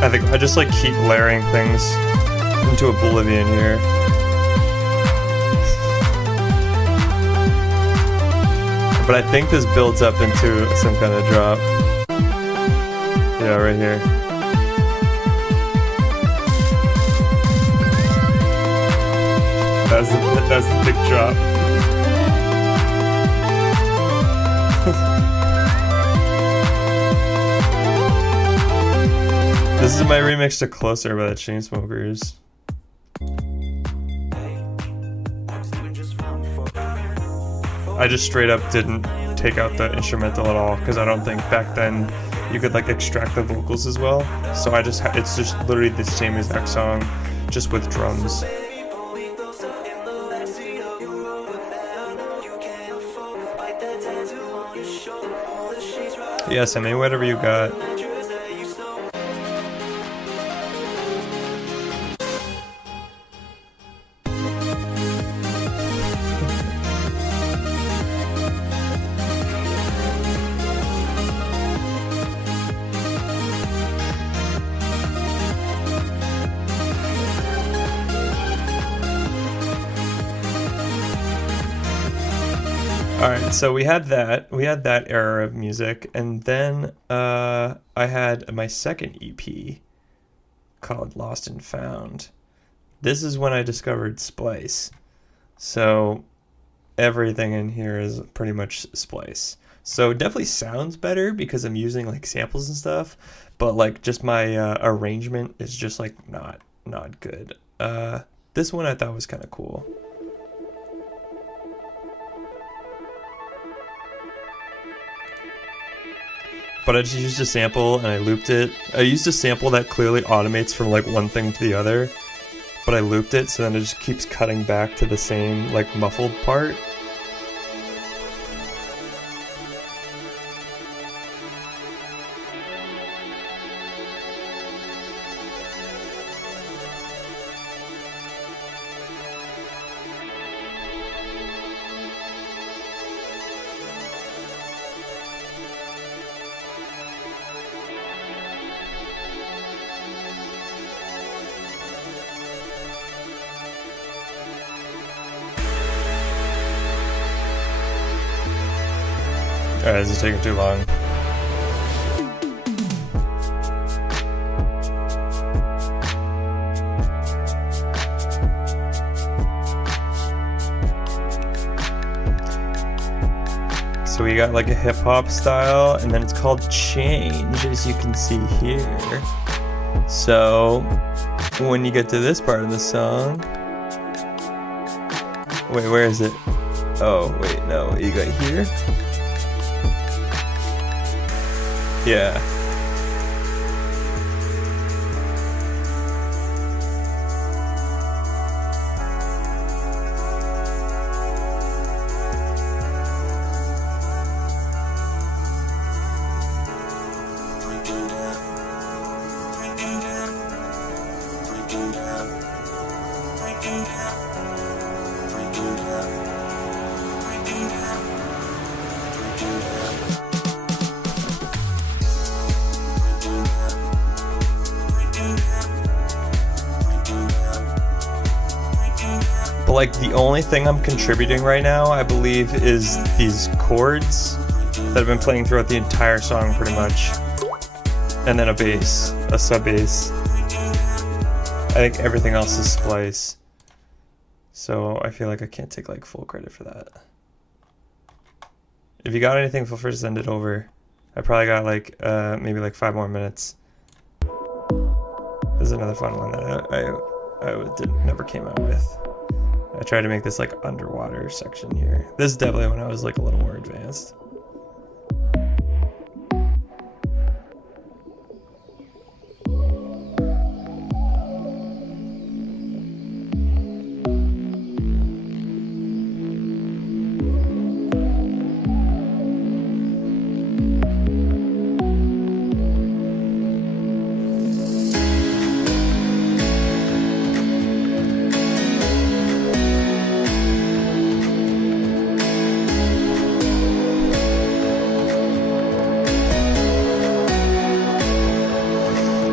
I think I just like keep layering things into oblivion here. But I think this builds up into some kind of drop. Yeah, right here. That's the big drop. This is my remix to Closer by the Chainsmokers. I just straight up didn't take out the instrumental at all, because I don't think back then you could like extract the vocals as well. So it's just literally the same exact song, just with drums. Yeah, send me whatever you got. Alright, so we had that era of music, and then I had my second EP called Lost and Found. This is when I discovered Splice. So everything in here is pretty much Splice. So it definitely sounds better because I'm using like samples and stuff, but like just my arrangement is just like not good. This one I thought was kind of cool. But I just used a sample and I looped it. I used a sample that clearly automates from like one thing to the other, but I looped it so then it just keeps cutting back to the same like muffled part. Alright, this is taking too long. So we got like a hip hop style, and then it's called Change, as you can see here. So when you get to this part of the song, wait, where is it? Oh, wait, no. You got here? Yeah. But like the only thing I'm contributing right now, I believe, is these chords that I've been playing throughout the entire song pretty much. And then a bass, a sub bass. I think everything else is splice. So I feel like I can't take like full credit for that. If you got anything, feel free to send it over. I probably got like maybe like 5 more minutes. This is another fun one that I never came out with. I tried to make this like underwater section here. This is definitely when I was like a little more advanced.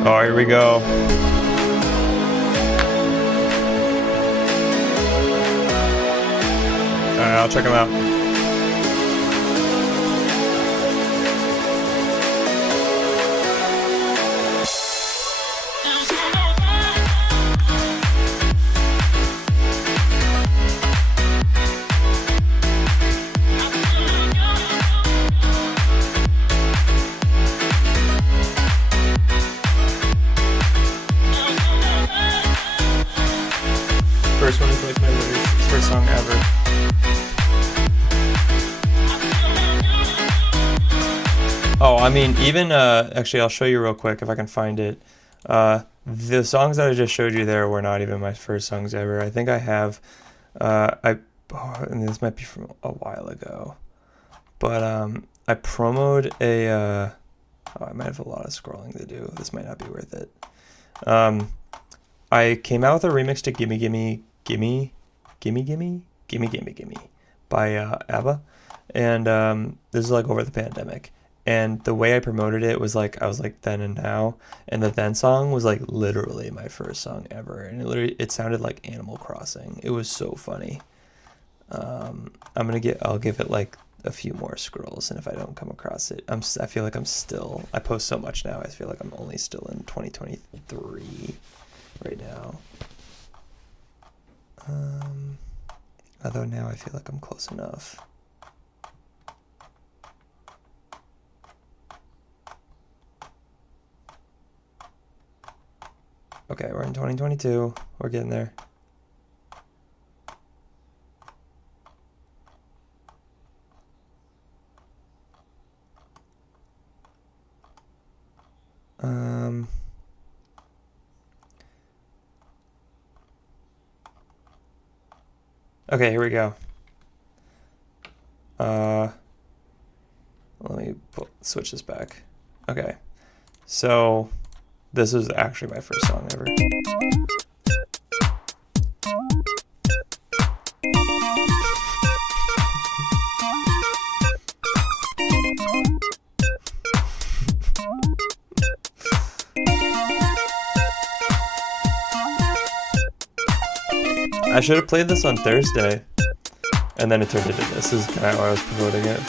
Oh, here we go. Alright, I'll check them out. First one is like my first song ever. Oh, I mean, even actually, I'll show you real quick if I can find it. The songs that I just showed you there were not even my first songs ever. I think I have, and this might be from a while ago, but I promoted a. I might have a lot of scrolling to do. This might not be worth it. I came out with a remix to Gimme Gimme Gimme Gimme Gimme Gimme Gimme Gimme by ABBA, and this is like over the pandemic. And the way I promoted it was like I was like Then and Now, and the Then song was like literally my first song ever, and it sounded like Animal Crossing. It was so funny. I'll give it like a few more scrolls, and if I don't come across it, I feel like I post so much now. I feel like I'm only still in 2023 right now. Although now I feel like I'm close enough. Okay, we're in 2022. We're getting there. Okay, here we go. Let me switch this back. Okay, so this was actually my first song ever. I should have played this on Thursday, and then it turned into this. This is kind of how I was promoting it.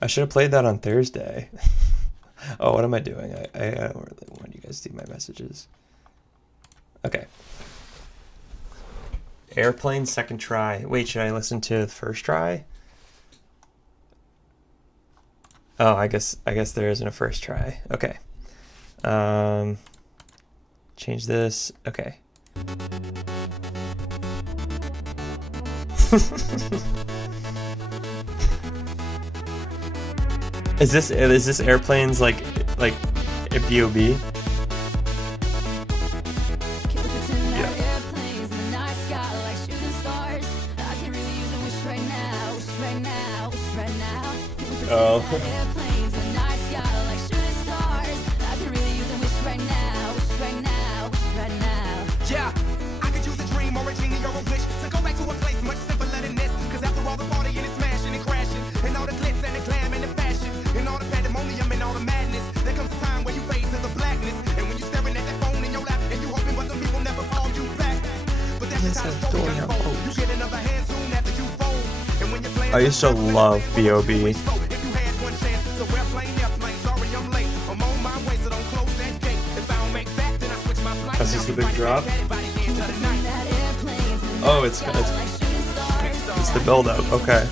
I should have played that on Thursday. Oh, what am I doing? I don't really want you guys to see my messages. Okay. Airplane, second try. Wait, should I listen to the first try? Oh, I guess there isn't a first try. Okay. Change this. Okay. Is this Airplanes like a B.O.B.? Oh. Yeah, I could use a dream or a genie or a wish to go back to a place much simpler than this. Cause after all the partying and smashing and crashing, and all the glitz and the glam and the fashion, and all the pandemonium and all the madness, there comes a time where you fade to the blackness. And when you're staring at that phone in your lap, and you hoping but some people never call you back. But that's just how the story unfolds. You get another hand soon after you fold. And when you're playing, I used to love B.O.B. This is the big drop. Oh, it's the build up. Okay.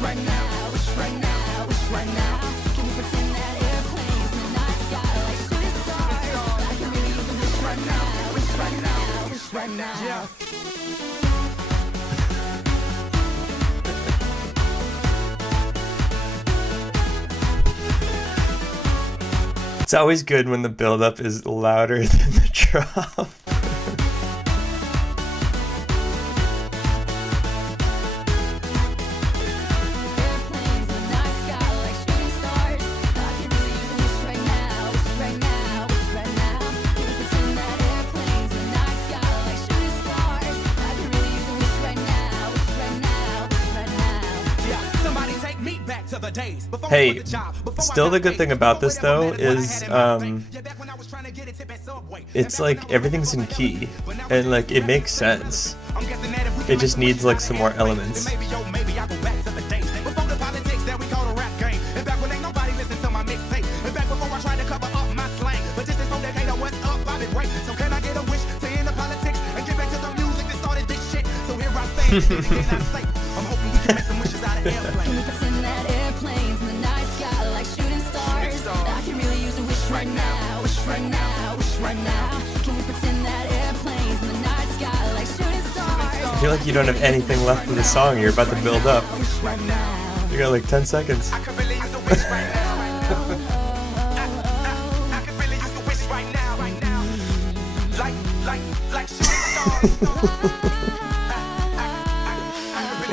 It's always good when the build up is louder than the drop. Hey, still the good thing about this though is it's like everything's in key and like it makes sense. It just needs like some more elements. I feel like you don't have anything left of the song. You're about to build up. You got like 10 seconds.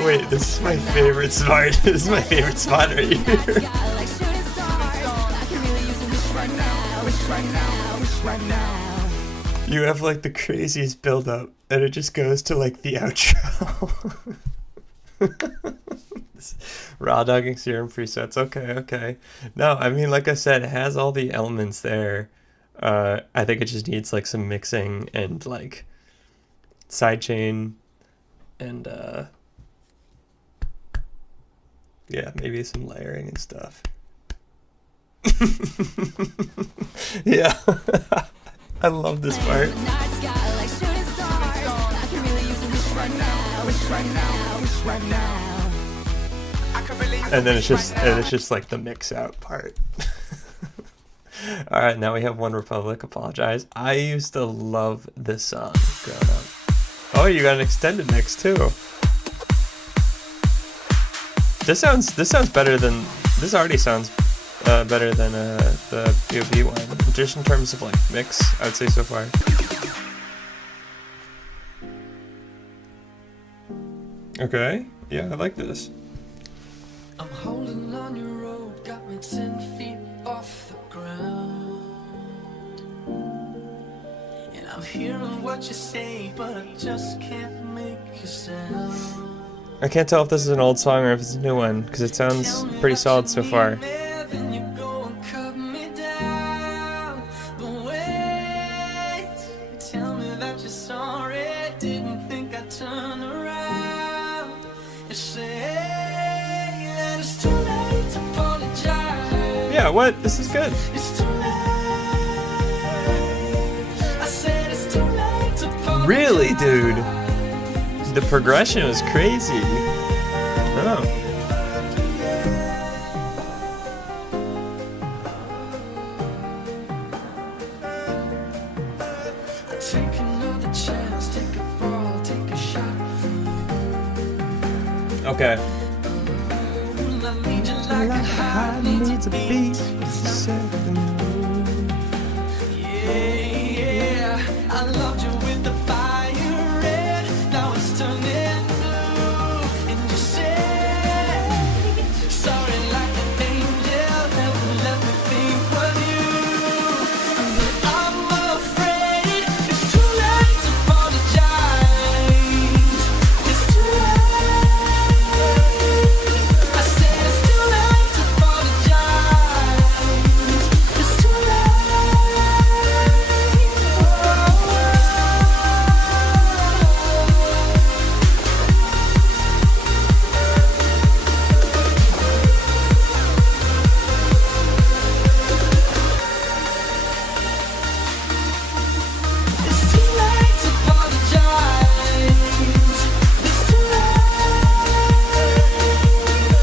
Wait, this is my favorite spot. This is my favorite spot right here. You have like the craziest build up and it just goes to like the outro. Raw dogging Serum presets. Okay. No, I mean, like I said, it has all the elements there. I think it just needs like some mixing and like sidechain and yeah, maybe some layering and stuff. Yeah. I love this part. And then it's just like the mix out part. All right, now we have One Republic. Apologize. I used to love this song growing up. Oh, you got an extended mix too. This sounds better than this. Already sounds better than the B.O.B. one, just in terms of like mix. I would say so far. Okay, yeah, I like this. I'm holding on your road, got me 10 feet off the ground. And I'm hearing what you say, but I just can't make a sound. I can't tell if this is an old song or if it's a new one, because it sounds pretty solid so far. Yeah, what? This is good. Really, dude? The progression was crazy. Oh. Okay. I need you like a heart needs a beat. Yeah, I loved you with the fire red. Now it's turning blue. And you say, sorry like an angel. Never let me think was you. But I'm afraid it's too late to apologize. It's too late. I said it's too late to apologize. It's too late. It's too late to apologize. It's too late.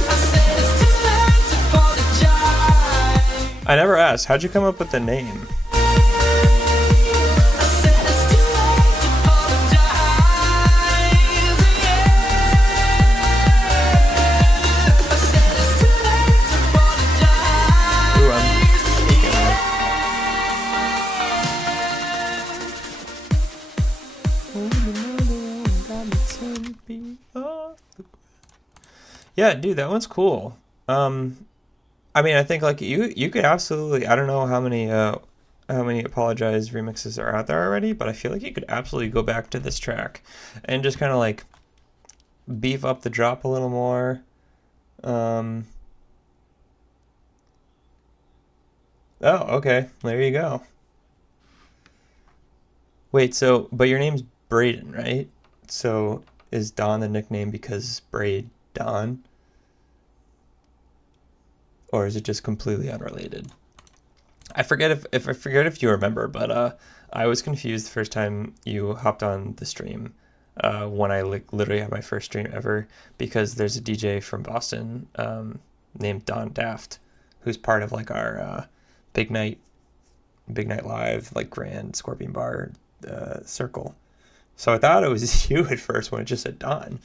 I said it's too late to apologize. I never asked, how'd you come up with the name? I said it's too late to apologize. Yeah. I said it's too late to apologize. Ooh, I'm Yeah, dude, that one's cool. I mean, I think like you could absolutely, I don't know how many Apologize remixes are out there already, but I feel like you could absolutely go back to this track and just kind of like beef up the drop a little more. Oh, okay. There you go. Wait, so, but your name's Braden, right? So is Don the nickname because Braid Don? Or is it just completely unrelated? I forget if you remember, but I was confused the first time you hopped on the stream when I like literally had my first stream ever, because there's a DJ from Boston named Don Daft who's part of like our Big Night Live like Grand Scorpion Bar circle. So I thought it was you at first when it just said Don.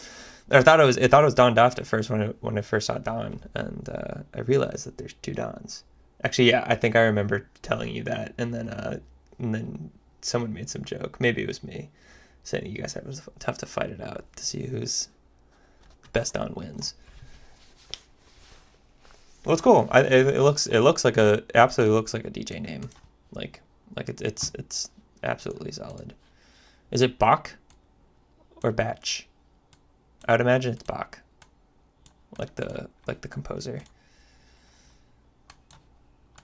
Or I thought it was Don Daft at first when I first saw Don, and I realized that there's two Dons. Actually, yeah, I think I remember telling you that, and then someone made some joke. Maybe it was me, saying you guys have to fight it out to see who's best Don wins. Well, it's cool. It absolutely looks like a DJ name. Like it's absolutely solid. Is it Bach or Batch? I would imagine it's Bach, like the composer.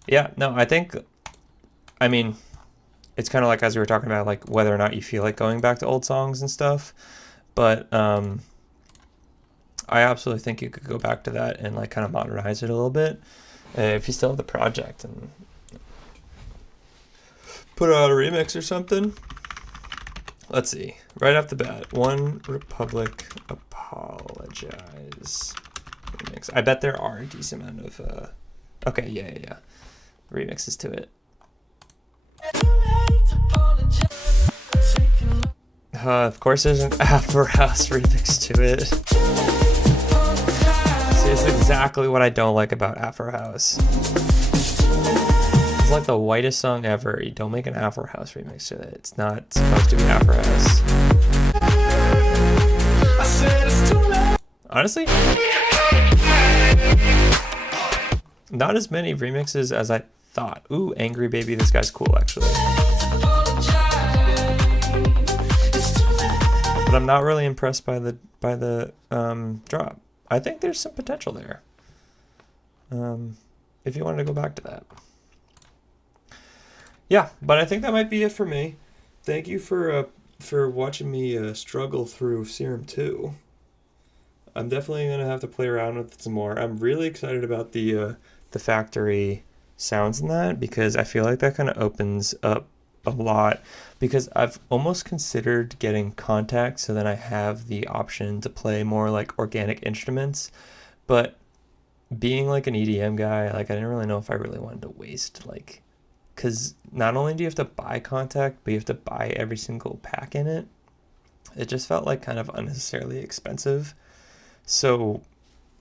Yeah, no, I mean, it's kind of like as we were talking about, like whether or not you feel like going back to old songs and stuff, but I absolutely think you could go back to that and like kind of modernize it a little bit if you still have the project and put out a remix or something. Let's see. Right off the bat, One Republic Apologize remix. I bet there are a decent amount of okay, yeah. Remixes to it. Of course there's an Afro House remix to it. See, it's exactly what I don't like about Afro House. It's like the whitest song ever. You don't make an Afro House remix to it. It's not supposed to be Afro House. Honestly, not as many remixes as I thought. Ooh, Angry Baby, this guy's cool actually. But I'm not really impressed by the drop. I think there's some potential there. If you wanted to go back to that. Yeah, but I think that might be it for me. Thank you for watching me struggle through Serum 2. I'm definitely gonna have to play around with it some more. I'm really excited about the factory sounds in that, because I feel like that kind of opens up a lot, because I've almost considered getting Contact so then I have the option to play more like organic instruments, but being like an EDM guy, like I didn't really know if I really wanted to waste, like, because not only do you have to buy Contact, but you have to buy every single pack in it. It just felt like kind of unnecessarily expensive. So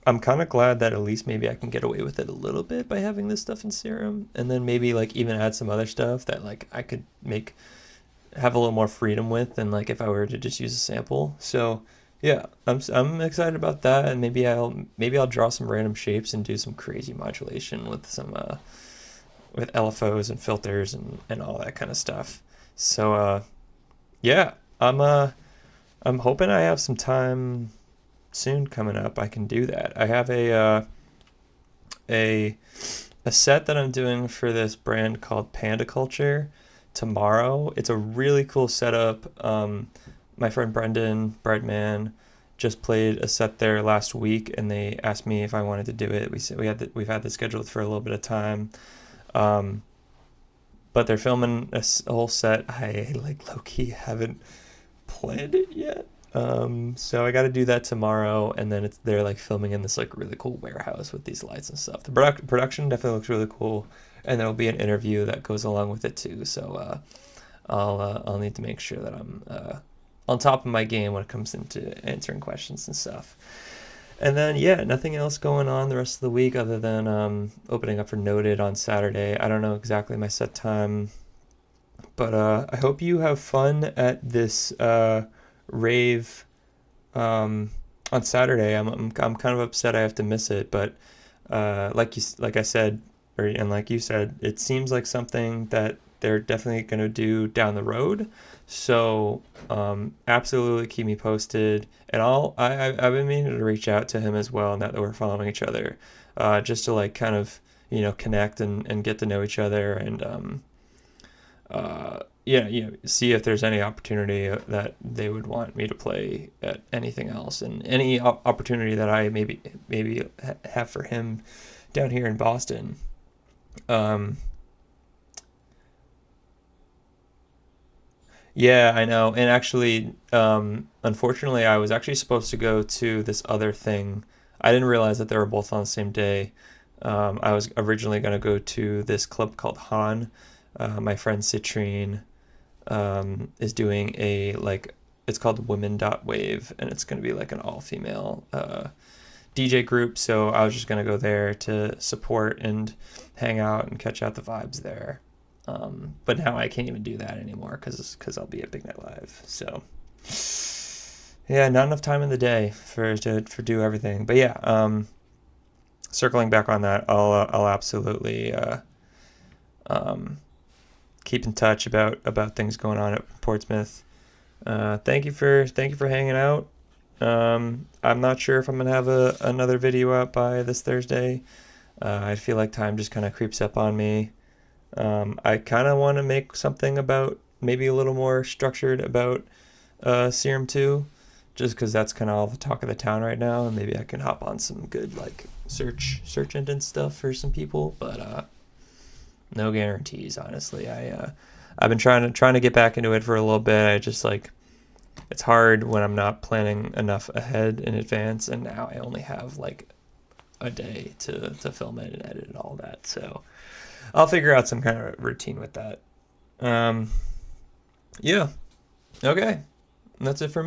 I'm kind of glad that at least maybe I can get away with it a little bit by having this stuff in Serum, and then maybe like even add some other stuff that like I could have a little more freedom with than like if I were to just use a sample. So yeah, I'm excited about that, and maybe I'll draw some random shapes and do some crazy modulation with some with LFOs and filters and all that kind of stuff. So yeah, I'm hoping I have some time soon coming up. I can do that. I have a set that I'm doing for this brand called Panda Culture tomorrow. It's a really cool setup. My friend Brendan Breadman just played a set there last week, and they asked me if I wanted to do it. We've had this scheduled for a little bit of time, but they're filming a whole set. I like low key haven't planned it yet. So I got to do that tomorrow, and then they're like filming in this like really cool warehouse with these lights and stuff. The production definitely looks really cool, and there'll be an interview that goes along with it too. So I'll need to make sure that I'm on top of my game when it comes into answering questions and stuff. And then yeah, nothing else going on the rest of the week other than opening up for Noted on Saturday. I don't know exactly my set time, but I hope you have fun at this rave on Saturday. I'm kind of upset I have to miss it, but like I said, and like you said, it seems like something that they're definitely going to do down the road. So absolutely keep me posted, and I've been meaning to reach out to him as well now that we're following each other, just to like kind of connect and get to know each other, and see if there's any opportunity that they would want me to play at anything else, and any opportunity that I maybe have for him down here in Boston. Yeah, I know. And actually, unfortunately, I was actually supposed to go to this other thing. I didn't realize that they were both on the same day. I was originally going to go to this club called Han. My friend Citrine is doing it's called Women.Wave, and it's going to be like an all-female DJ group. So I was just going to go there to support and hang out and catch out the vibes there. But now I can't even do that anymore because I'll be at Big Night Live. So yeah, not enough time in the day for do everything. But yeah, circling back on that, I'll absolutely keep in touch about things going on at Portsmouth. Thank you for hanging out. I'm not sure if I'm gonna have another video out by this Thursday. I feel like time just kind of creeps up on me. I kind of want to make something about maybe a little more structured about Serum 2, just because that's kind of all the talk of the town right now, and maybe I can hop on some good like search engine stuff for some people, but no guarantees, honestly. I've been trying to get back into it for a little bit. I just like, it's hard when I'm not planning enough ahead in advance, and now I only have like a day to film it and edit and all that. So I'll figure out some kind of routine with that. Yeah. Okay. That's it for me.